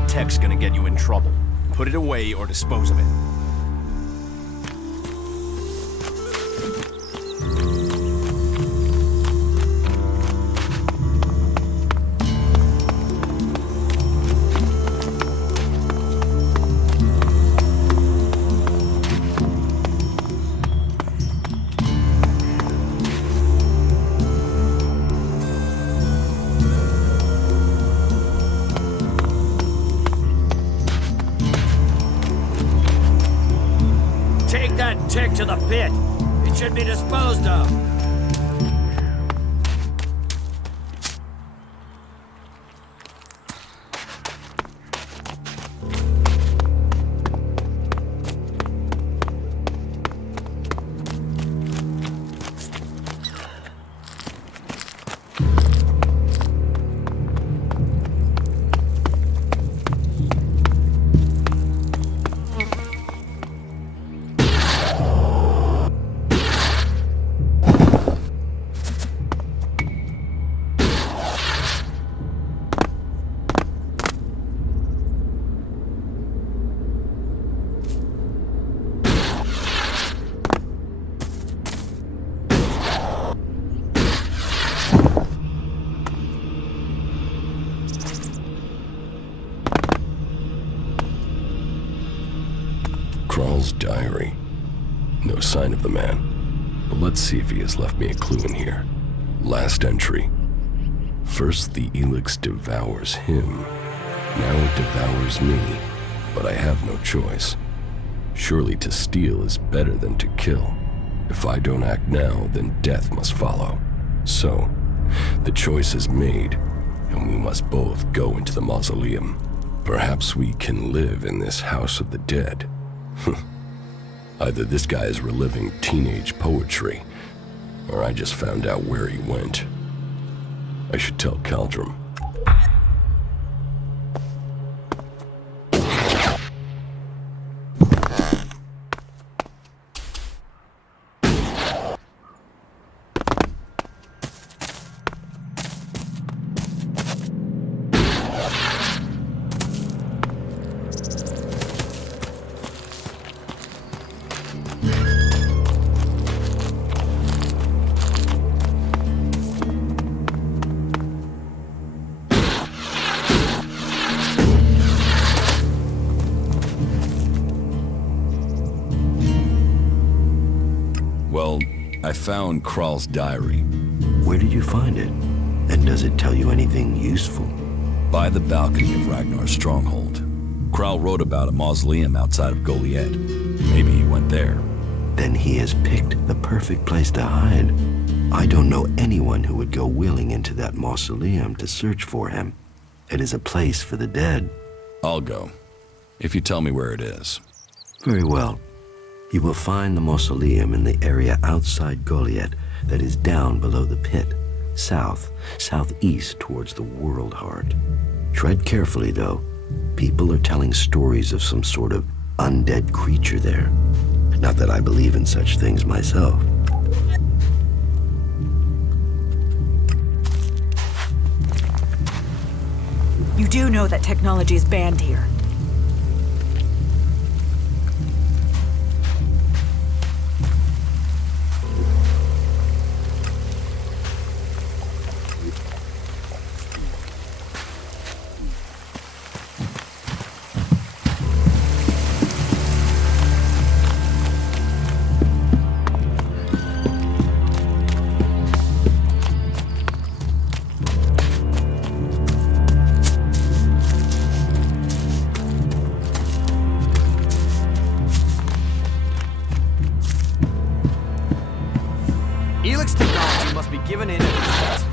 Tech's gonna get you in trouble. Put it away or dispose of it. Tick to the pit. It should be disposed of. Kral's diary. No sign of the man. But let's see if he has left me a clue in here. Last entry. First the Elex devours him. Now it devours me. But I have no choice. Surely to steal is better than to kill. If I don't act now, then death must follow. So, the choice is made, and we must both go into the mausoleum. Perhaps we can live in this house of the dead. Either this guy is reliving teenage poetry, or I just found out where he went. I should tell Caldrum. Well, I found Kral's diary. Where did you find it? And does it tell you anything useful? By the balcony of Ragnar's stronghold. Kral wrote about a mausoleum outside of Goliath. Maybe he went there. Then he has picked the perfect place to hide. I don't know anyone who would go willing into that mausoleum to search for him. It is a place for the dead. I'll go, if you tell me where it is. Very well. You will find the mausoleum in the area outside Goliath that is down below the pit, southeast towards the world heart. Tread carefully, though. People are telling stories of some sort of undead creature there. Not that I believe in such things myself. You do know that technology is banned here. Elex technology must be given in and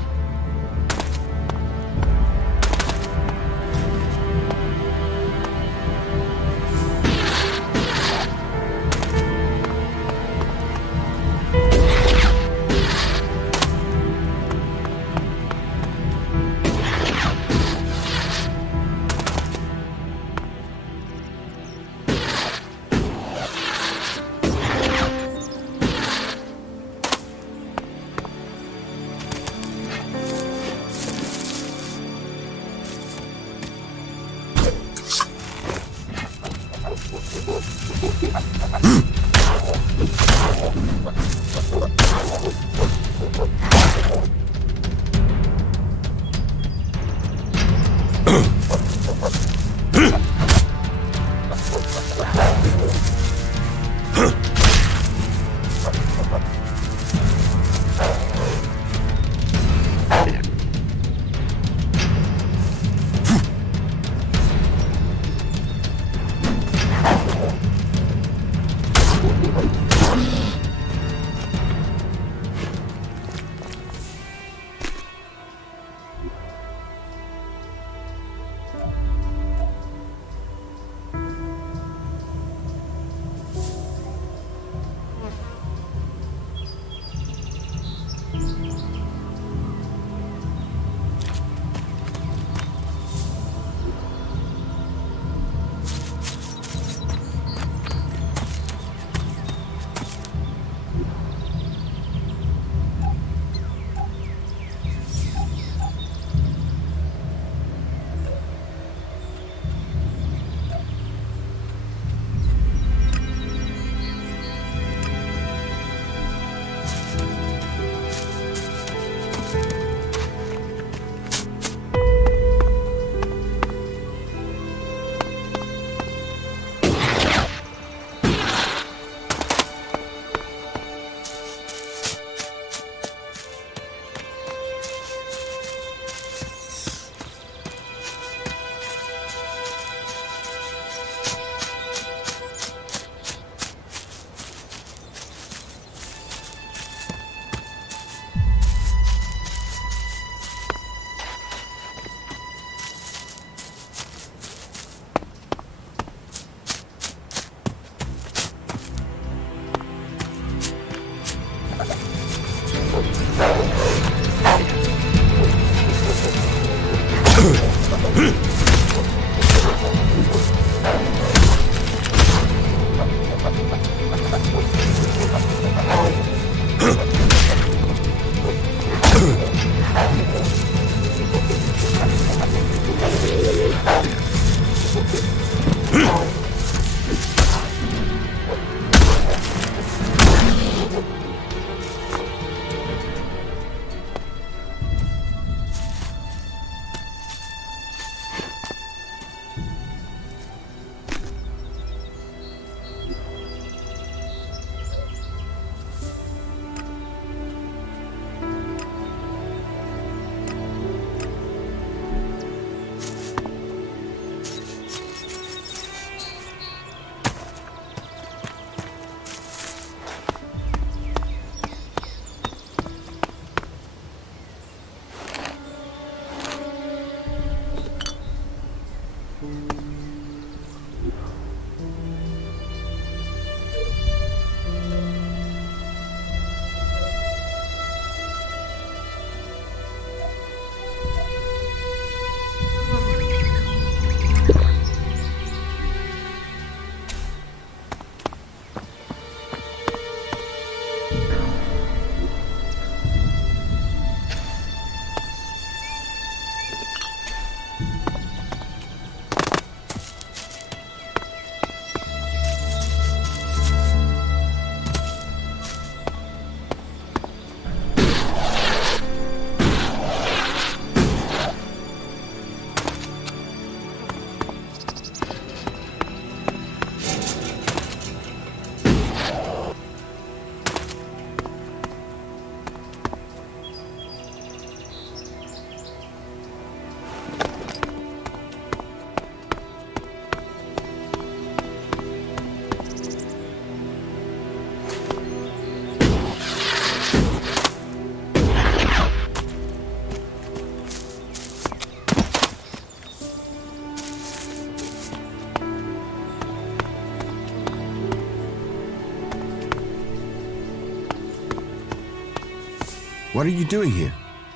What are you doing here?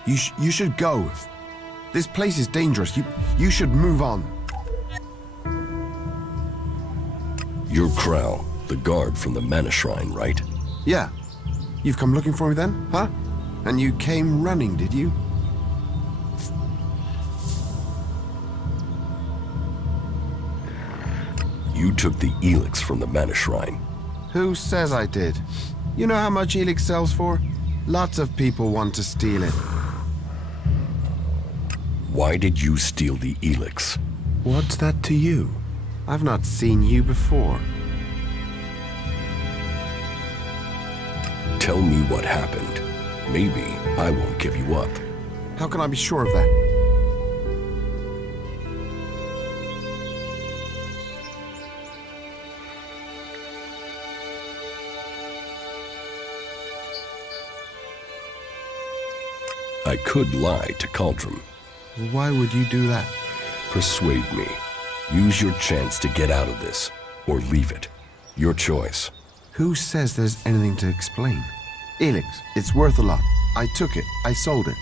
You should go. This place is dangerous. You should move on. You're Crow, the guard from the Mana Shrine, right? Yeah. You've come looking for me then, huh? And you came running, did you? You took the Elex from the Mana Shrine. Who says I did? You know how much Elex sells for? Lots of people want to steal it. Why did you steal the Elex? What's that to you? I've not seen you before. Tell me what happened. Maybe I won't give you up. How can I be sure of that? I could lie to Cauldron. Why would you do that? Persuade me. Use your chance to get out of this, or leave it. Your choice. Who says there's anything to explain? Elex, it's worth a lot. I took it. I sold it.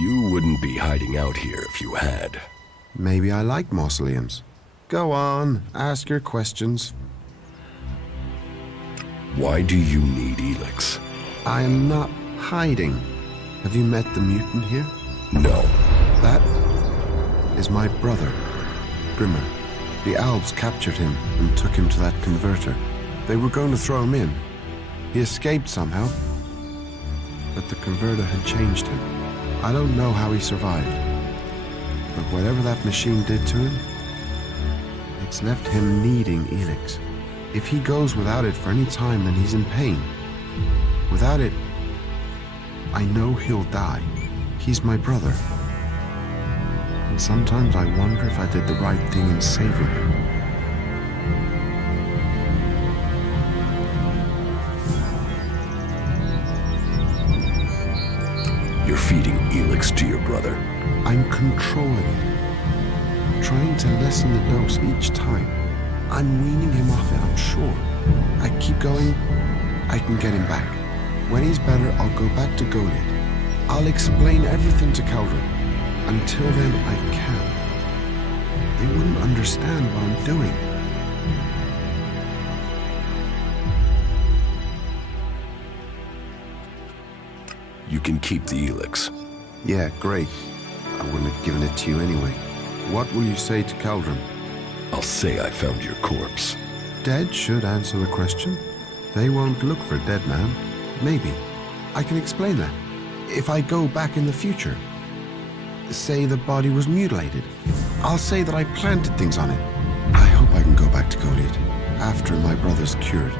You wouldn't be hiding out here if you had. Maybe I like mausoleums. Go on, ask your questions. Why do you need Elex? I am not hiding. Have you met the mutant here? No. That is my brother, Grimmer. The Albs captured him and took him to that converter. They were going to throw him in. He escaped somehow, but the converter had changed him. I don't know how he survived, but whatever that machine did to him, it's left him needing Elex. If he goes without it for any time, then he's in pain. Without it, I know he'll die. He's my brother. And sometimes I wonder if I did the right thing in saving him. You're feeding Elex to your brother. I'm controlling it. Trying to lessen the dose each time. I'm weaning him off it, I'm sure. I keep going, I can get him back. When he's better, I'll go back to Goliath. I'll explain everything to Cauldron. Until then, I can't. They wouldn't understand what I'm doing. You can keep the Elex. Yeah, great. I wouldn't have given it to you anyway. What will you say to Cauldron? I'll say I found your corpse. Dead should answer the question. They won't look for a dead man. Maybe. I can explain that. If I go back in the future, say the body was mutilated, I'll say that I planted things on it. I hope I can go back to Goliath after my brother's cured.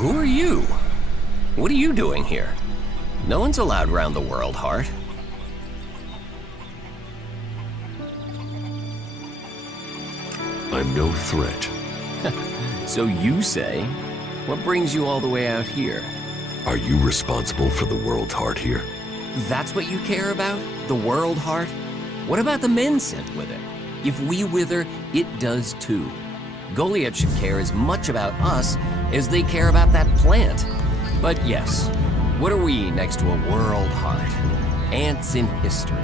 Who are you? What are you doing here? No one's allowed round the world, Heart. I'm no threat. So you say? What brings you all the way out here? Are you responsible for the world heart here? That's what you care about? The world heart? What about the men sent with it? If we wither, it does too. Goliath should care as much about us as they care about that plant. But yes, what are we next to a world heart? Ants in history.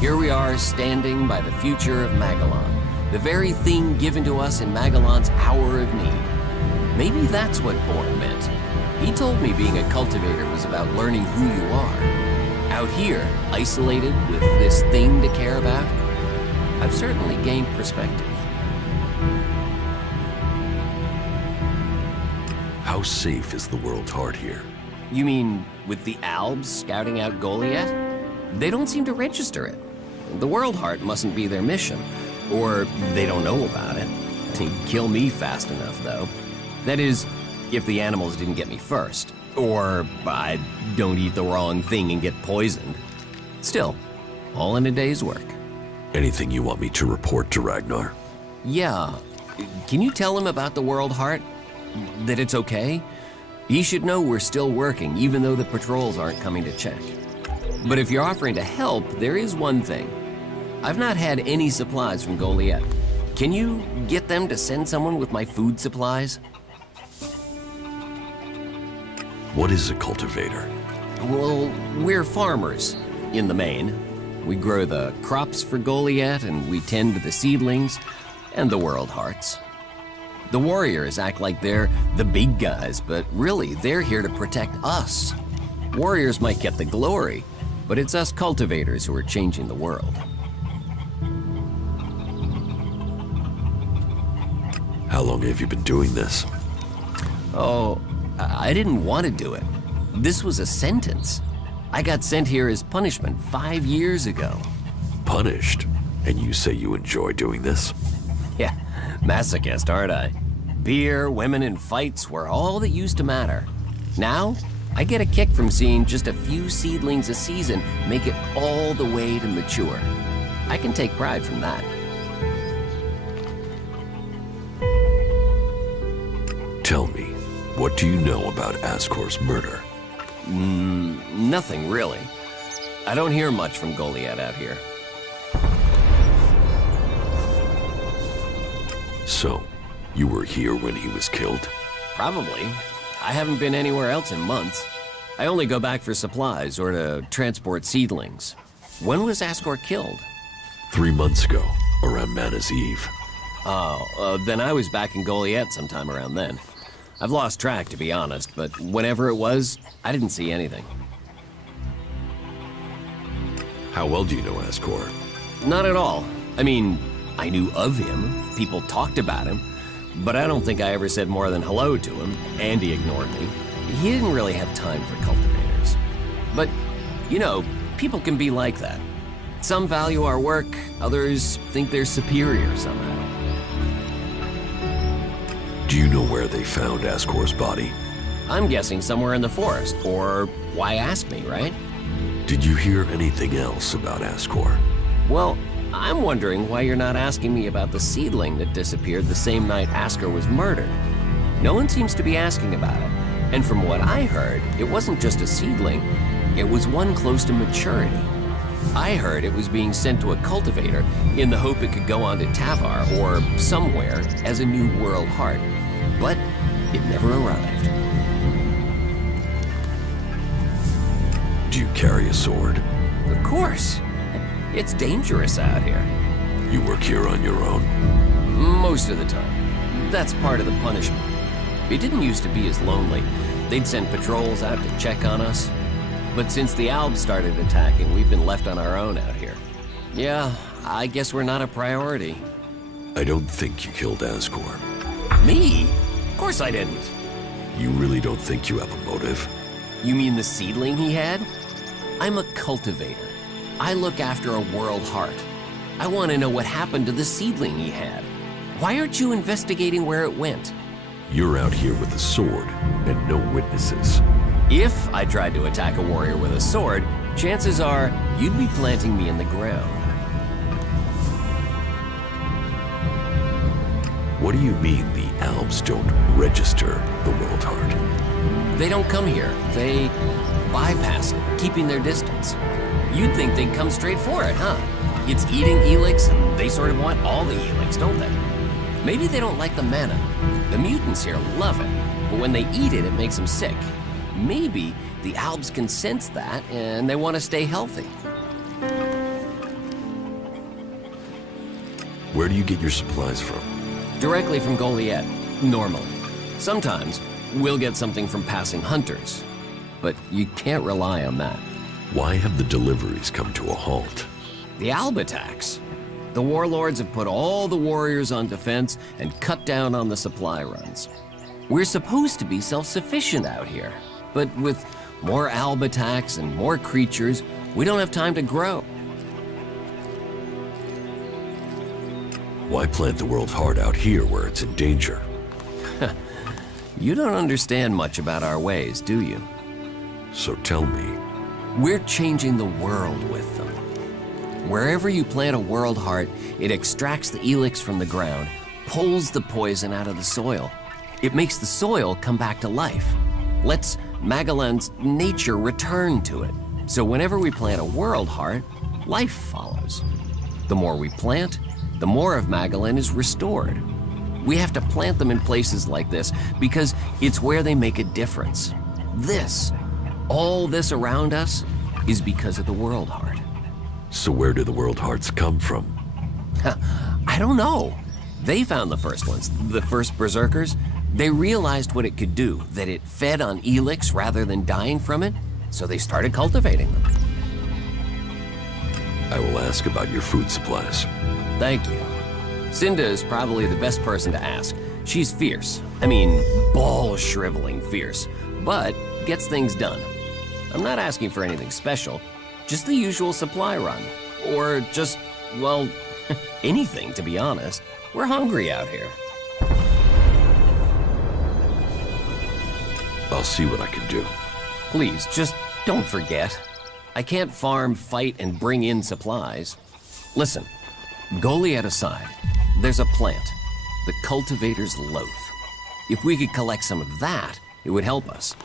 Here we are standing by the future of Magellan, the very thing given to us in Magellan's hour of need. Maybe that's what Born meant. He told me being a cultivator was about learning who you are. Out here, isolated with this thing to care about, I've certainly gained perspective. How safe is the world heart here? You mean with the Albs scouting out Goliath? They don't seem to register it. The world heart mustn't be their mission. Or they don't know about it. They'd kill me fast enough, though. That is, if the animals didn't get me first. Or I don't eat the wrong thing and get poisoned. Still, all in a day's work. Anything you want me to report to Ragnar? Yeah. Can you tell him about the world heart? That it's okay? He should know we're still working, even though the patrols aren't coming to check. But if you're offering to help, there is one thing. I've not had any supplies from Goliath. Can you get them to send someone with my food supplies? What is a cultivator? Well, we're farmers, in the main. We grow the crops for Goliath, and we tend to the seedlings and the world hearts. The warriors act like they're the big guys, but really, they're here to protect us. Warriors might get the glory, but it's us cultivators who are changing the world. How long have you been doing this? Oh, I didn't want to do it. This was a sentence. I got sent here as punishment 5 years ago. Punished? And you say you enjoy doing this? Yeah, masochist, aren't I? Beer, women, and fights were all that used to matter. Now, I get a kick from seeing just a few seedlings a season make it all the way to mature. I can take pride from that. Tell me, what do you know about Ascor's murder? Nothing really. I don't hear much from Goliath out here. So, you were here when he was killed? Probably. I haven't been anywhere else in months. I only go back for supplies or to transport seedlings. When was Ascor killed? 3 months ago, around Mana's Eve. Oh, then I was back in Goliath sometime around then. I've lost track, to be honest, but whenever it was, I didn't see anything. How well do you know Ascor? Not at all. I mean, I knew of him, people talked about him, but I don't think I ever said more than hello to him, and he ignored me. He didn't really have time for cultivators. But, you know, people can be like that. Some value our work, others think they're superior somehow. Do you know where they found Ascor's body? I'm guessing somewhere in the forest, or why ask me, right? Did you hear anything else about Ascor? Well, I'm wondering why you're not asking me about the seedling that disappeared the same night Ascor was murdered. No one seems to be asking about it, and from what I heard, it wasn't just a seedling, it was one close to maturity. I heard it was being sent to a cultivator in the hope it could go on to Tavar or somewhere as a new world heart. But it never arrived. Do you carry a sword? Of course. It's dangerous out here. You work here on your own? Most of the time. That's part of the punishment. It didn't used to be as lonely. They'd send patrols out to check on us. But since the Albs started attacking, we've been left on our own out here. Yeah, I guess we're not a priority. I don't think you killed Ascor. Me? Of course I didn't. You really don't think you have a motive? You mean the seedling he had? I'm a cultivator. I look after a world heart. I want to know what happened to the seedling he had. Why aren't you investigating where it went? You're out here with a sword and no witnesses. If I tried to attack a warrior with a sword, chances are you'd be planting me in the ground. What do you mean the Albs don't register the World Heart? They don't come here. They bypass it, keeping their distance. You'd think they'd come straight for it, huh? It's eating Elex, and they sort of want all the Elex, don't they? Maybe they don't like the mana. The mutants here love it, but when they eat it, it makes them sick. Maybe the Albs can sense that, and they want to stay healthy. Where do you get your supplies from? Directly from Goliath, normally. Sometimes, we'll get something from passing hunters, but you can't rely on that. Why have the deliveries come to a halt? The Alb attacks. The warlords have put all the warriors on defense and cut down on the supply runs. We're supposed to be self-sufficient out here, but with more Alb attacks and more creatures, we don't have time to grow. Why plant the World Heart out here where it's in danger? You don't understand much about our ways, do you? So tell me. We're changing the world with them. Wherever you plant a World Heart, it extracts the Elex from the ground, pulls the poison out of the soil. It makes the soil come back to life. Lets Magellan's nature return to it. So whenever we plant a World Heart, life follows. The more we plant, the more of Magellan is restored. We have to plant them in places like this because it's where they make a difference. All this around us, is because of the World Heart. So where do the World Hearts come from? I don't know. They found the first ones, the first Berserkers. They realized what it could do, that it fed on Elex rather than dying from it, so they started cultivating them. I will ask about your food supplies. Thank you. Cinda is probably the best person to ask. She's fierce. I mean, ball-shriveling fierce, but gets things done. I'm not asking for anything special, just the usual supply run. Or just, well, anything, to be honest. We're hungry out here. I'll see what I can do. Please, just don't forget. I can't farm, fight, and bring in supplies. Listen, Goliath aside, there's a plant, the cultivator's loaf. If we could collect some of that, it would help us.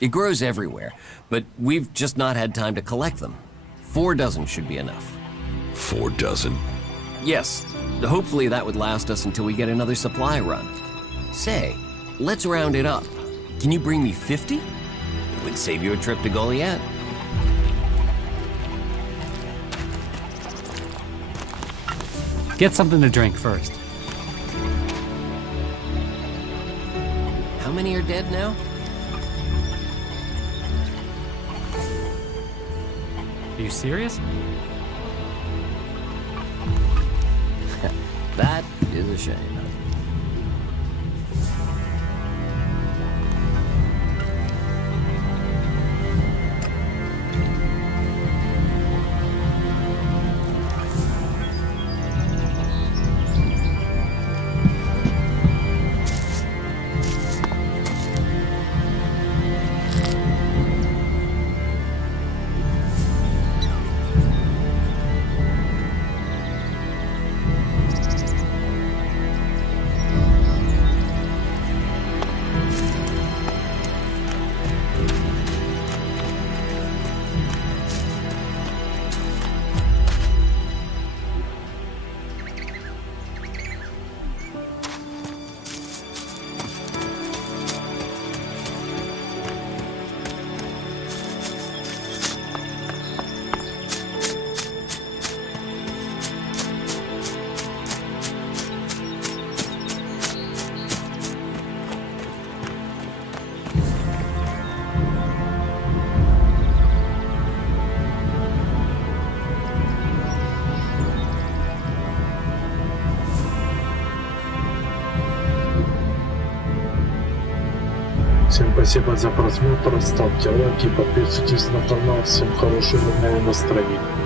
It grows everywhere, but we've just not had time to collect them. 4 dozen should be enough. 4 dozen? Yes, hopefully that would last us until we get another supply run. Say, let's round it up. Can you bring me 50? It would save you a trip to Goliath. Get something to drink first. How many are dead now? Are you serious? That is a shame. Всем спасибо за просмотр, ставьте лайки, подписывайтесь на канал, всем хорошего настроения.